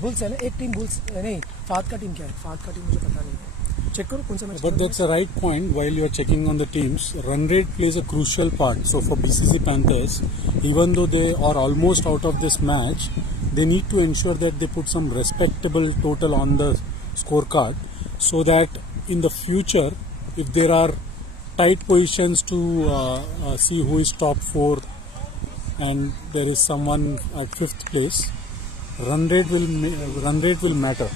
bulls है ना. एक team bulls नहीं, Fahd का team क्या है? Fahd का team मुझे पता नहीं है. चेक करो कौन सा match. But that's a right point. While you are checking on the teams, run rate plays a crucial part. So for BCC Panthers, even though they are almost out of this match, they need to ensure that they put some respectable total on the scorecard, so that in the future, if there are tight positions to see who is top 4 and there is someone at 5th place, run rate will matter.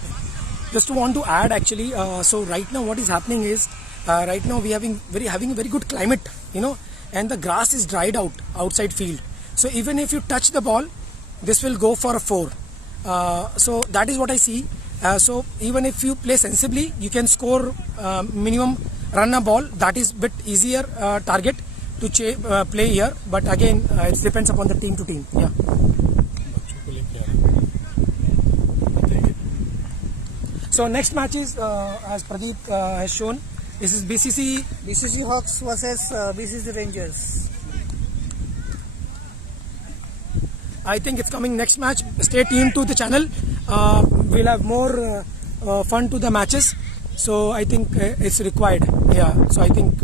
Just want to add actually, so right now what is happening is, right now we having a very good climate, and the grass is dried out outside field. So even if you touch the ball, this will go for a 4. So that is what I see. So even if you play sensibly, you can score minimum run a ball. That is bit easier target to play here. But again, it depends upon the team to team. Yeah. So next match is, as Pradeep has shown, this is BCC Hawks versus BCC Rangers. I think it's coming next match. Stay tuned to the channel. We'll have more fun to the matches. So I think it's required. Yeah. So I think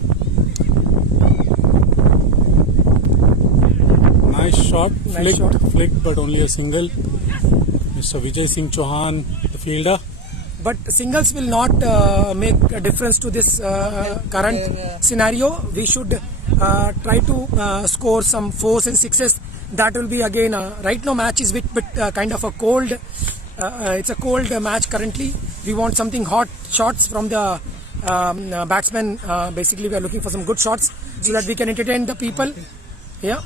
Nice shot, flicked, but only a single. Mr. Vijay Singh Chauhan, the fielder. But singles will not make a difference to this current scenario. We should try to score some 4s and 6s. That will be again right now match is bit kind of a cold. It's a cold match currently. We want something hot shots from the batsmen. Basically, we are looking for some good shots so that we can entertain the people. Yeah.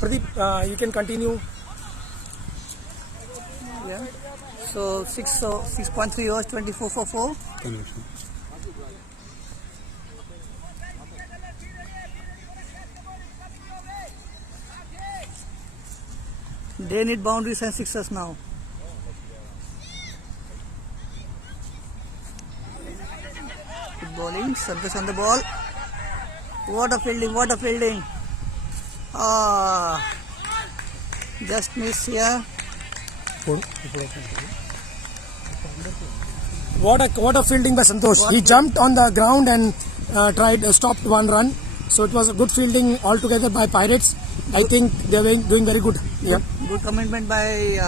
Pradeep, you can continue. Yeah. So 6.3 overs, 24 for 4. They need boundaries and sixes now. Good bowling, Santosh on the ball. What a fielding. Just miss here. What a fielding by Santosh. He jumped on the ground and stopped one run. So it was a good fielding altogether by Pirates. I think they are doing very good. Yeah. Good commitment by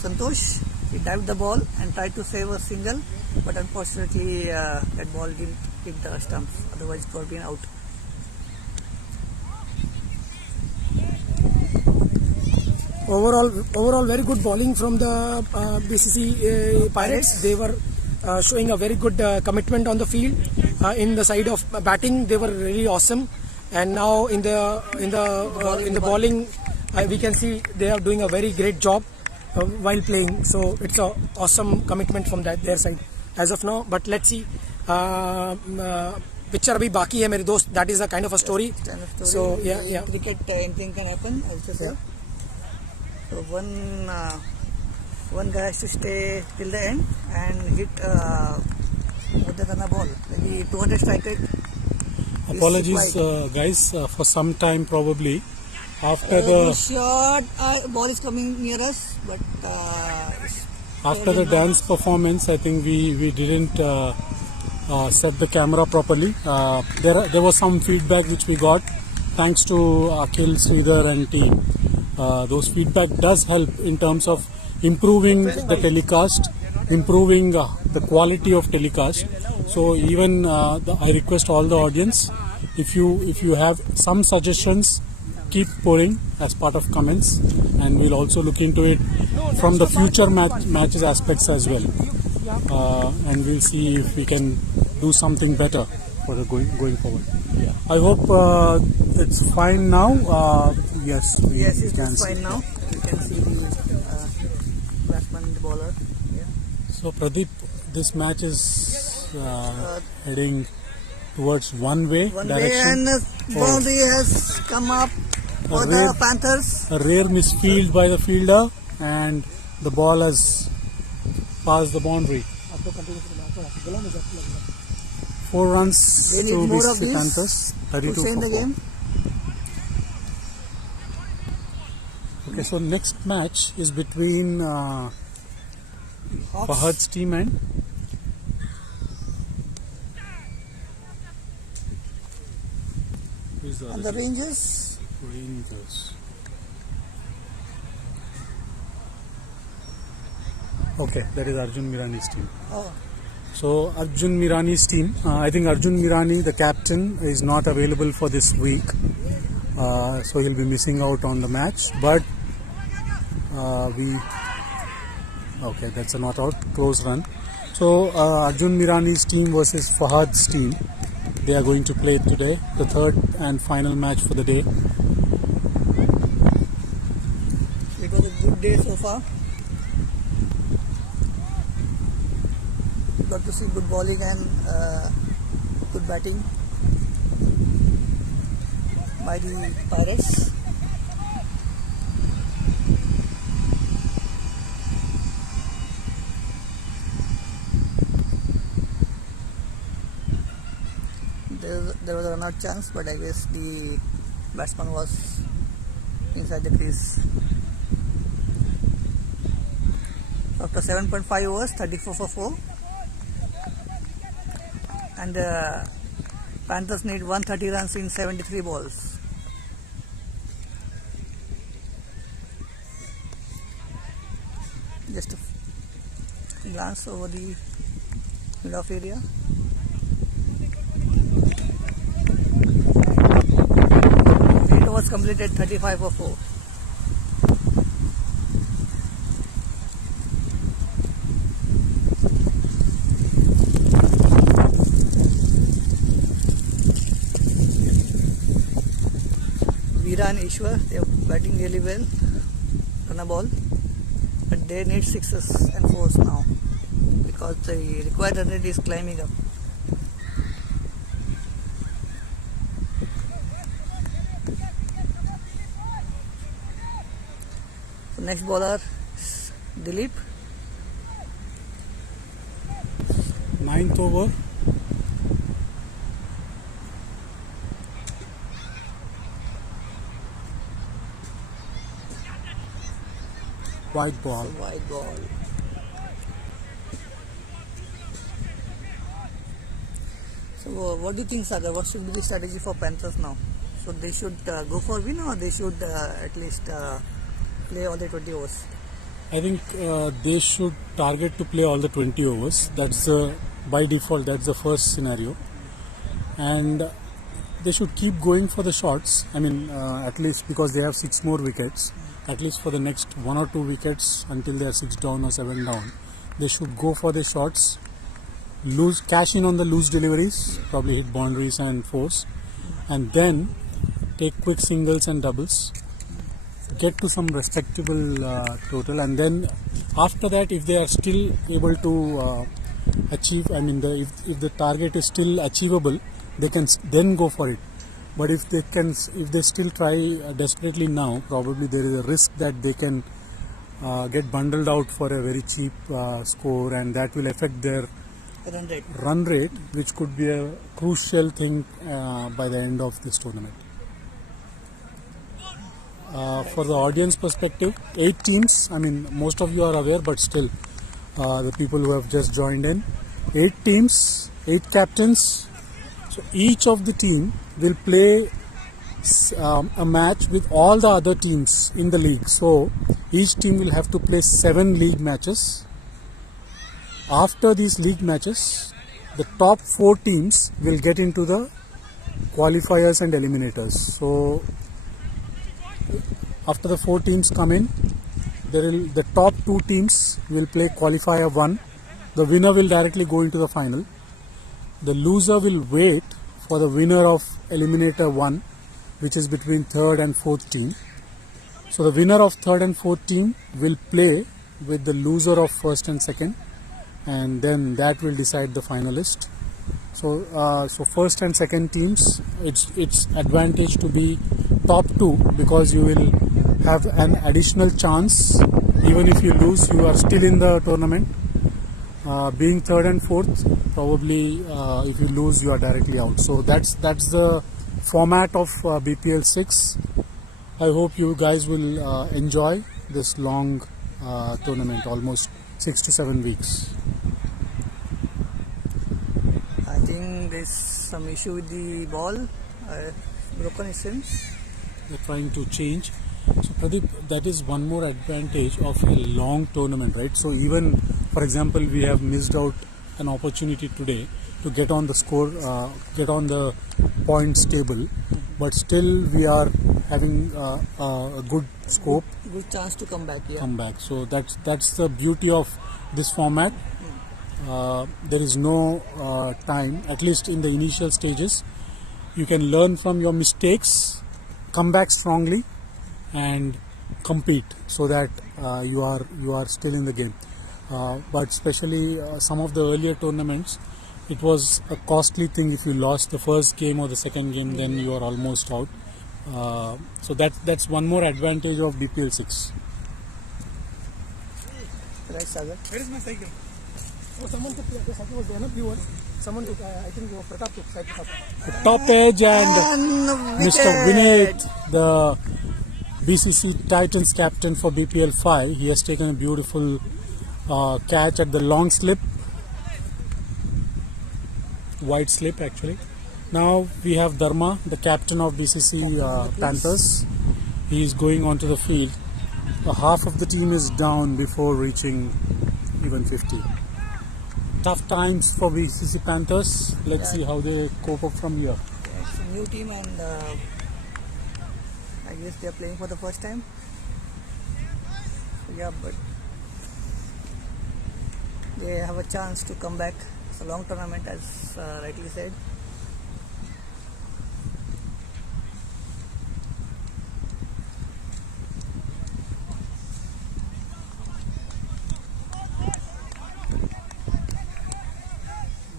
Santosh. He dived the ball and tried to save a single, but unfortunately that ball didn't hit the stumps. Otherwise it would have been out. Overall, very good bowling from the BCC Pirates. They were showing a very good commitment on the field. In the side of batting, they were really awesome. And now in the bowling, we can see they are doing a very great job while playing. So it's a awesome commitment from their side as of now. But let's see. Picture abhi baki hai mere dost. That is a kind of a story. So yeah. Cricket, anything can happen. Also say. So one guy has to stay till the end and hit with the ball. Maybe 200 strike rate. Apologies, guys, for some time probably after the shot. Ball is coming near us, but after the dance performance, I think we didn't set the camera properly. There was some feedback which we got thanks to Akhil, Sridhar and team. Those feedback does help in terms of improving the telecast, improving the quality of telecast. So even I request all the audience, if you have some suggestions, keep pouring as part of comments, and we'll also look into it from the future matches aspects as well, and we'll see if we can do something better for the going forward. I hope it's fine now. Yes, it's fine now. You can see the batsman and the bowler. Yeah. So Pradeep, this match is heading towards one-way One way direction. and boundary has come up for rare- the Panthers. A rare misfield by the fielder, and the ball has passed the boundary. 4 runs They to need more of BCC this Panthers. to 32 stay in for the 4. game. Okay, so next match is between Hawks. Fahad's team and who is the And other the team? Rangers. Rangers. Okay, that is Arjun Mirani's team. Oh, So Arjun Mirani's team, I think Arjun Mirani, the captain, is not available for this week. So he'll be missing out on the match. But okay, that's a not out, close run. So Arjun Mirani's team versus Fahad's team, they are going to play today, the third and final match for the day. it was a good day so far. We got to see good bowling and good batting by the Pirates. There was a run out chance, but I guess the batsman was inside the crease. After 7.5 overs, 34 for 4. And the Panthers need 130 runs in 73 balls. Just a glance over the mid-off area. It was completed 35 for 4. Veera and Ishwar, they are batting really well on a ball, but they need 6s and 4s now because the required run rate is climbing up. So next bowler is Dilip. 9th over. White ball. Wide ball. So what do you think, Sagar? What should be the strategy for Panthers now? So they should go for win, or they should at least play all the 20 overs? I think they should target to play all the 20 overs. That's by default, that's the first scenario. And they should keep going for the shots. I mean, at least because they have 6 more wickets. At least for the next 1 or 2 wickets until they are 6 down or 7 down. They should go for the shots, cash in on the loose deliveries, probably hit boundaries and 4s, and then take quick singles and doubles, get to some respectable total, and then after that, if they are still able to achieve, I mean, if the target is still achievable, they can then go for it. But if they still try desperately now, probably there is a risk that they can get bundled out for a very cheap score, and that will affect their run rate, which could be a crucial thing by the end of this tournament. For the audience perspective, 8 teams, I mean, most of you are aware, but still, the people who have just joined in, 8 teams, 8 captains. So each of the team will play a match with all the other teams in the league. So each team will have to play 7 league matches. After these league matches, the top 4 teams will get into the qualifiers and eliminators. So after the 4 teams come in, the top 2 teams will play qualifier 1. The winner will directly go into the final. The loser will wait for the winner of eliminator 1, which is between 3rd and 4th team. So the winner of 3rd and 4th team will play with the loser of 1st and 2nd, and then that will decide the finalist. So first and second teams, it's advantage to be top two, because you will have an additional chance. Even if you lose, you are still in the tournament. Being third and fourth, probably if you lose, you are directly out. So that's the format of BPL 6. I hope you guys will enjoy this long tournament, almost 6 to 7 weeks. I think there's some issue with the ball, broken it seems. They're trying to change. So Pradeep, that is one more advantage of a long tournament, right? So even, for example, we have missed out an opportunity today to get on the score, get on the points table, but still we are having a good scope. Good chance to come back, yeah. Come back. So that's the beauty of this format. There is no time, at least in the initial stages. You can learn from your mistakes, come back strongly, and compete, so that you are still in the game. But especially some of the earlier tournaments, it was a costly thing. If you lost the first game or the second game, then you are almost out. So that's one more advantage of BPL 6. Right, Sagar? Where is my cycle? Oh, someone took the cycle was there, no? Viewers. Someone took, I think Pratap took cycle. The top edge and Mr. Vinay, the BCC Titans captain for BPL 5, he has taken a beautiful catch at the long slip, wide slip actually. Now we have Dharma, the captain of BCC Panthers. He is going onto the field. Half of the team is down before reaching even 50. Tough times for BCC Panthers. Let's see how they cope up from here. Yeah, it's a new team, and I guess they are playing for the first time. Yeah, but they have a chance to come back. It's a long tournament, as rightly said.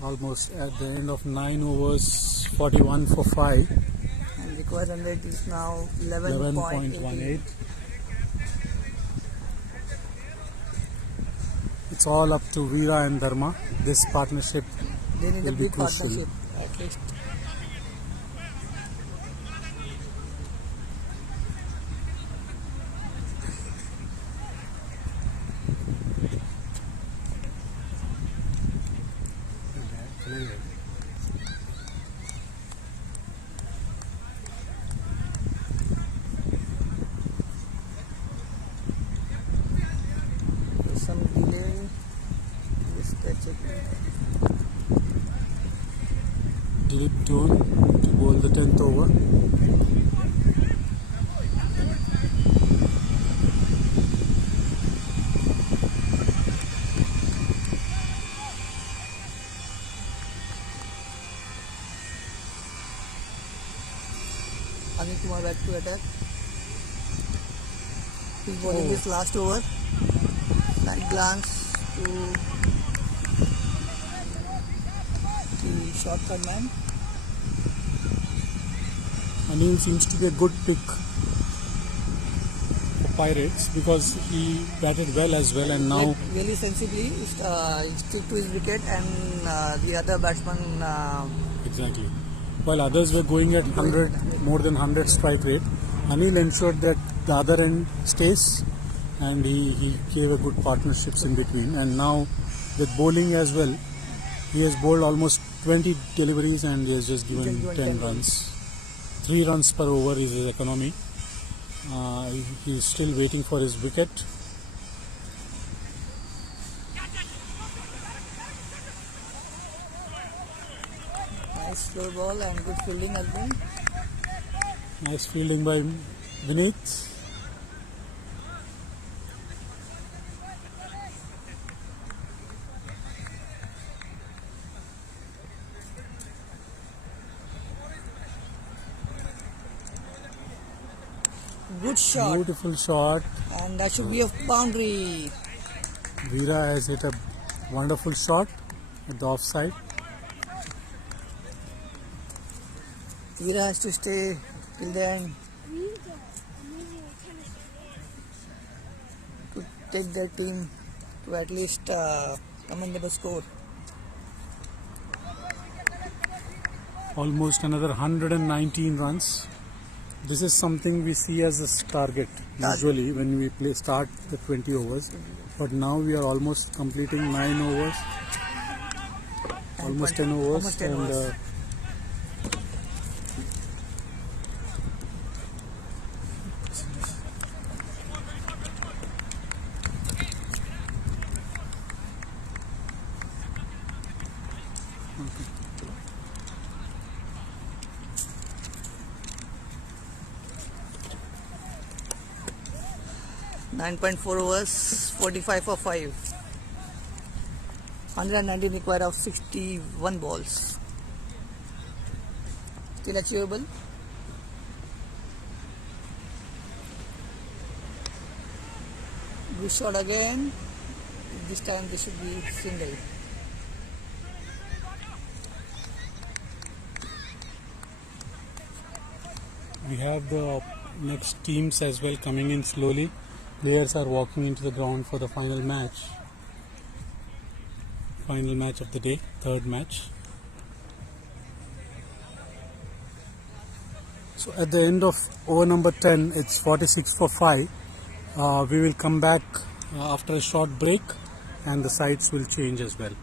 Almost at the end of 9 overs, 41 for 5. And required run rate is now 11.18. It's all up to Veera and Dharma. This partnership They need a will be big crucial. partnership, at least. There's some delay. Just checking. Dilip Tone to bowl the 10th over. Anil Kumar back to attack. He's bowling his last over. And glance to the short-third man. Anil seems to be a good pick for Pirates, because he batted well as well, and now Like, really sensibly, he stick to his wicket, and the other batsman. exactly. While others were going at 100, more than 100 strike rate, Anil ensured that the other end stays, and he gave a good partnerships in between. And now with bowling as well, he has bowled almost 20 deliveries and he has just given 10 runs. 3 runs per over is his economy. He is still waiting for his wicket. Nice slow ball and good fielding as well. Nice fielding by Vineet. Good shot, Beautiful shot. and that should be a boundary. Veera has hit a wonderful shot at the offside. Veera has to stay till the end to take their team to at least commendable score. Almost another 119 runs. This is something we see as a target usually when we start the 20 overs. But now we are almost completing 9 overs, almost 10 overs. Almost 10 overs. Okay. 9.4 overs, 45 for 5. 119 required of 61 balls. Still achievable. Good shot again. This time this should be single. We have the next teams as well coming in slowly. Players are walking into the ground for the final match. Final match of the day, third match. So at the end of over number 10, it's 46 for 5. We will come back after a short break and the sides will change as well.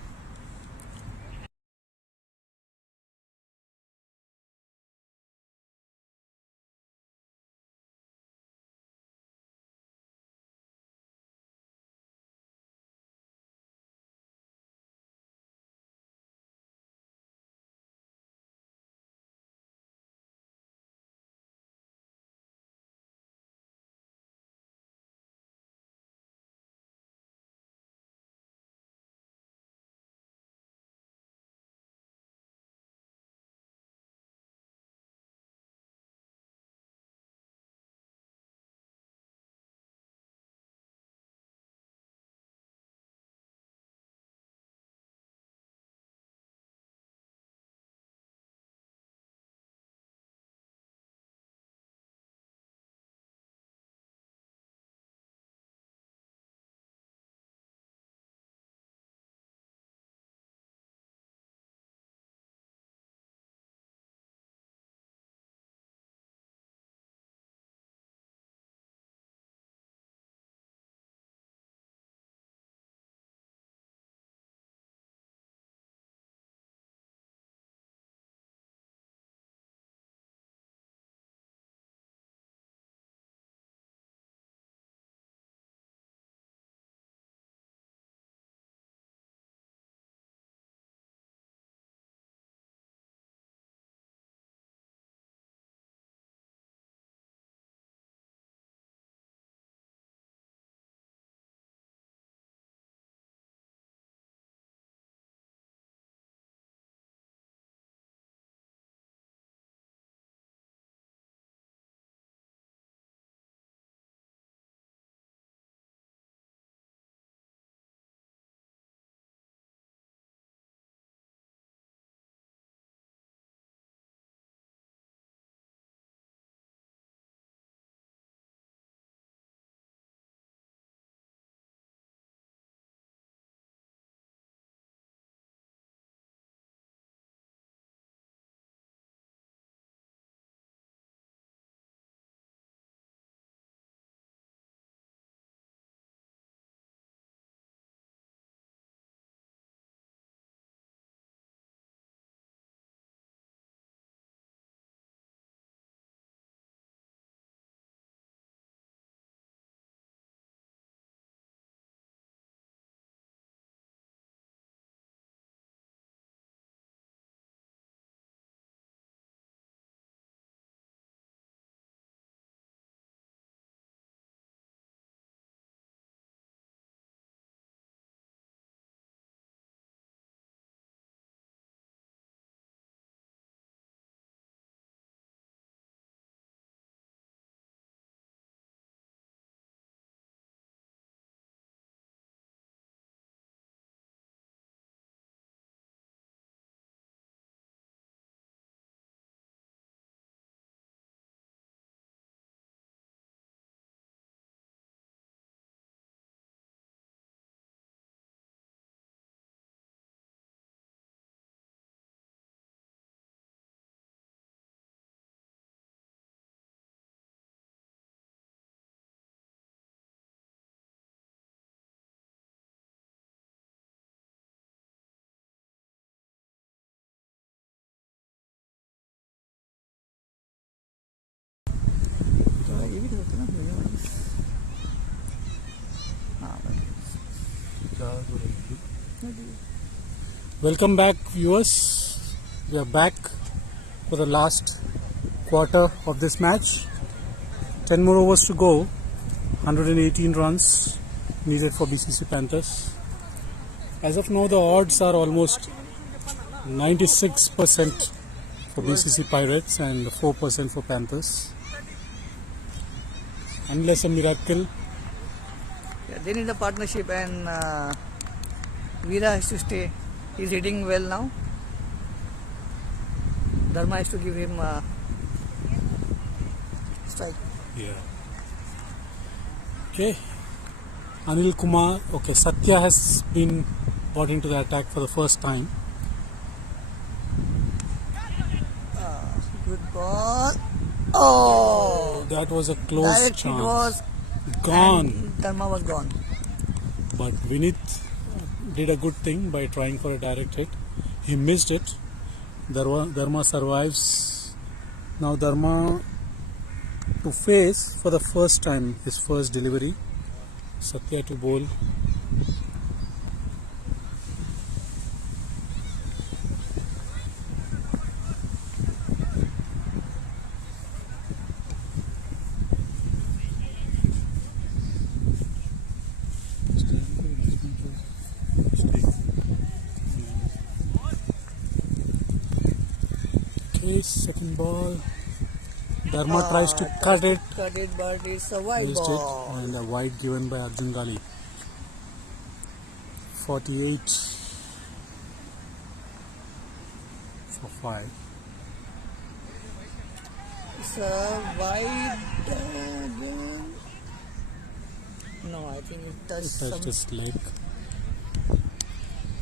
Welcome back, viewers. We are back for the last quarter of this match. 10 more overs to go. 118 runs needed for BCC Panthers. As of now, the odds are almost 96% for BCC Pirates and 4% for Panthers. Unless a miracle. Yeah, they need a partnership, and Veera has to stay. He's hitting well now. Dharma has to give him a strike. Yeah. Okay. Anil Kumar. Okay, Satya has been brought into the attack for the first time. Good ball. Oh! That was a close Direct hit chance. was Gone. and Dharma was gone. But Vinith did a good thing by trying for a direct hit. He missed it. Dharma survives. Now Dharma to face for the first time his first delivery. Satya to bowl. Okay, second ball. Dharma tries to cut it. Cut it, but it's a wide Missed ball. it, and a wide given by Arjun Gali. 48 for 5. It's a wide again. No, I think it touched Touched some. his leg.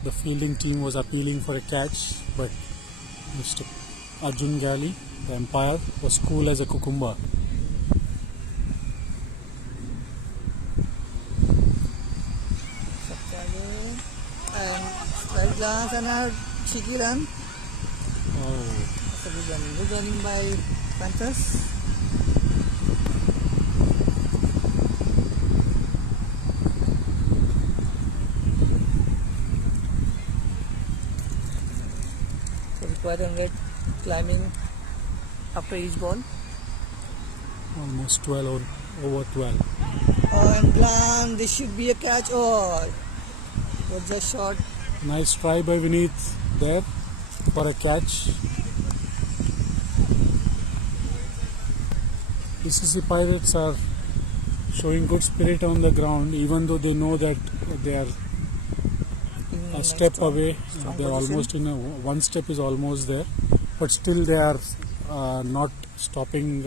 The fielding team was appealing for a catch, but Mr. Arjun Gali, the umpire, was cool as a cucumber. And strike glance and a cheeky run. Oh, That's a good running. Good running by Panthers. So required 100 climbing after each ball. almost 12 over 12. Oh, and glance. This should be a catch. Oh, was just short. Nice try by Vinith there for a catch. BCC Pirates are showing good spirit on the ground, even though they know that they are a step away. They are almost in a one step is almost there, but still they are not stopping.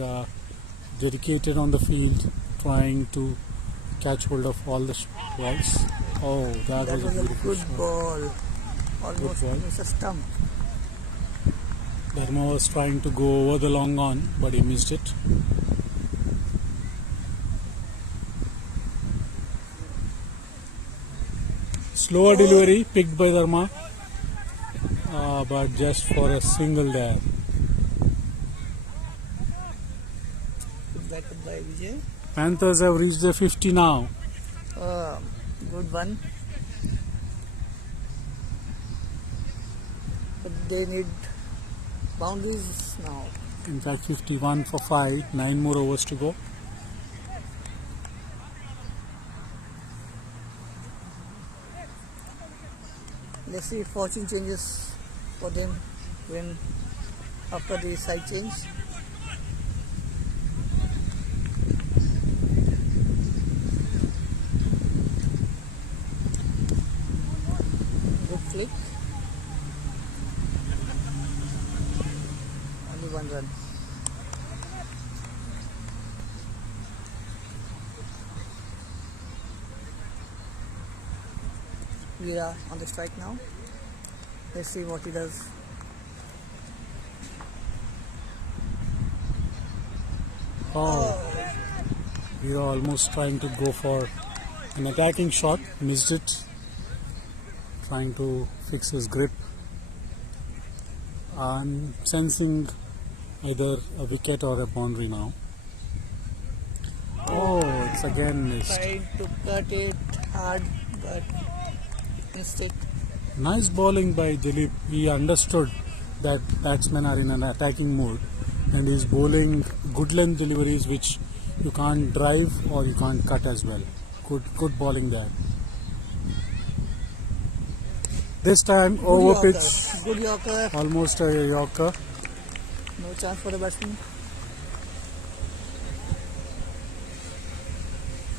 Dedicated on the field, trying to catch hold of all the balls. Oh, that was a beautiful good shot. ball. Almost ball. missed a stump. Dharma was trying to go over the long on, but he missed it. Slower delivery picked by Dharma, but just for a single there. Good backup by Vijay. Panthers have reached the 50 now. Good one. But they need boundaries now. In fact, 51 for 5, 9 more overs to go. Let's see if fortune changes for them when after the side change. Good flick. Only one run. We are on the strike now. Let's see what he does. Oh, we are almost trying to go for an attacking shot, missed it. Trying to fix his grip. I'm sensing either a wicket or a boundary now. Oh, it's again missed. Tried to cut it hard, but missed it. Nice bowling by Dilip. He understood that batsmen are in an attacking mode and he's bowling good length deliveries which you can't drive or you can't cut as well. Good bowling there. This time over Yorker. pitch, Good Yorker. almost a Yorker. No chance for the batsman.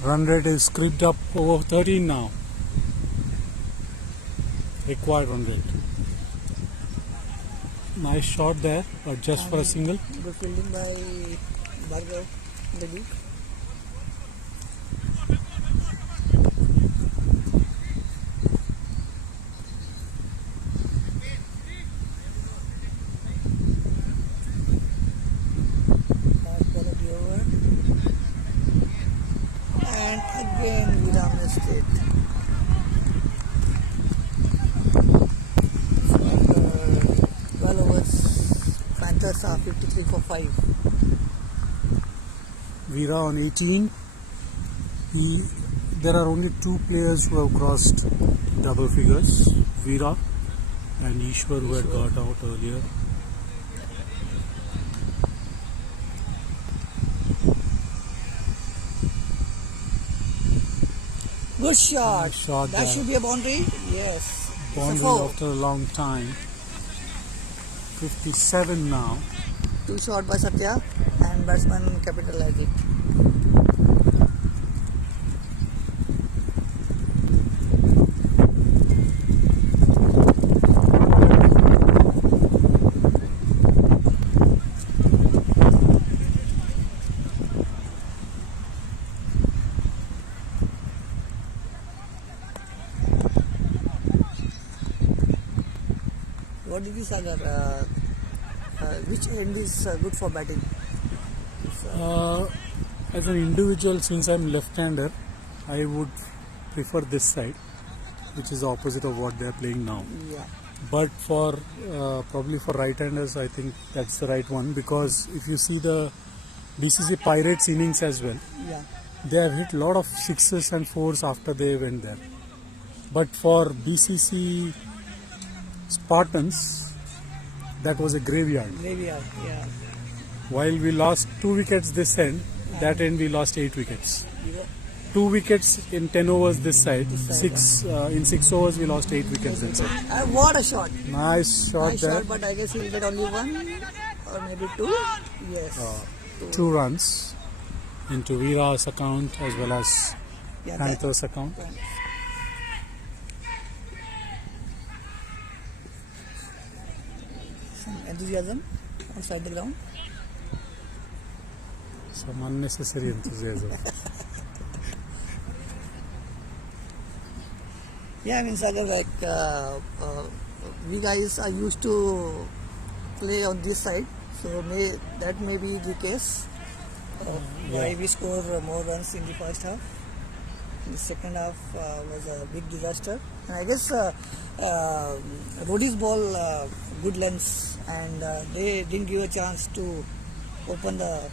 Run rate is creeped up over 13 now. Required run rate. Nice shot there, but just for a single. Good fielding by Bhargav. The Duke. Last ball of the over. And again Viram missed it. So after 12 overs, Panthers are 53 for 5. Veera on 18. There are only two players who have crossed double figures. Veera and Ishwar who had got out earlier. Good shot. Nice shot That there. should be a boundary. Yes. It's a Boundary four. after a long time. 57 now. Two shot by Satya and batsman capitalized it. What did you say, Sagar? Which end is good for batting? As an individual, since I'm left-hander, I would prefer this side, which is the opposite of what they are playing now. Yeah. But for probably for right-handers, I think that's the right one, because if you see the BCC Pirates innings as well, Yeah. they have hit a lot of sixes and fours after they went there. But for BCC Spartans, that was a graveyard. Graveyard. Yeah. While we lost 2 wickets this end, that end we lost 8 wickets. Yeah. 2 wickets in 10 overs this side. This side, In 6 overs we lost 8 wickets that side. What a shot! Nice shot Nice there. shot, but I guess he'll get only one or maybe two. Yes. 2 runs into Veera's account as well as Yeah, Panthers' account. some enthusiasm outside the ground. Some unnecessary enthusiasm. Yeah, I mean, Sagar, we guys are used to play on this side, so that may be the case. Why we score more runs in the first half. The second half was a big disaster, and I guess Rodi's ball good lengths, and they didn't give a chance to open up.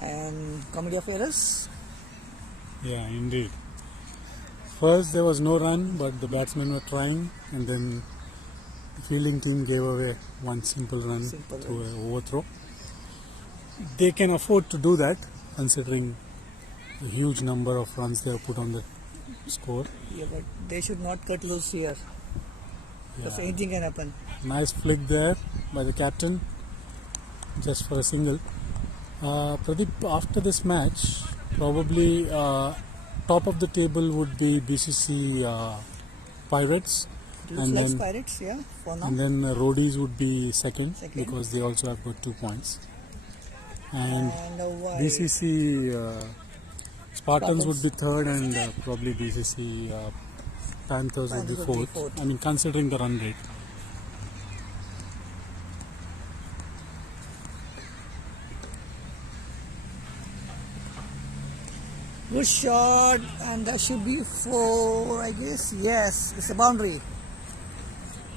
And comedy of errors. Yeah, indeed. First there was no run, but the batsmen were trying, and then the fielding team gave away one simple run through an overthrow. They can afford to do that, considering the huge number of runs they have put on the score. Yeah, but they should not cut loose here, because Yeah. anything can happen. Nice flick there by the captain, just for a single. Pradeep, after this match, probably top of the table would be BCC Pirates, Looks like Pirates, yeah, for now. and then Roadies would be second, Second. because they also have got 2 points. And why? BCC Spartans would be third, and probably BCC Panthers would be fourth. I mean, considering the run rate. Good shot, and that should be 4, I guess. Yes, it's a boundary.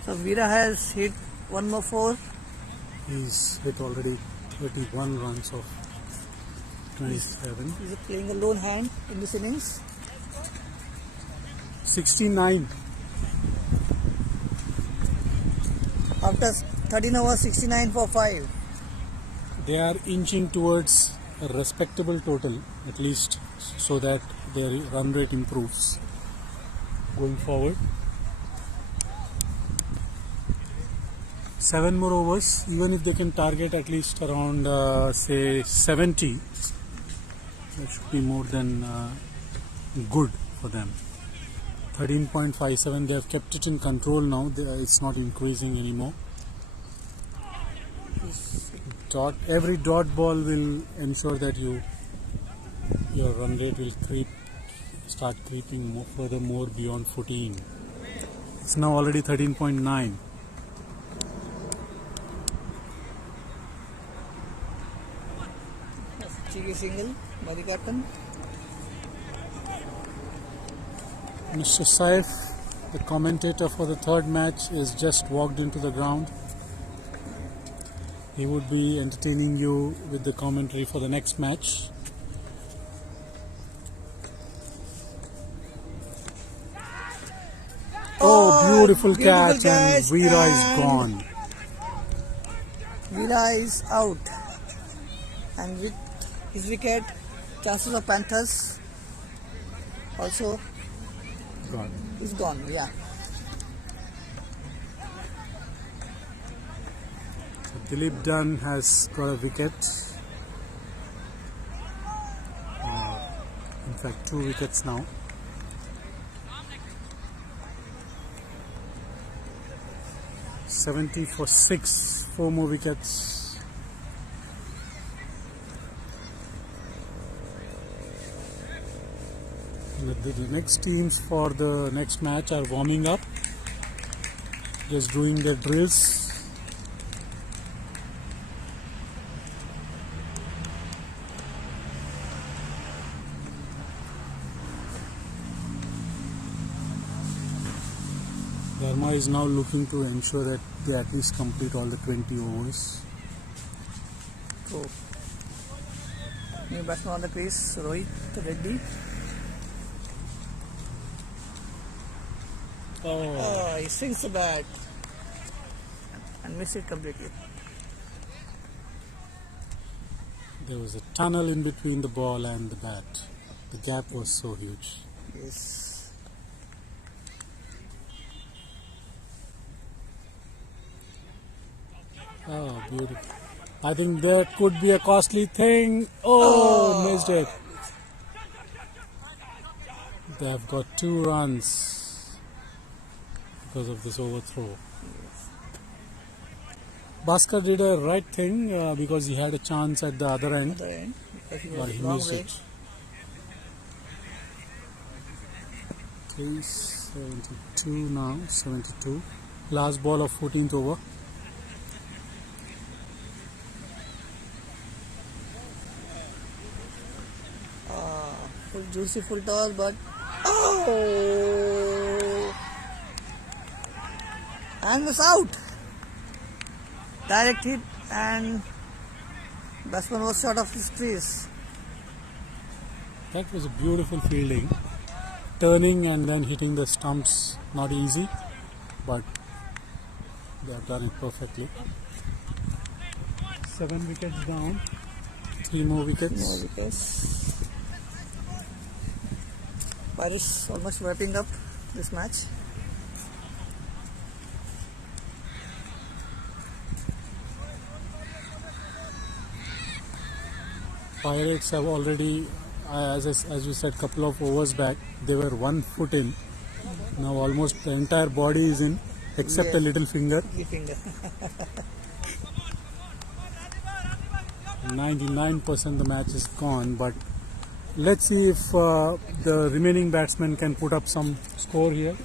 So Veera has hit one more 4. He's hit already 31 runs of 27. He's playing a lone hand in this innings. 69. After 13 overs, 69 for 5. They are inching towards a respectable total, at least, so that their run rate improves going forward. 7 more overs, even if they can target at least around say 70, that should be more than good for them. 13.57, they have kept it in control now, it's not increasing anymore. Every dot ball will ensure that your run rate will start creeping more beyond 14. It's now already 13.9. Cheeky single by the captain. Mr. Saif, the commentator for the third match, is just walked into the ground. He would be entertaining you with the commentary for the next match. Oh, beautiful catch, and Veera is gone. Veera is out. And with his wicket, chances of Panthers also Gone. is gone. Yeah. Dilip Dunn has got a wicket. In fact, 2 wickets now. $70 for 6, 4 more wickets. The next teams for the next match are warming up, just doing their drills. Dharma is now looking to ensure that they at least complete all the 20 overs. So, new batsman on the crease, Rohit Reddy. Oh, he swings the bat and missed it completely. There was a tunnel in between the ball and the bat. The gap was so huge. Yes. Oh, beautiful. I think that could be a costly thing. Oh, missed it. They have got 2 runs because of this overthrow. Bhaskar did a right thing because he had a chance at the other end, Because he but was he long missed way. it. 372 now, 72. Last ball of 14th over. Full juicy, full toss, but oh! And was out. Direct hit, and batsman was short of his crease. That was a beautiful fielding. Turning and then hitting the stumps, not easy, but they have done it perfectly. 7 wickets down, 3 more wickets. More wickets. Paris almost wrapping up this match. Pirates have already, as you said, couple of overs back, they were 1 foot in. Now almost the entire body is in, except a little finger. The finger. 99% the match is gone, but let's see if the remaining batsmen can put up some score here.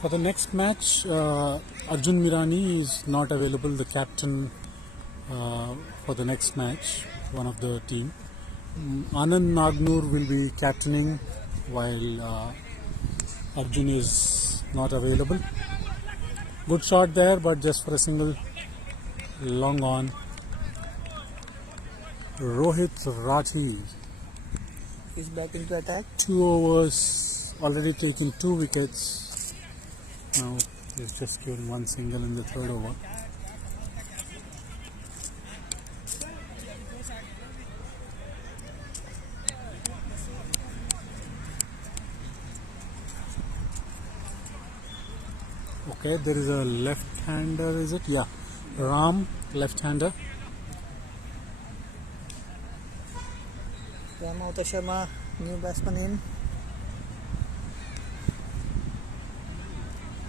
For the next match, Arjun Mirani is not available, the captain for the next match, one of the team. Anand Nagnur will be captaining while Arjun is not available. Good shot there, but just for a single. Long on. Rohit Rathi. He's back into attack. 2 overs, already taken 2 wickets. Now he's just given 1 single in the 3rd over. Okay, there is a left-hander, is it? Yeah, Ram, left-hander. Ramauta Sharma, new batsman in.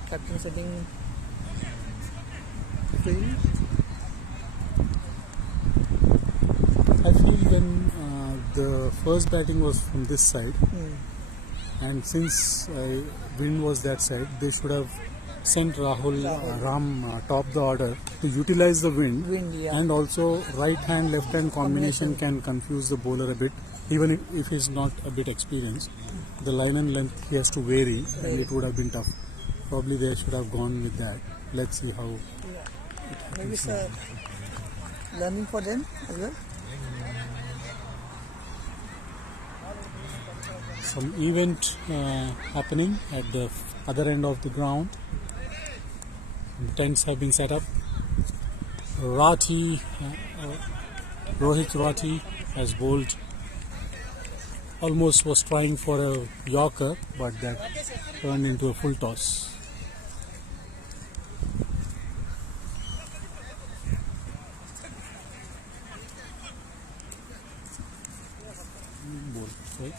Captain setting field. I feel when the first batting was from this side, and since wind was that side, they should have sent Rahul Ram top the order to utilize the wind, Yeah. and also right hand left hand combination can confuse the bowler a bit, even if he's not a bit experienced. The line and length he has to vary, and it would have been tough. Probably they should have gone with that. Let's see how. Maybe it's a learning for them as well. Some event happening at the other end of the ground. Tents have been set up. Rohit Rathi has bowled. Almost was trying for a Yorker, but that turned into a full toss. Ball, right?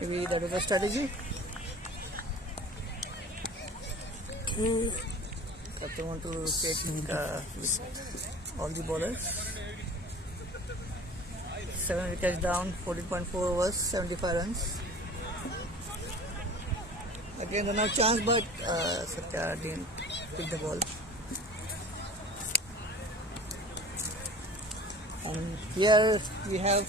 Maybe that is a strategy. Okay. Captain want to take with all the bowlers. 7 wickets down, 14.4 overs, 75 runs. Again, run out chance, but Satya didn't pick the ball. And here we have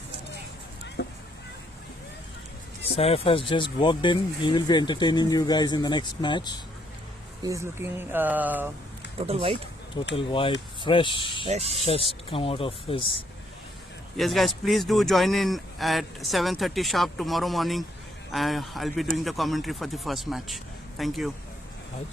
Saif has just walked in. He will be entertaining you guys in the next match. he's looking total white. Total white, fresh, Fresh. just come out of his. Yes, guys, please do join in at 7:30 sharp tomorrow morning. I'll be doing the commentary for the first match. Thank you. Hajj.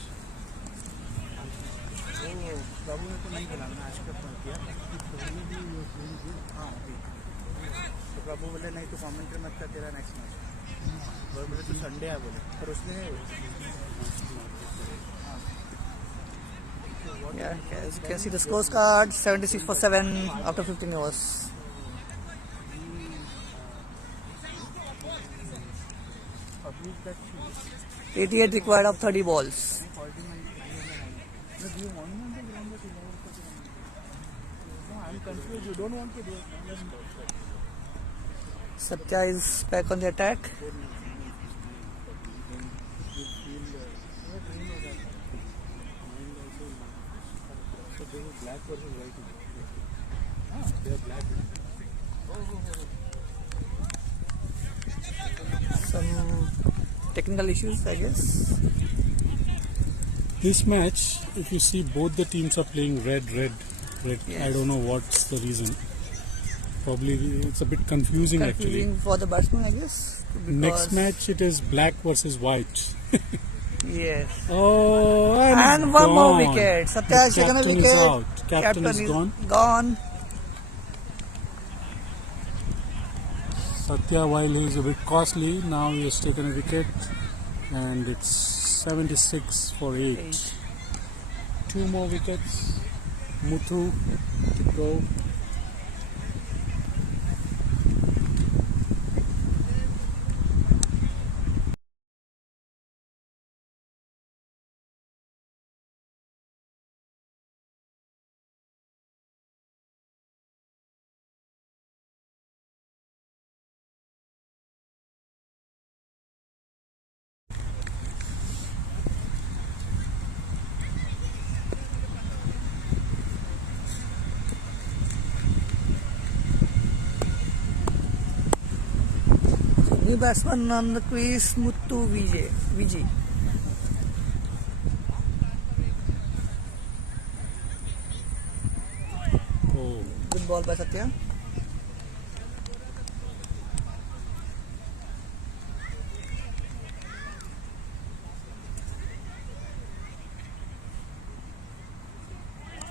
प्रभु बोले नहीं तो commentary मत कर तेरा next match बोले तो Sunday है बोले पर उसने Yeah, as you can see the scorecard, 76 for 7 after 15 overs. .88 required of 30 balls. I'm confused. You don't want to do it. Satya is back on the attack. Some technical issues, I guess. This match, if you see, both the teams are playing red. I don't know what's the reason. Probably it's a bit confusing actually. Confusing for the batsman, I guess. Next match it is black versus white. Yes. Oh, And one more wicket. Satya has taken a Captain wicket. is out. Captain is gone. Satya, while he is a bit costly, now he has taken a wicket, and it's 76 for 8. 2 more wickets. Muthu to go. New batsman on the crease, Muthu Vijay. Oh, Good ball by Satya.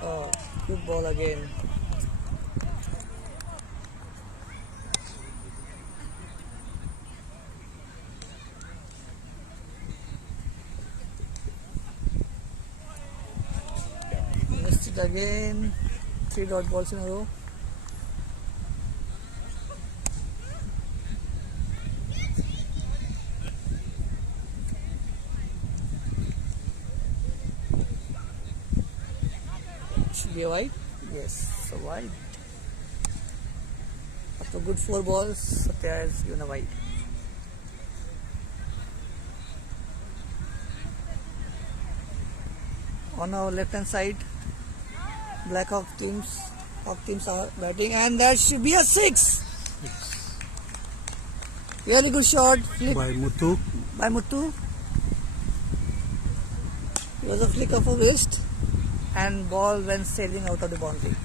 Oh, good ball again. Missed it again. 3 dot balls in a row. Should be a wide. Yes, a wide. After good 4 balls, Satya has given a wide. On our left hand side, Black Hawk teams are batting, and that should be a 6. Really good shot. Flick by Muthu. by Muthu. It was a flick of a wrist, and ball went sailing out of the boundary.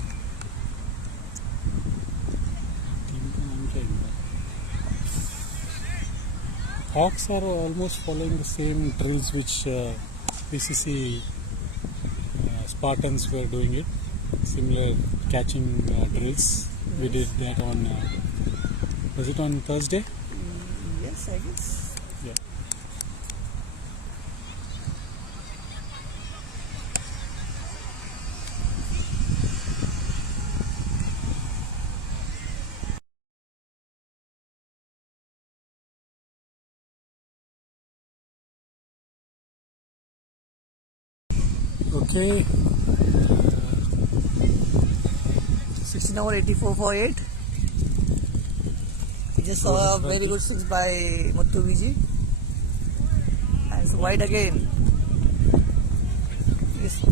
Hawks are almost following the same drills which BCC Spartans were doing it. Similar catching drills. We did that on, was it on Thursday? Yes, I guess. Yeah. Okay. 16 over 84 for 8. We just saw a very good 6 by Muthu Vijay. And it's wide again. Yes.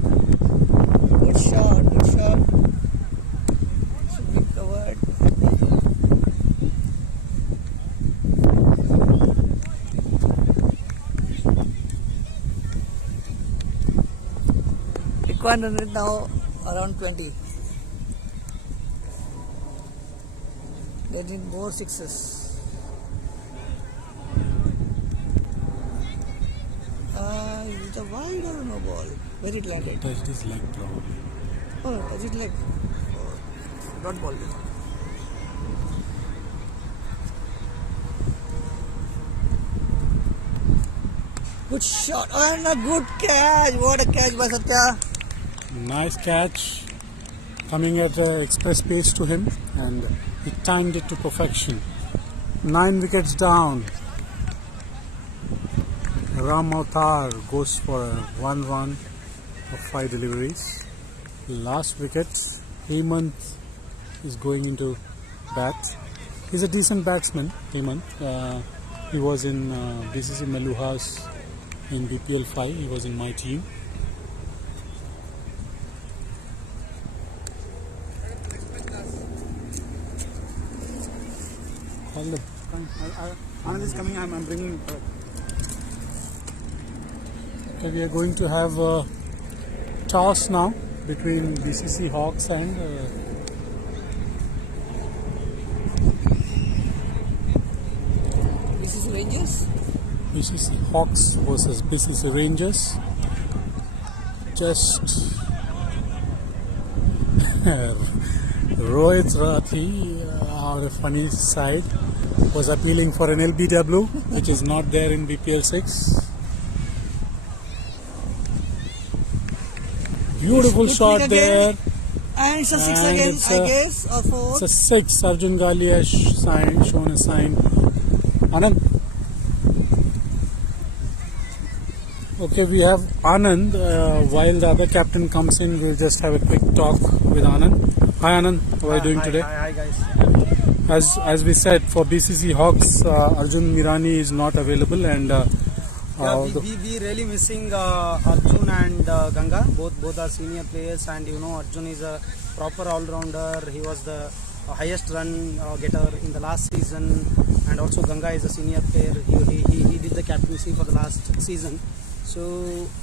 Good shot, good shot. Should be covered. Required run rate now around 20. They need more 6s. Is it a wide or no ball? Where it landed? Touched his leg probably. Oh, no, touch it like dot ball. Good shot and a good catch. What a catch by Satya. Nice catch. Coming at express pace to him, and he timed it to perfection. 9 wickets down. Ram Avtar goes for a 1 run of 5 deliveries. Last wicket, Hemant is going into bat. He's a decent batsman, Hemant. He was in BCC Meluha's in BPL 5. He was in my team. Anand is coming. I'm bringing. Okay, we are going to have a toss now between BCC Hawks and BCC Rangers. BCC Hawks versus BCC Rangers. Just Rohit Rathi, our funny side, was appealing for an LBW, which is not there in BPL 6. Beautiful Good shot flick there. again. And it's a 6 And again, it's I a- guess, or 4. It's a 6. Arjun Gali has shown a sign. Anand. Okay, we have Anand. While the other captain comes in, we'll just have a quick talk with Anand. Hi Anand, how are you doing today? Hi guys. As we said, for BCC Hawks, Arjun Mirani is not available, and Yeah, the- we really missing Arjun and Ganga. Both are senior players, and Arjun is a proper all-rounder. He was the highest run getter in the last season, and also Ganga is a senior player. He did the captaincy for the last season. So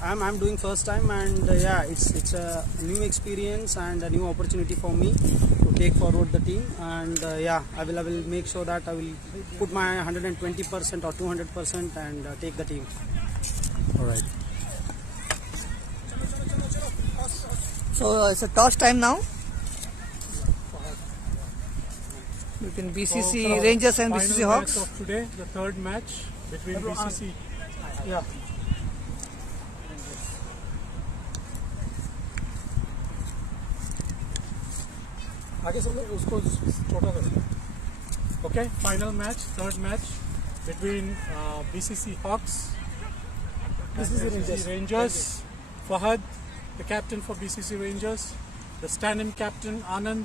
I'm doing first time, and yeah, it's a new experience and a new opportunity for me to take forward the team. And yeah, I will make sure that I will put my 120% or 200% and take the team. All right. So it's a toss time now between BCC Rangers and BCC Final Hawks. match of today, the third match between BCC. Yeah. आगे से उसको छोटा कर Okay, final match, third match between BCC Hawks and BCC Rangers. Fahad, the captain for BCC Rangers, the stand-in captain Anand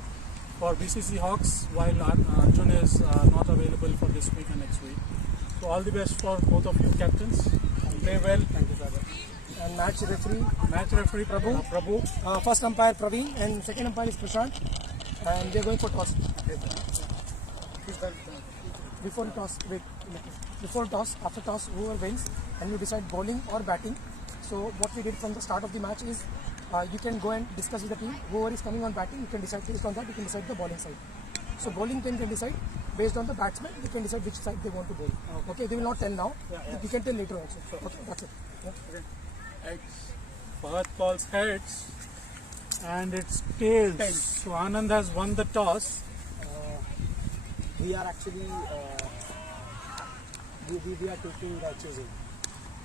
for BCC Hawks, while Arjun is not available for this week and next week. So all the best for both of you captains. Play well. Thank you, Sagar. And match referee, Prabhu. Prabhu. first umpire Praveen and second umpire is Prashant. And they're going for toss. Before toss, after toss, whoever wins, and you decide bowling or batting. So what we did from the start of the match is, you can go and discuss with the team. Whoever is coming on batting, you can decide based on that. You can decide the bowling side. So bowling team can decide based on the batsman. You can decide which side they want to bowl. Okay, they will not tell now. You can tell later also. Okay, that's it. Yeah. Fahad calls heads and it's tails. So Anand has won the toss. We are actually we are taking choosing.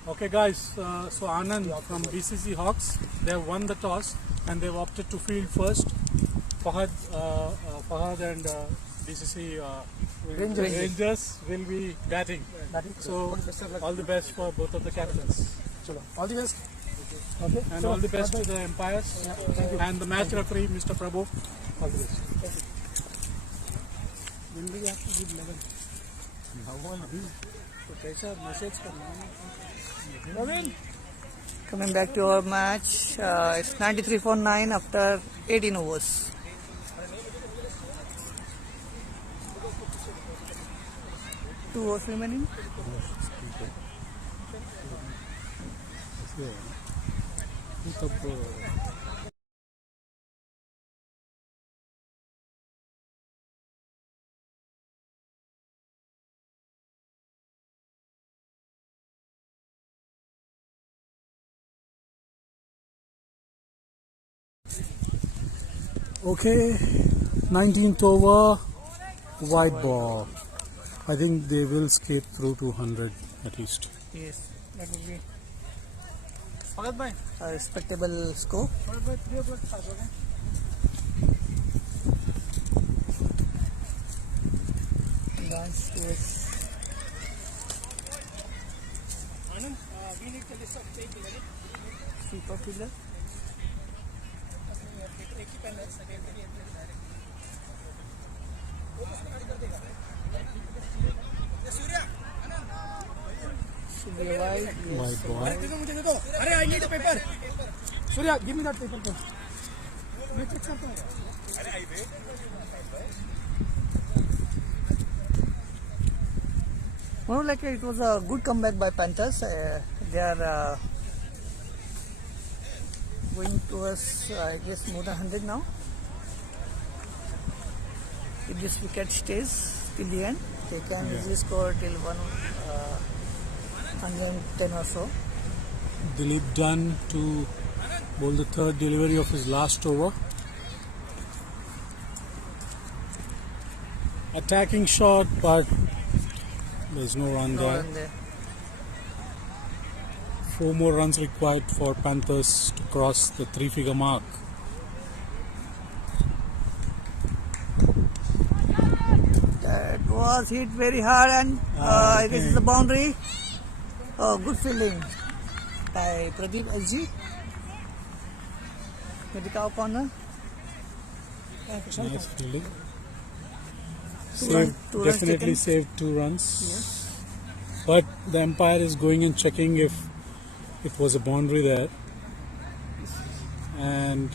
Okay guys, so Anand from BCC Hawks, they have won the toss and they've opted to field first. Fahad and BCC Rangers will be batting. So all the best for both of the captains. All the best. Okay. And So, all the best to the umpires. thank you. And the match referee, Mr. Prabhu. All the best. When do we have to give 11? तो कैसा message करना है? Coming back to our match, it's 93 for 9 after 18 overs. Two overs remaining. Okay, 19th over, white ball. I think they will skate through 200 at least. Yes, that would be a respectable score. Advance towards super fielder. Should be a wide. Yes. White ball. अरे I need a paper. Surya, give me that paper. मैं check करता हूँ. More like it was a good comeback by Panthers. They are going towards, I guess, more than 100 now. If this wicket stays till the end, they can easily score till 110 or so. Dilip Dunn to bowl the third delivery of his last over. Attacking shot, but there's no run No there. run there. 4 more runs required for Panthers to cross the 3-figure mark. That was hit very hard, and this is the boundary. Oh, good fielding by Pradeep SG. With the cow corner. Nice fielding. Two runs Definitely taken. saved 2 runs. Yes. but the umpire is going and checking if it was a boundary there, and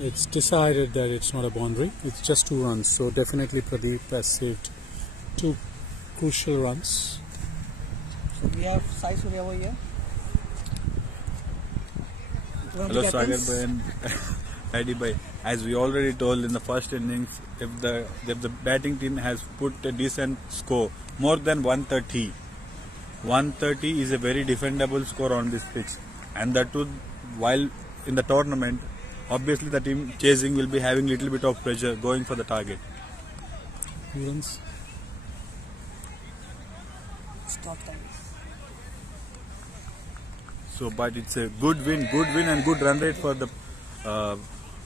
it's decided that it's not a boundary, it's just 2 runs. So definitely Pradeep has saved 2 crucial runs. So we have Sai Surya over here. Hello Sagar bhai and Heidi bhai. As we already told in the first innings, if the batting team has put a decent score, more than 130, 130 is a very defendable score on this pitch, and that too while in the tournament, obviously the team chasing will be having little bit of pressure going for the target. Runs. Stop time. So, but it's a good win and good run rate for the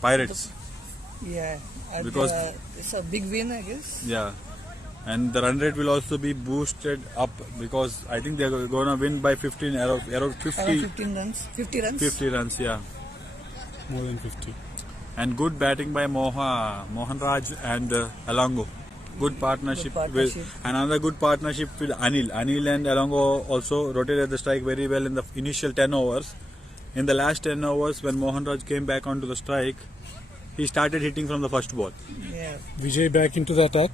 Pirates. Yeah, and Because- it's a big win, I guess. Yeah, and the run rate will also be boosted up because I think they're going to win by 15, around 50, Around 15 runs, 50 runs. 50 runs, yeah. More than 50. And good batting by Mohan Raj and Alango. Good partnership, partnership. with another good partnership with Anil. Anil and Alango also rotated the strike very well in the initial 10 overs. In the last 10 overs, when Mohan Raj came back onto the strike, he started hitting from the first ball. Yeah. Vijay back into the attack.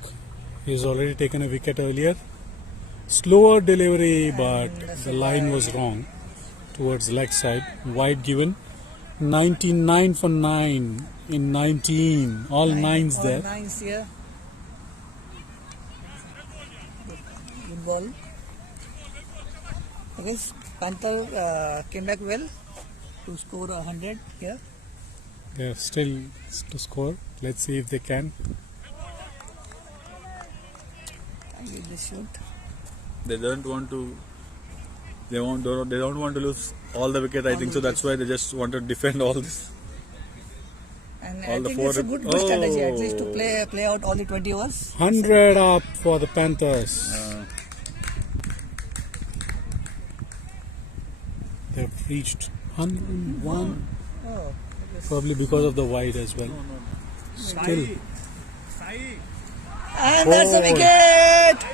He's already taken a wicket earlier. Slower delivery, but the line was wrong towards leg side. Wide given. 99 for 9 in 19. All nines all there. Nines here. Good ball. I guess Panther came back well to score 100 here. They are still to score. Let's see if they can. I get the shoot. They don't want to. They don't want to lose all the wicket. I think so. That's why they just want to defend all this. And All I the think four it's a good strategy at least to play out all the 20 overs. 100 up for the Panthers. They've reached 101. Oh, Probably because of the wide as well. Still. and that's a wicket.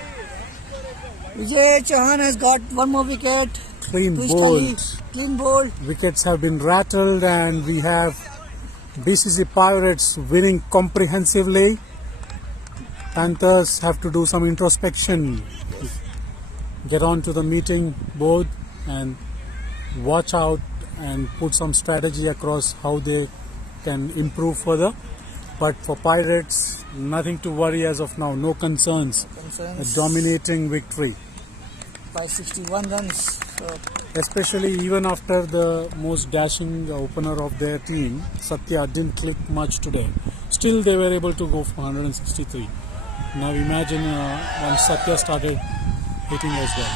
Vijay Chauhan has got one more wicket. Clean Twist bowled. Clean bowled. Wickets have been rattled and we have BCC Pirates winning comprehensively. Panthers have to do some introspection. Get on to the meeting board and watch out and put some strategy across how they can improve further. But for Pirates, nothing to worry as of now. No concerns. A dominating victory. By 61 runs. So Especially even after the most dashing opener of their team, Satya, didn't click much today. Still they were able to go for 163. Now imagine once Satya started hitting as well.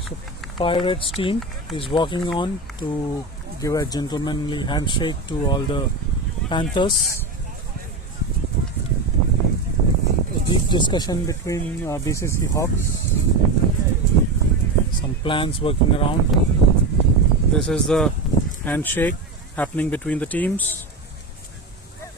So Pirates team is walking on to give a gentlemanly handshake to all the Panthers. A deep discussion between BCC Hawks. Some plans working around. This is the handshake happening between the teams.